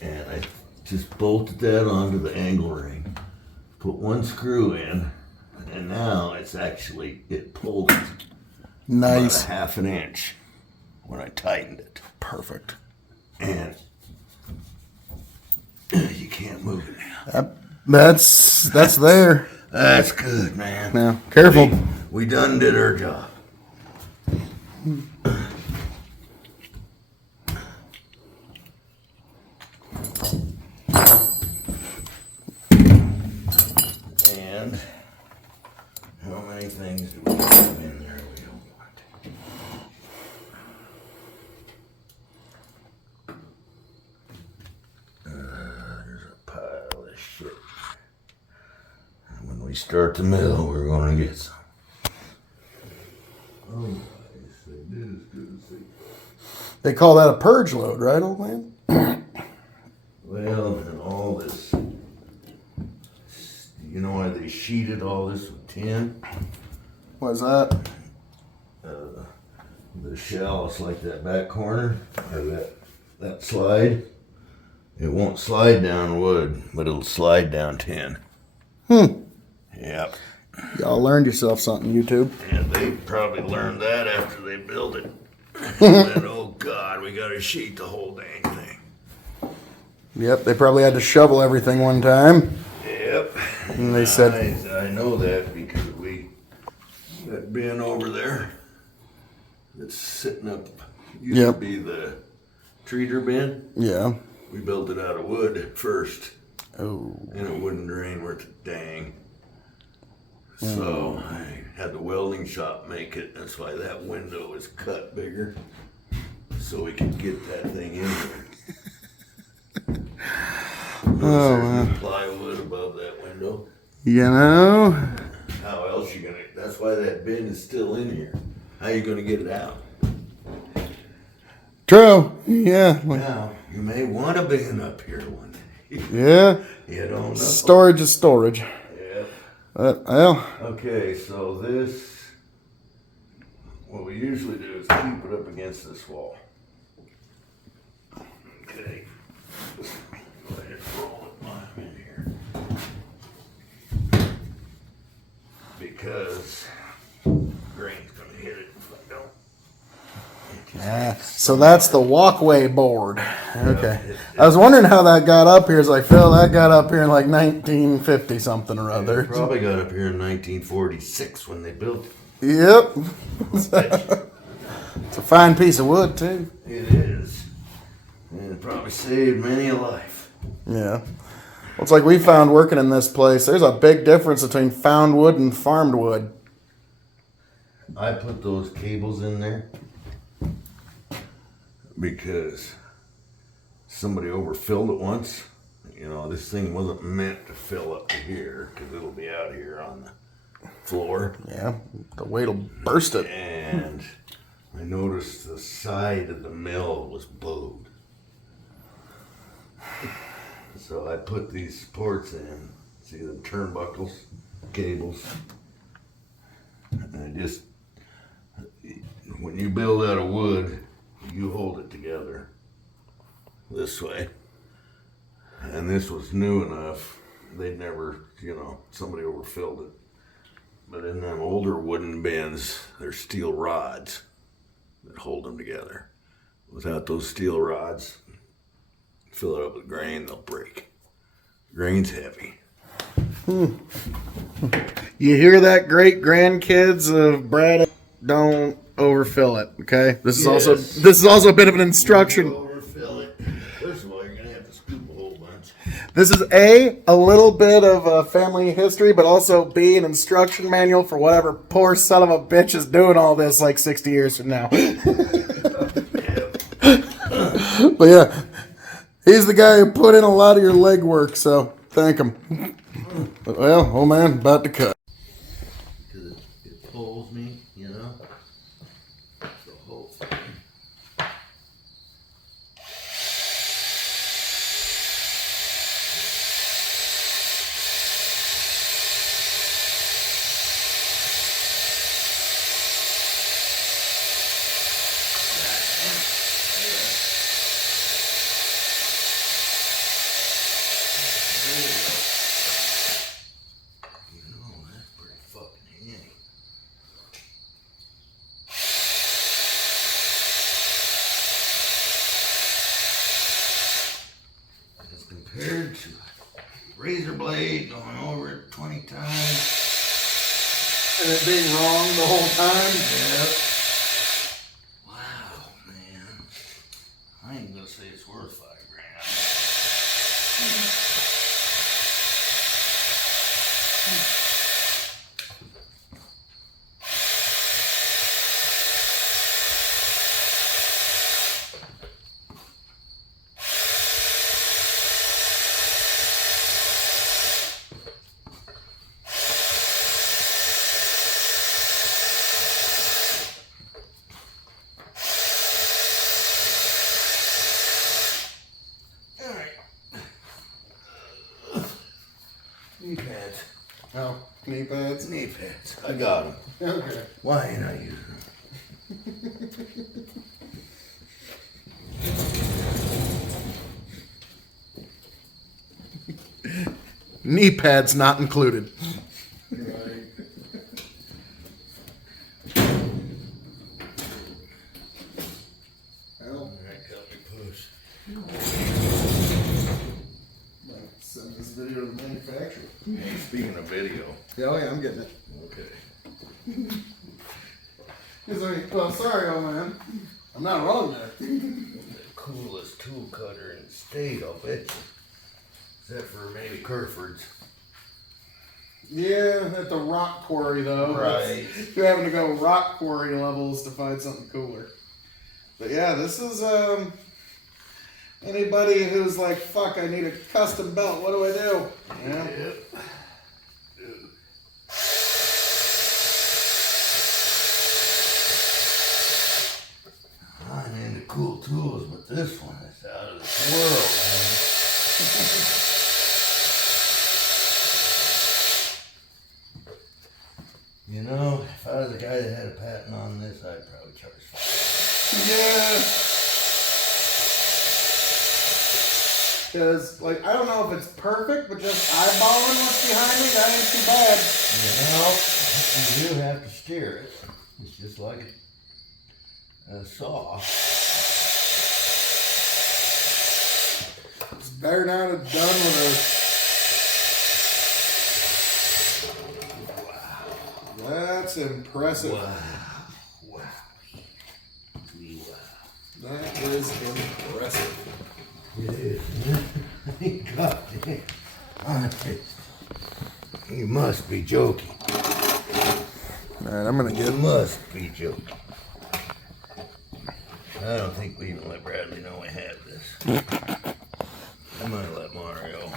and I just bolted that onto the angle ring. Put one screw in, and now it pulled it Nice. about a half an inch when I tightened it. Perfect. And you can't move it now. That's there. That's good, man. Now, careful. We done did our job. And how many things do we have in there we don't want? There's a pile of shit. When we start the mill, we're gonna get some. Oh, they do as good as they. They call that a purge load, right, old man? Well, and all this, you know why they sheeted all this with tin? What's that? The shell, it's like that back corner, or that slide. It won't slide down wood, but it'll slide down tin. Yep. Y'all learned yourself something, YouTube. And they probably learned that after they built it. And oh God, we gotta sheet the whole dang thing. Yep, they probably had to shovel everything one time. Yep. And they said, I know that because that bin over there that's sitting up used Yep. to be the treater bin. yeah. We built it out of wood at first, Oh. and it wouldn't drain worth a dang. So I had the welding shop make it. That's why that window is cut bigger, so we could get that thing in there. Oh, There's plywood above that window. You know? How else you gonna? That's why that bin is still in here. How you gonna get it out? True. Yeah. Now you may want a bin up here one day. Yeah. You don't know. Storage is storage. Yeah. Well. Okay, so this, what we usually do is keep it up against this wall. Okay. Go ahead and roll it while I'm in here. Because grain's gonna hit it if I don't. So that's the walkway board. Okay. I was wondering how that got up here. It's like, Phil, that got up here in like 1950 something or other. Probably got up here in 1946 when they built it. Yep. It's a fine piece of wood, too. It is. And it probably saved many a life. Yeah. Well, it's like we found working in this place. There's a big difference between found wood and farmed wood. I put those cables in there because somebody overfilled it once. You know, this thing wasn't meant to fill up to here because it'll be out here on the floor. Yeah, the weight'll burst it. And I noticed the side of the mill was bowed. So I put these supports in. See the turnbuckles, cables. And I just, when you build out of wood, you hold it together this way. And this was new enough, they'd never, you know, somebody overfilled it. But in them older wooden bins, there's steel rods that hold them together. Without those steel rods, fill it up with grain, they'll break. Grain's heavy. You hear that, great grandkids of Brad? Don't overfill it, okay? This is also a bit of an instruction. Overfill it. First of all, you're gonna have to scoop a whole bunch. This is a little bit of family history, but also B, an instruction manual for whatever poor son of a bitch is doing all this like 60 years from now. But yeah, he's the guy who put in a lot of your legwork, so thank him. But, well, old man, about to cut. Because it pulls me, you know? The whole thing. Compared to a razor blade going over it 20 times. And it being wrong the whole time? Yep. Wow, man. I ain't gonna say it's worth $5 grand. Knee pads. Oh, knee pads? Knee pads. I got them. Okay. Why ain't I using them? Knee pads not included. Right. Well, Alright, help me push. send this video to the manufacturer. Hey, speaking of video. Oh yeah, I'm getting it. Okay. He's like, well, sorry, old man. I'm not wrong there. The coolest tool cutter in the state, I'll bet you. Except for maybe Kerford's. Yeah, at the rock quarry though. Right. You're having to go rock quarry levels to find something cooler. But yeah, this is anybody who's like, fuck, I need a custom belt. What do I do? Yeah. Yep. I'm into cool tools, but this one is out of this world, man. You know, if I was the guy that had a patent on this, I'd probably charge for it. Yeah. Because, like, I don't know if it's perfect, but just eyeballing what's behind me, that ain't too bad. You do have to steer it. It's just like a saw. It's better now to done with a... That's impressive. Wow. That is impressive. It is. God damn. You must be joking. Alright, I'm gonna You get... must be joking. I don't think we even let Bradley know we have this. I might let Mario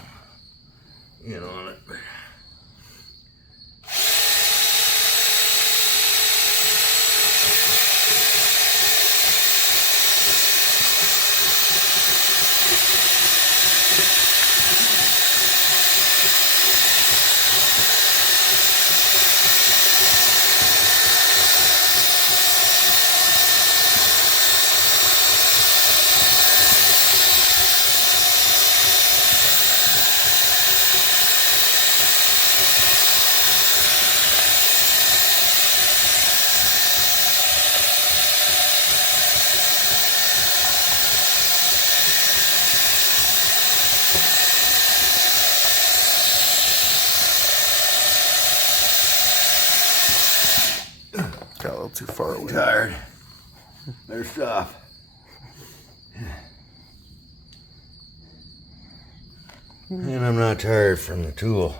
in on it. Got a little too far away. Tired. Better stop. And I'm not tired from the tool.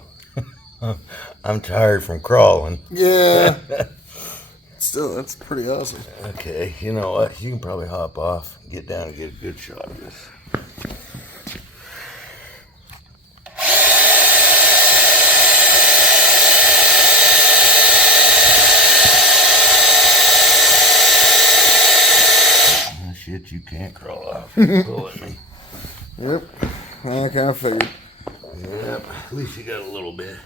I'm tired from crawling. Yeah. Still, that's pretty awesome. Okay, you know what? You can probably hop off, get down and get a good shot of this. Oh, shit, you can't crawl off. Pull at me. Yep. I kind of figured. Yep, at least you got a little bit.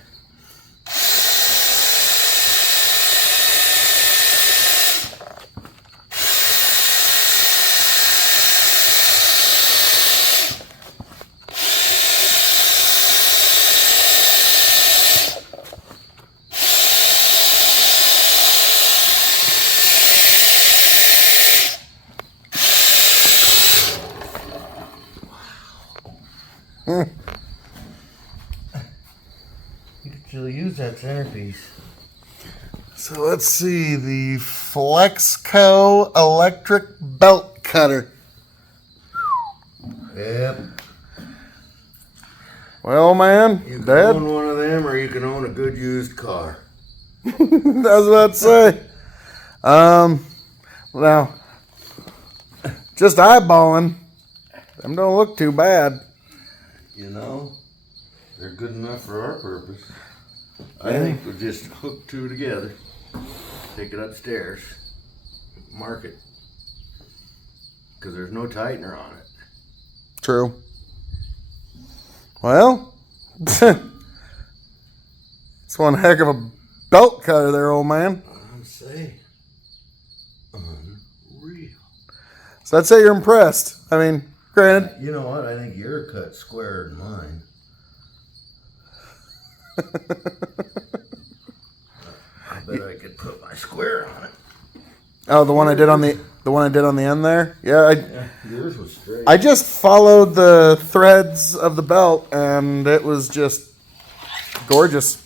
You could still use that centerpiece. So let's see, the Flexco electric belt cutter. Yep. Well, man, You can Dad, own one of them or you can own a good used car. I was about to say. Now, just eyeballing, them don't look too bad. You know, they're good enough for our purpose. I Yeah. think we'll just hook two together, take it upstairs, mark it, because there's no tightener on it. True. Well, it's one heck of a belt cutter there, old man. I'm saying, unreal. So I'd say you're impressed. I mean, granted. You know what? I think you're cut squarer than mine. I bet I could put my square on it. Oh, the one I did on the end there. Yeah, Yeah, yours was straight. I just followed the threads of the belt, and it was just gorgeous.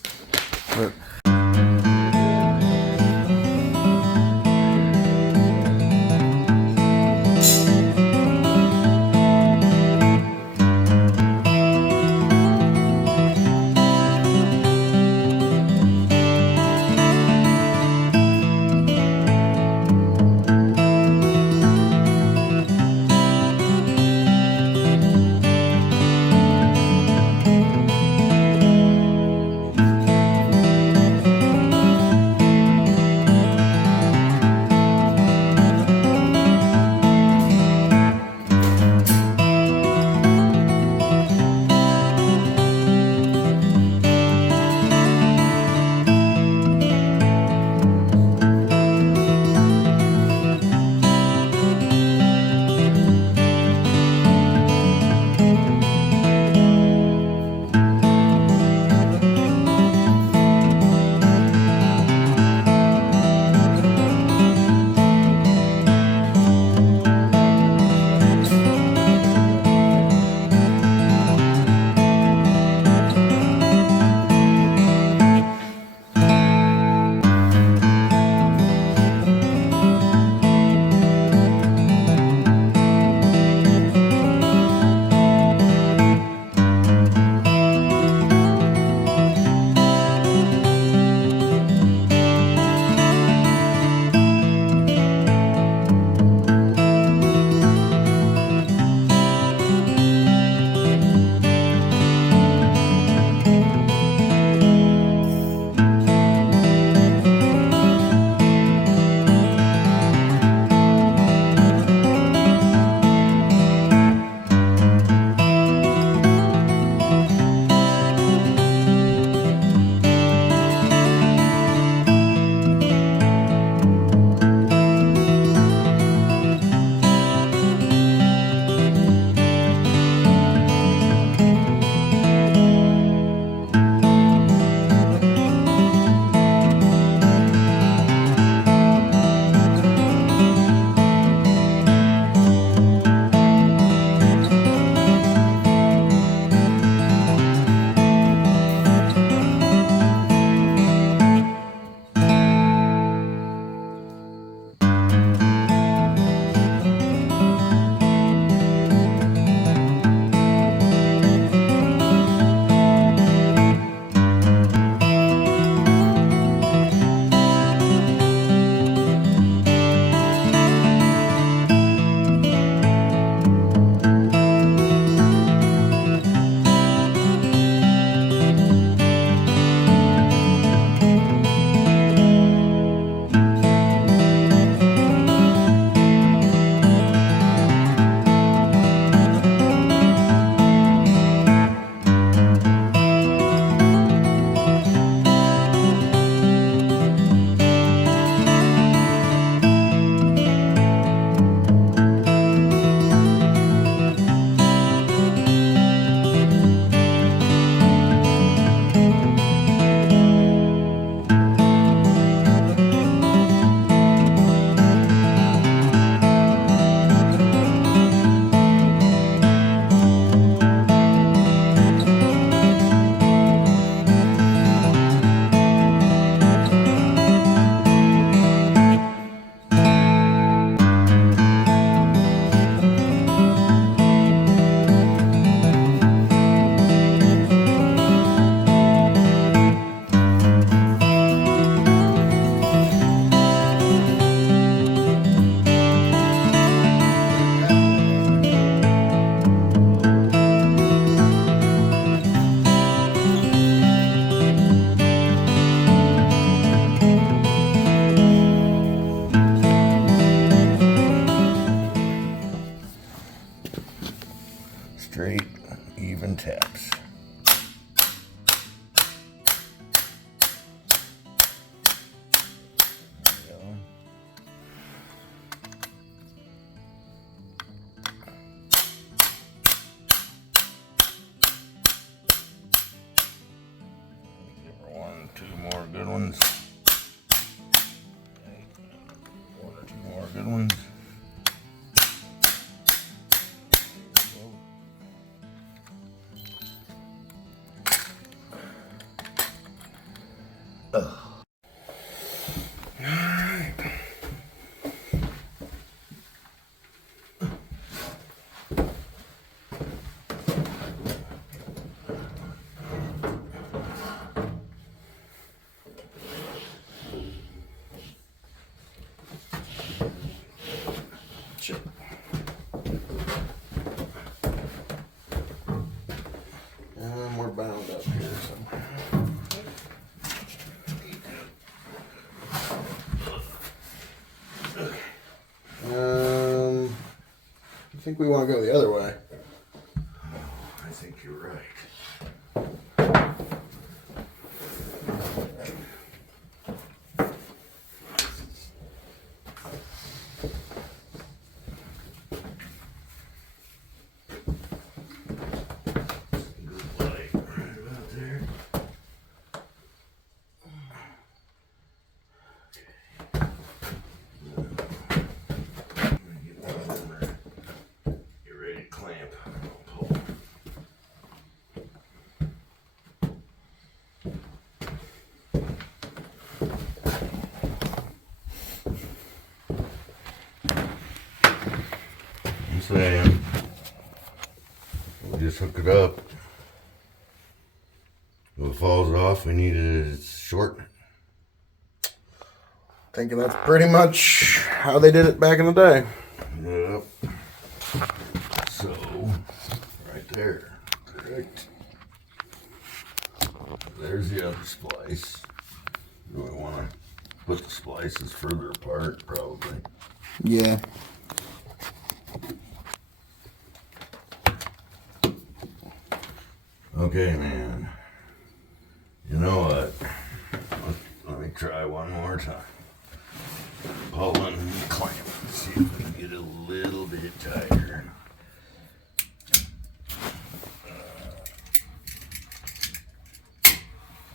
straight, even taps. Two more good ones. One or two more good ones. And we're bound up here somewhere. I think we want to go the other way. I think you're right. Saying we'll just hook it up. If it falls off, we need to shorten it. Thinking that's pretty much how they did it back in the day. Yep. So, right there. Correct. There's the other splice. Do we want to put the splices further apart? Probably. Yeah. Okay, man. You know what? Let me try one more time. Pull and clamp. See if we can get a little bit tighter.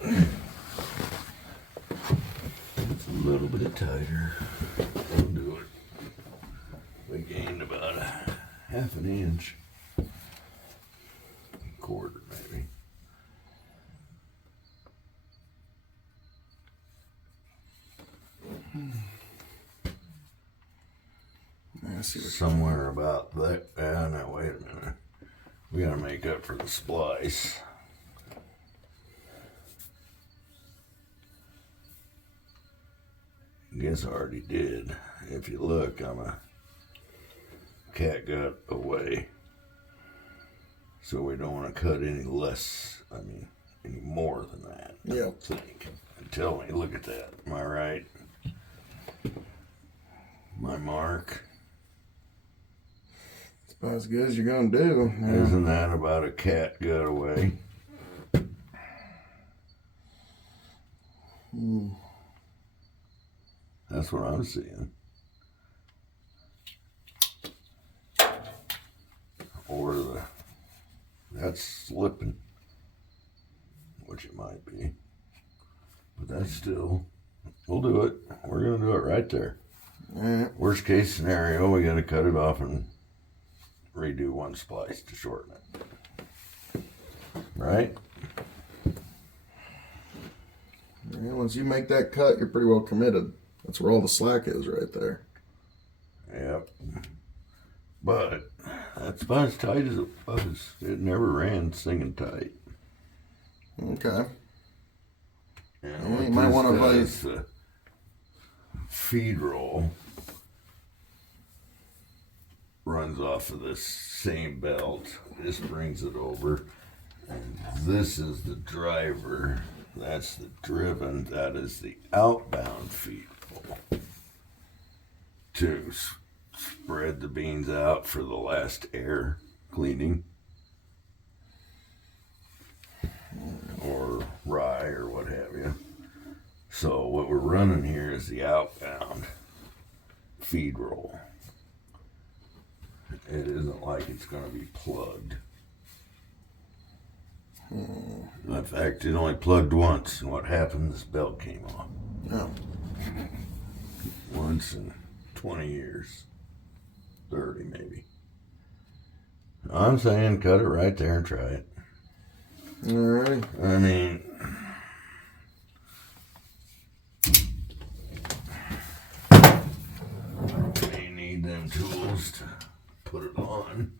It's a little bit tighter. We'll do it. We gained about a half an inch. Quarter maybe. I see what Somewhere about that. No, wait a minute. We gotta make up for the splice. Guess I already did. If you look, I'm a catgut away. So we don't want to cut any less, any more than that. Yeah. I think. And tell me, look at that. Am I right? My mark. It's about as good as you're gonna do. Yeah. Isn't that about a catgut away? That's what I'm seeing. Or that's slipping, which it might be. But that's still, we'll do it. We're going to do it right there. All right. Worst case scenario, we got to cut it off and redo one splice to shorten it. Right? Yeah, once you make that cut, you're pretty well committed. That's where all the slack is right there. Yep. But that's about as tight as it was. It never ran singing tight. Okay. And Well, you what might this wanna does, the feed roll runs off of this same belt. This brings it over. And this is the driver. That's the driven. That is the outbound feed roll. To spread the beans out for the last air cleaning or rye or what have you. So what we're running here is the outbound feed roll. It isn't like it's going to be plugged. In fact, it only plugged once, and what happened, this belt came off. Oh. Once in 20 years. 30 maybe. I'm saying cut it right there and try it. Alright. I mean, you need them tools to put it on.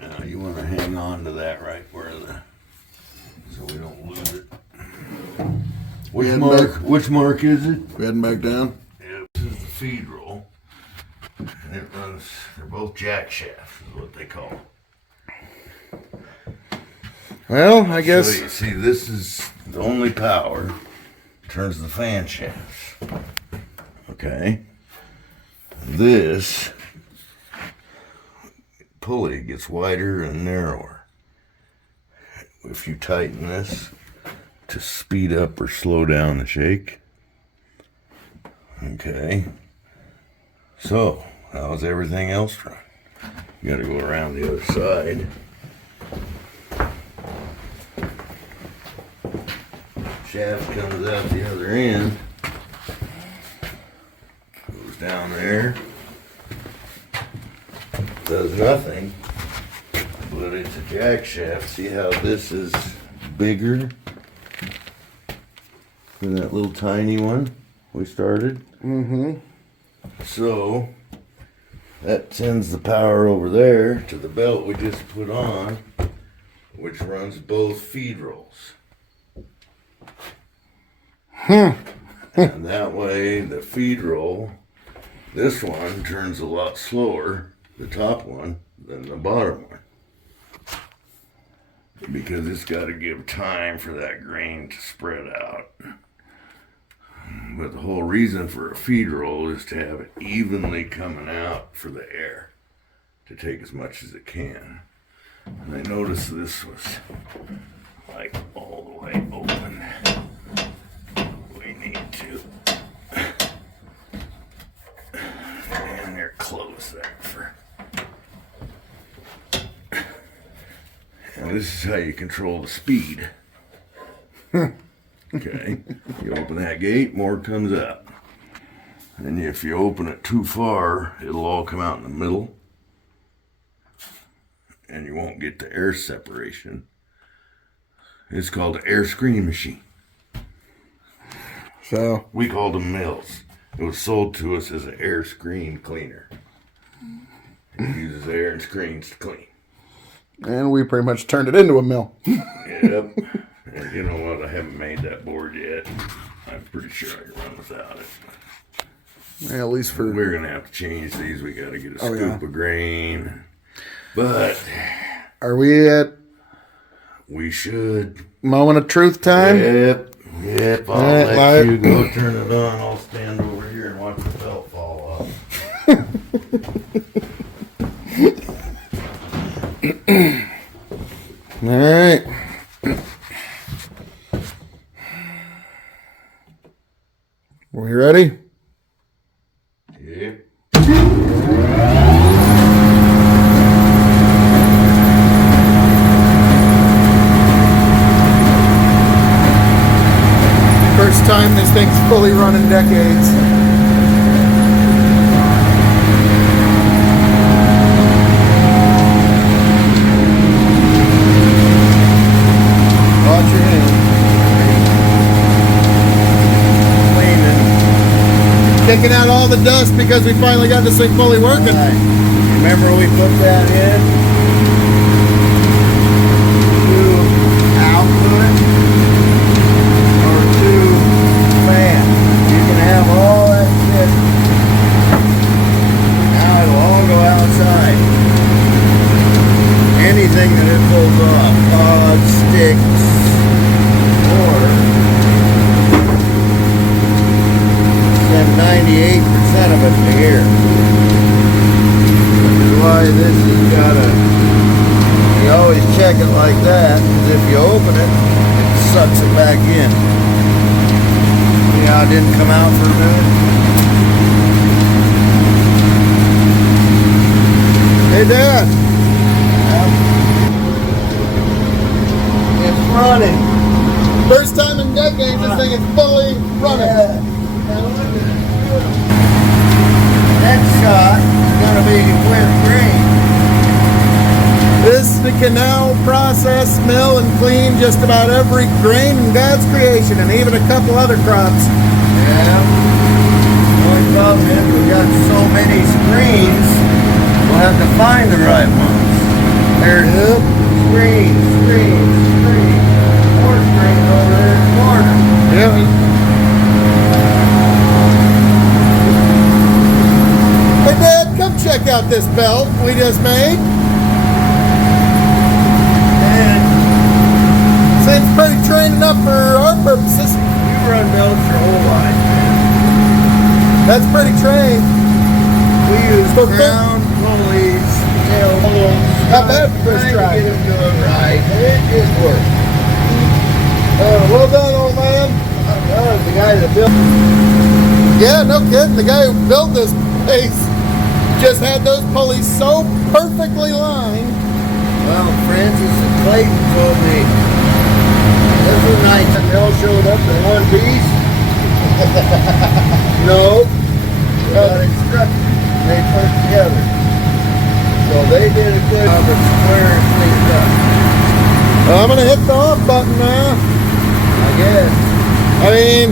Now you want to hang on to that right where so we don't lose it. Which mark is it? We heading back down? Yeah, this is the feed roll. And it runs, they're both jack shafts is what they call them. Well, I guess. So you see, this is the only power turns the fan shafts. Okay. This pulley gets wider and narrower. If you tighten this to speed up or slow down the shake. Okay. So, how's everything else run? You gotta go around the other side. Shaft comes out the other end, goes down there, does nothing, but it's a jack shaft. See how this is bigger than that little tiny one we started? Mm-hmm. So that sends the power over there to the belt we just put on, which runs both feed rolls. And that way the feed roll, this one turns a lot slower, the top one, than the bottom one. Because it's got to give time for that grain to spread out. But the whole reason for a feed roll is to have it evenly coming out for the air to take as much as it can. And I noticed this was like all the way open. We need to, and they're closed there for. And this is how you control the speed. Okay, you open that gate, more comes out. And if you open it too far, it'll all come out in the middle. And you won't get the air separation. It's called an air screen machine. So We called them mills. It was sold to us as an air screen cleaner. It uses air and screens to clean. and we pretty much turned it into a mill. Yep. And you know what? I haven't made that board yet. I'm pretty sure I can run without it. Yeah, at least for We're gonna have to change these. We gotta get a Oh, scoop yeah. of grain. But Are we at we should. moment of truth time? Yep. I'll Alright, let light. you go turn it on. I'll stand over here and watch the belt fall off. All right. We ready? Yep. First time this thing's fully run in decades. Watch your hand. Cleaning. Kicking out all the dust because we finally got this thing fully working. Remember we put that in to output or to fan. You can have all that shit. Now it'll all go outside. Anything that it pulls off, pods, sticks, or send 98% of it to here. Which is why this has gotta, you always check it like that, because if you open it, it sucks it back in. See how it didn't come out for a minute? Hey, Dad. It's running. First time in decades this thing is fully running. Yeah. Next shot is going to be with grain. This can now process, mill, and clean just about every grain in God's creation, and even a couple other crops. Yeah. The only problem is we got so many screens, we'll have to find the right ones. There's screens. More screens over there in the corner. Yeah. Hey, Dad, come check out this belt we just made. Seems pretty trained enough for our purposes. You run belts your whole life, man. That's pretty trained. We use So crown, pulleys, Not bad for first try. to get them doing right. It just works. Well done, old man. The guy that built Yeah, no kidding. The guy who built this place just had those pulleys so perfectly lined. Well, Francis and Clayton told me this was nice that they all showed up in one piece. No. They got instructions. They put it together. So they did a good job of squaring things up. I'm going to hit the off button now. I guess. I mean,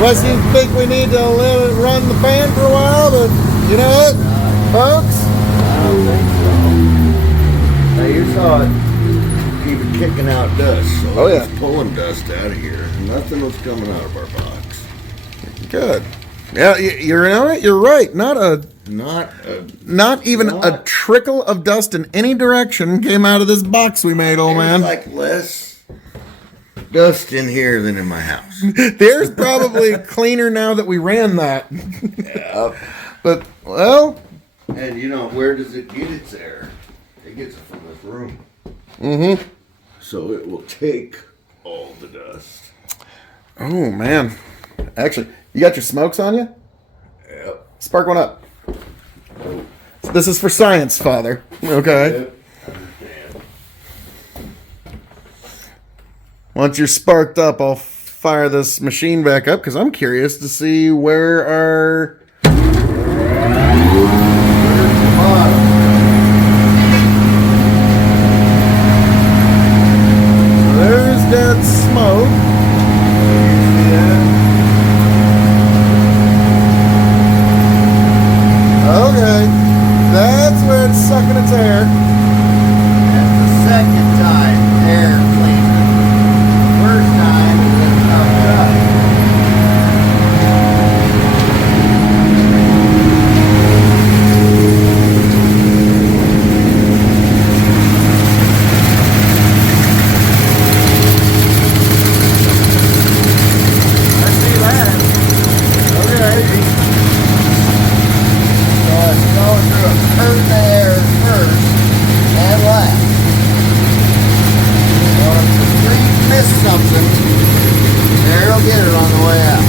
unless you think we need to let it run the fan for a while, but you know what, folks? I don't think so. Now you saw it keep it kicking out dust. So Oh, yeah. it was pulling dust out of here. Nothing was coming out of our box. Good. Yeah, you're right. You're right. Not even a Not- trickle of dust in any direction came out of this box we made, old There's man. like less dust in here than in my house. There's probably cleaner now that we ran that. Yeah. But well, And you know, where does it get its air? It gets it from this room. mm-hmm. So it will take all the dust. Oh man. Actually, you got your smokes on you? Yep. Spark one up. This is for science, Father. Okay. Yep. Understand. Once you're sparked up, I'll fire this machine back up because I'm curious to see where our. Where's the bottom? There's that smoke. Okay. That's where it's sucking its air. That's the second time air cleaner. First time is it sucked up. I see that. Okay. So it's going through a curtain of air first and last. So if the screen missed something, air will get it on the way out.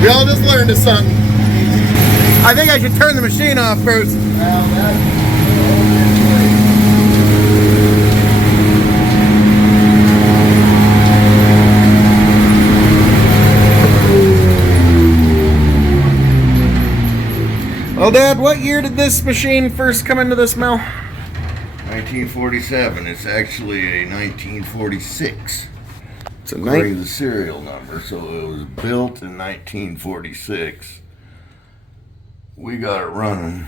We all just learned something. I think I should turn the machine off first. Well, that's Well, Dad, what year did this machine first come into this mill? 1947. It's actually a 1946. It's a According to the serial number, so it was built in 1946. We got it running.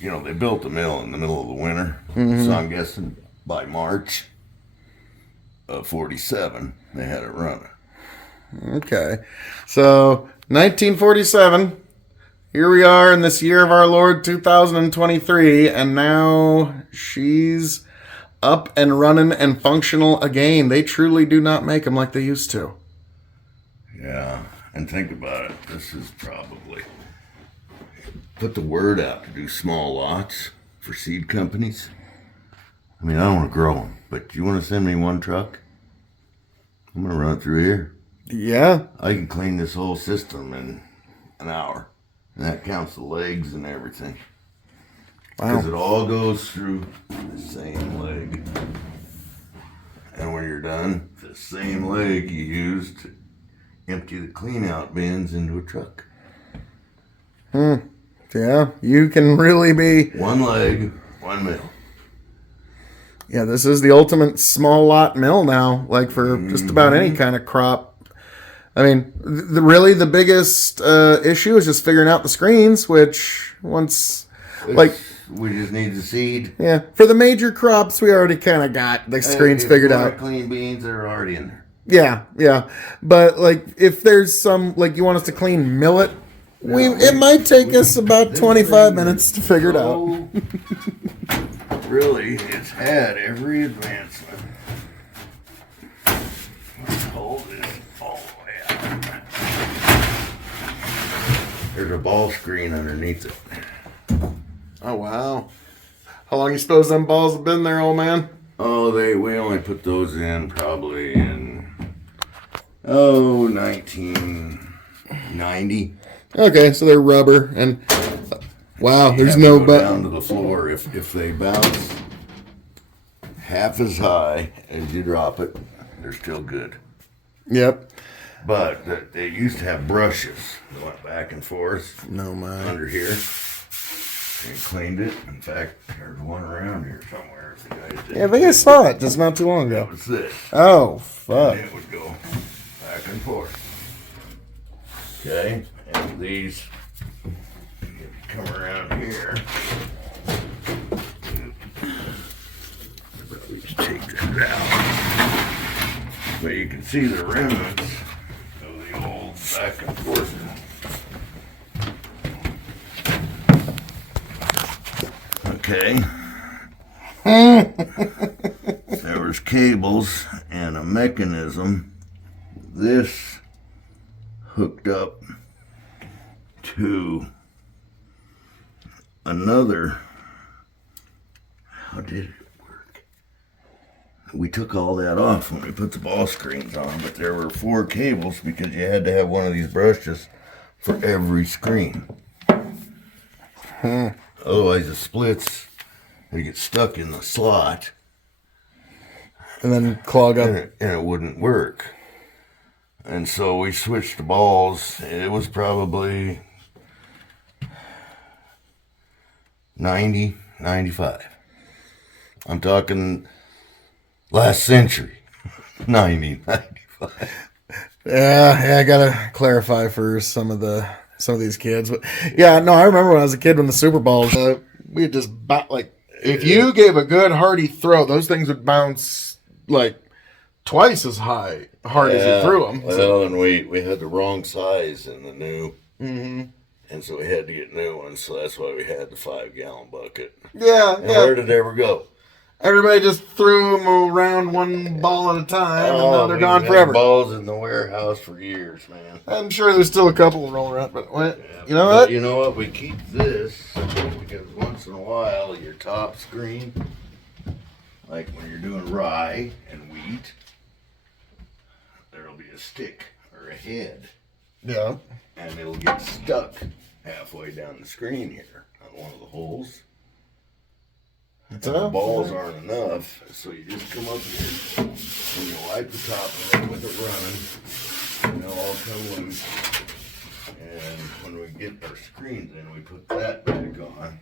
You know, they built the mill in the middle of the winter, so I'm guessing by March of 47, they had it running. Okay. So, 1947. Here we are in this year of our Lord 2023, and now she's up and running and functional again. They truly do not make them like they used to. Yeah, and think about it. This is probably put the word out to do small lots for seed companies. I mean, I don't want to grow them, but you want to send me one truck? I'm going to run it through here. Yeah. I can clean this whole system in an hour. And that counts the legs and everything. Because it all goes through the same leg. And when you're done, the same leg you use to empty the clean out bins into a truck. Yeah, you can really be... One leg, one mill. Yeah, this is the ultimate small lot mill now, like for just about any kind of crop. I mean, really the biggest issue is just figuring out the screens, which once, we just need the seed. Yeah, for the major crops, we already kind of got the screens figured out. Clean beans, they're already in there. Yeah. But, like, if there's some, like, you want us to clean millet, it might take us about 25 minutes to figure it out. Really, it's had every advancement. Let's hold this all the way out. There's a ball screen underneath it. Oh, wow. How long you suppose them balls have been there, old man? Oh, we only put those in probably in 1990. Okay, so they're rubber and wow, there's no no down to the floor. If they bounce half as high as you drop it, they're still good. Yep. But they used to have brushes that went back and forth. No man. Under here. And cleaned it. In fact, there's one around here somewhere. If you guys didn't Yeah, I think I saw it just not too long ago. That was this. Oh, fuck. And it would go back and forth. Okay, and these come around here. Probably just take that out. But you can see the remnants of the old back and forth. Okay. There was cables and a mechanism. This hooked up to another. How did it work? We took all that off when we put the ball screens on, but there were 4 cables because you had to have one of these brushes for every screen. Otherwise the splits would get stuck in the slot And then clog up. and it wouldn't work. And so we switched the balls. It was probably 90, 95. I'm talking last century. 90, 95. Yeah, I gotta clarify for some of these kids, but yeah, no, I remember when I was a kid when the Super Bowls, we just if you gave a good hearty throw, those things would bounce like twice as hard as you threw them. Well, and we had the wrong size in the new, and so we had to get new ones. So that's why we had the 5-gallon bucket. Yeah. Where did it ever go? Everybody just threw them around one ball at a time, and now they're gone forever. Balls in the warehouse for years, man. I'm sure there's still a couple rolling around, but you know But what? you know what? We keep this because once in a while, your top screen, like when you're doing rye and wheat, there'll be a stick or a head, Yeah. and it'll get stuck halfway down the screen here on one of the holes. And the balls aren't enough, so you just come up here and you wipe the top of it with it running, and they'll all come loose. And when we get our screens in, we put that back on.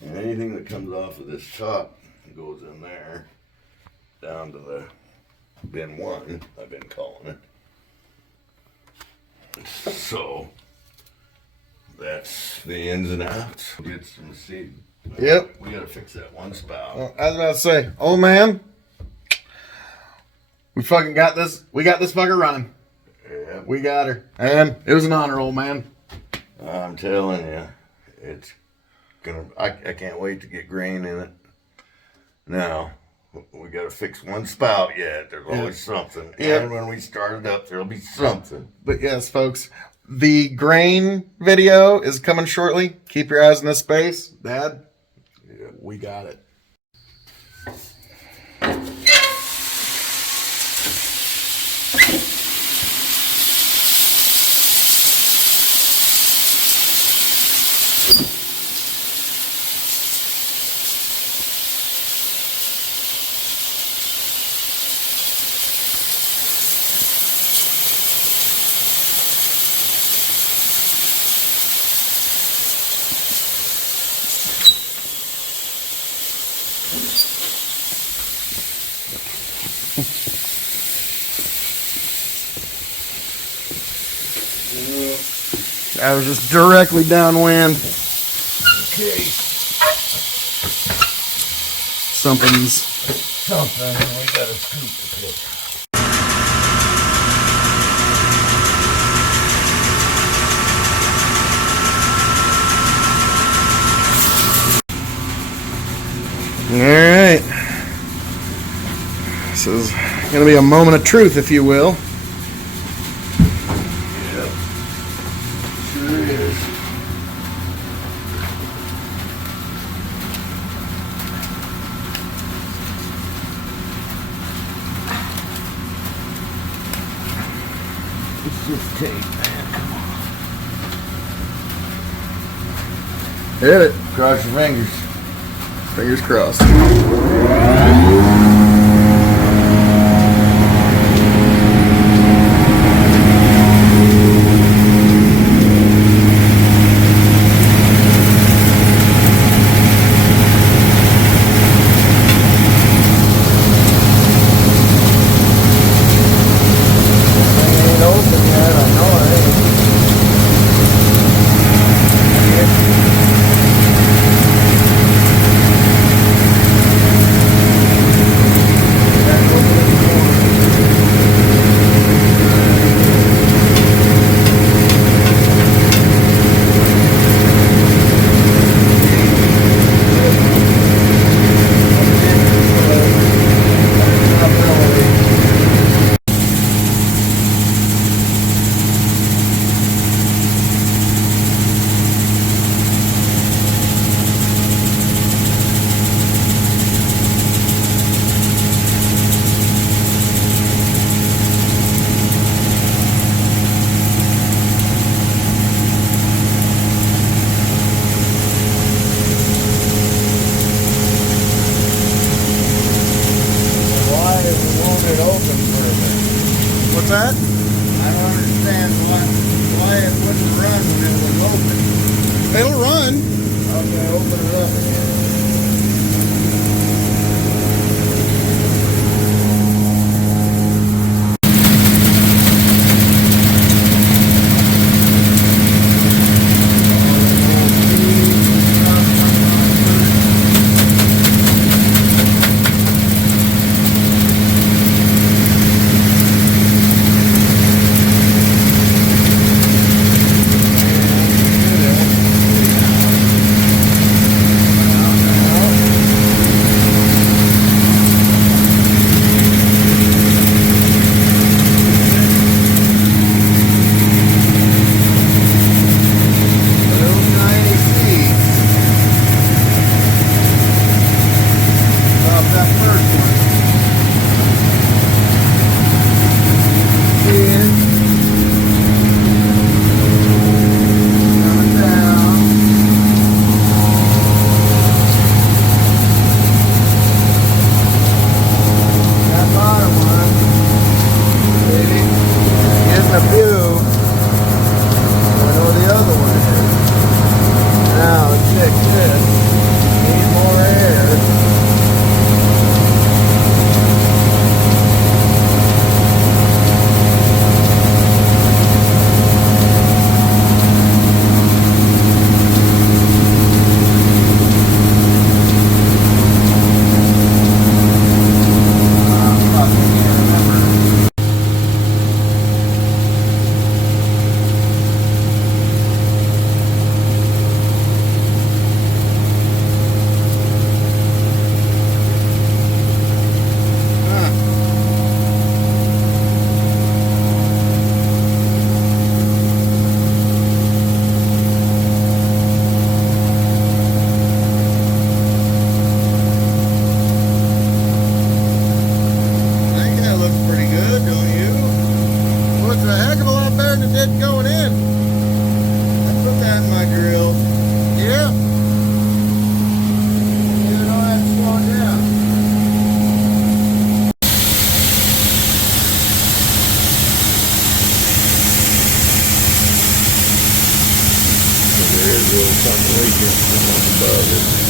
And anything that comes off of this top goes in there, down to the bin 1, I've been calling it. So, that's the ins and outs. Get some seed. Yep. We gotta fix that one spout. Well, I was about to say, old man, we fucking got this. We got this fucker running. Yeah. We got her. And it was an honor, old man. I'm telling you, it's gonna. I can't wait to get grain in it. Now, we gotta fix one spout yet. There's always something. Yeah. And when we start it up, there'll be something. But yes, folks, the grain video is coming shortly. Keep your eyes on this space. Dad, we got it. I was just directly downwind. Okay. Something's. Something. We gotta scoop the pit. All right. This is going to be a moment of truth, if you will. Yep. Sure is. It's just tape, man. Come on. Hit it. Cross your fingers. Fingers crossed. Ain't open yet, I know it ain't. Why won't it open for a minute? What's that? I don't understand why it wouldn't run when it was open. It'll run. Okay, open it up again. There's a little something leaking from up above it.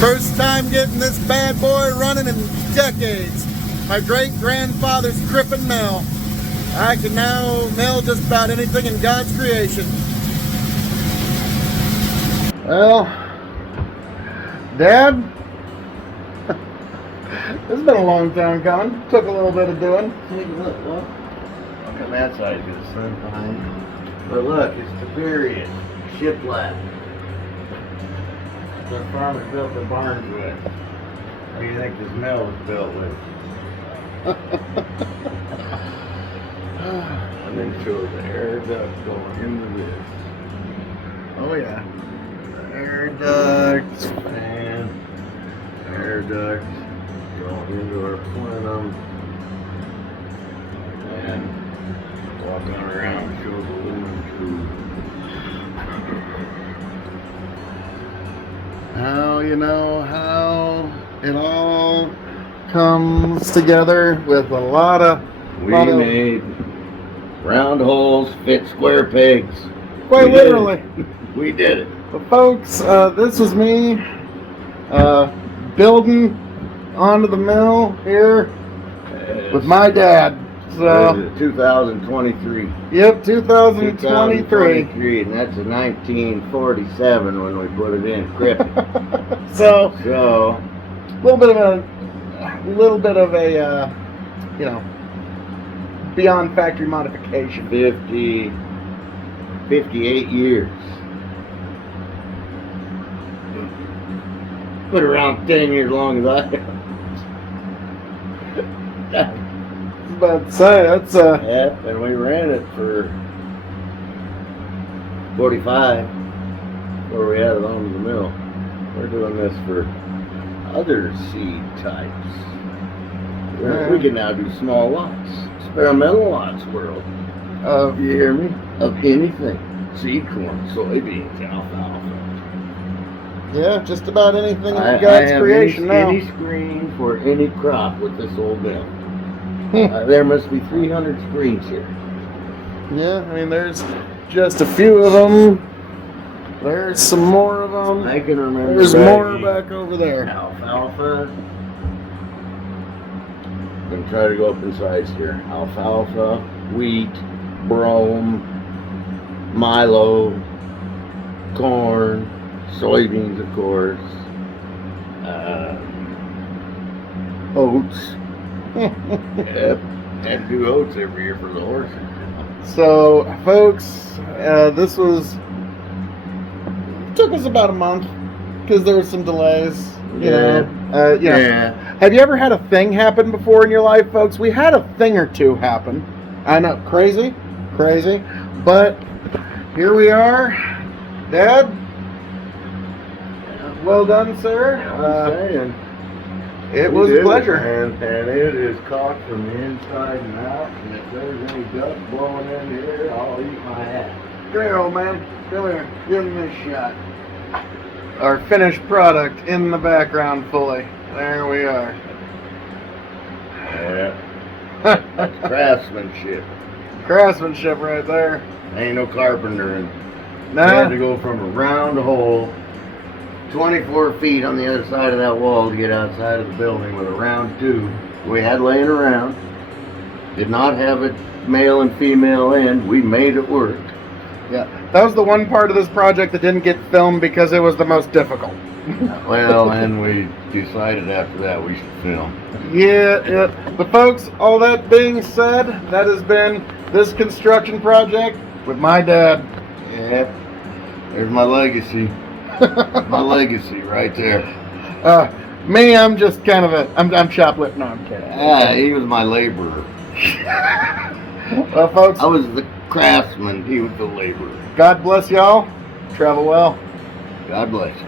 First time getting this bad boy running in decades. My great-grandfather's Crippen mill. I can now mill just about anything in God's creation. Well, Dad, this has been a long time coming. Took a little bit of doing. Take a look, look. Look on that side, get the sun behind. But look, it's the period. Shiplap. The farmers built the barns with. What do you think this mill was built with? And then show the air duct going into this. Oh yeah. The air ducts. And air ducts going into our plenum. And walking around show the lumen tube. Now you know how it all comes together with a lot of... We made round holes fit square pegs. Quite literally. We did it. But folks, this is me building onto the mill here with my dad. So 2023. Yep, 2023. And that's in 1947 when we put it in Crippen. So a little bit of a you know, beyond factory modification. 58 years. Put around 10 years long as I About to say that's Yep, and we ran it for 45 before we had it on the mill. We're doing this for other seed types. We can now do small lots, experimental lots, world. You hear me? Of anything. Seed corn, soybeans, alfalfa. Yeah, just about anything in I God's have creation now. any screen for any crop with this old mill. There must be 300 screens here. Yeah, I mean, there's just a few of them. There's some more of them. I can remember. There's more back over there. Alfalfa. I'm going to try to go up in size here. Alfalfa, wheat, brome, milo, corn, soybeans, of course, oats. Yep. And do oats every year for the horses. So, folks, this took us about a month because there were some delays. You know. Have you ever had a thing happen before in your life, folks? We had a thing or two happen. I know, crazy, but here we are, Dad. Well done, sir. I'm saying. It was a pleasure. And it is cocked from the inside and out. And if there's any dust blowing in here, I'll eat my hat. Come here, old man. Come here. Give him this shot. Our finished product in the background fully. There we are. Yeah. That's craftsmanship. Craftsmanship right there. Ain't no carpenter. And Nah. I had to go from a round hole 24 feet on the other side of that wall to get outside of the building with a round tube we had laying around. Did not have it male and female end. We made it work. Yeah, that was the one part of this project that didn't get filmed because it was the most difficult. Well, and we decided after that we should film. Yeah. But folks, all that being said, that has been this construction project with my dad. Yeah, there's my legacy. My legacy right there. Me, I'm just kind of I'm choplifting. No, I'm kidding. Ah, he was my laborer. Well, folks, I was the craftsman. He was the laborer. God bless y'all. Travel well. God bless you.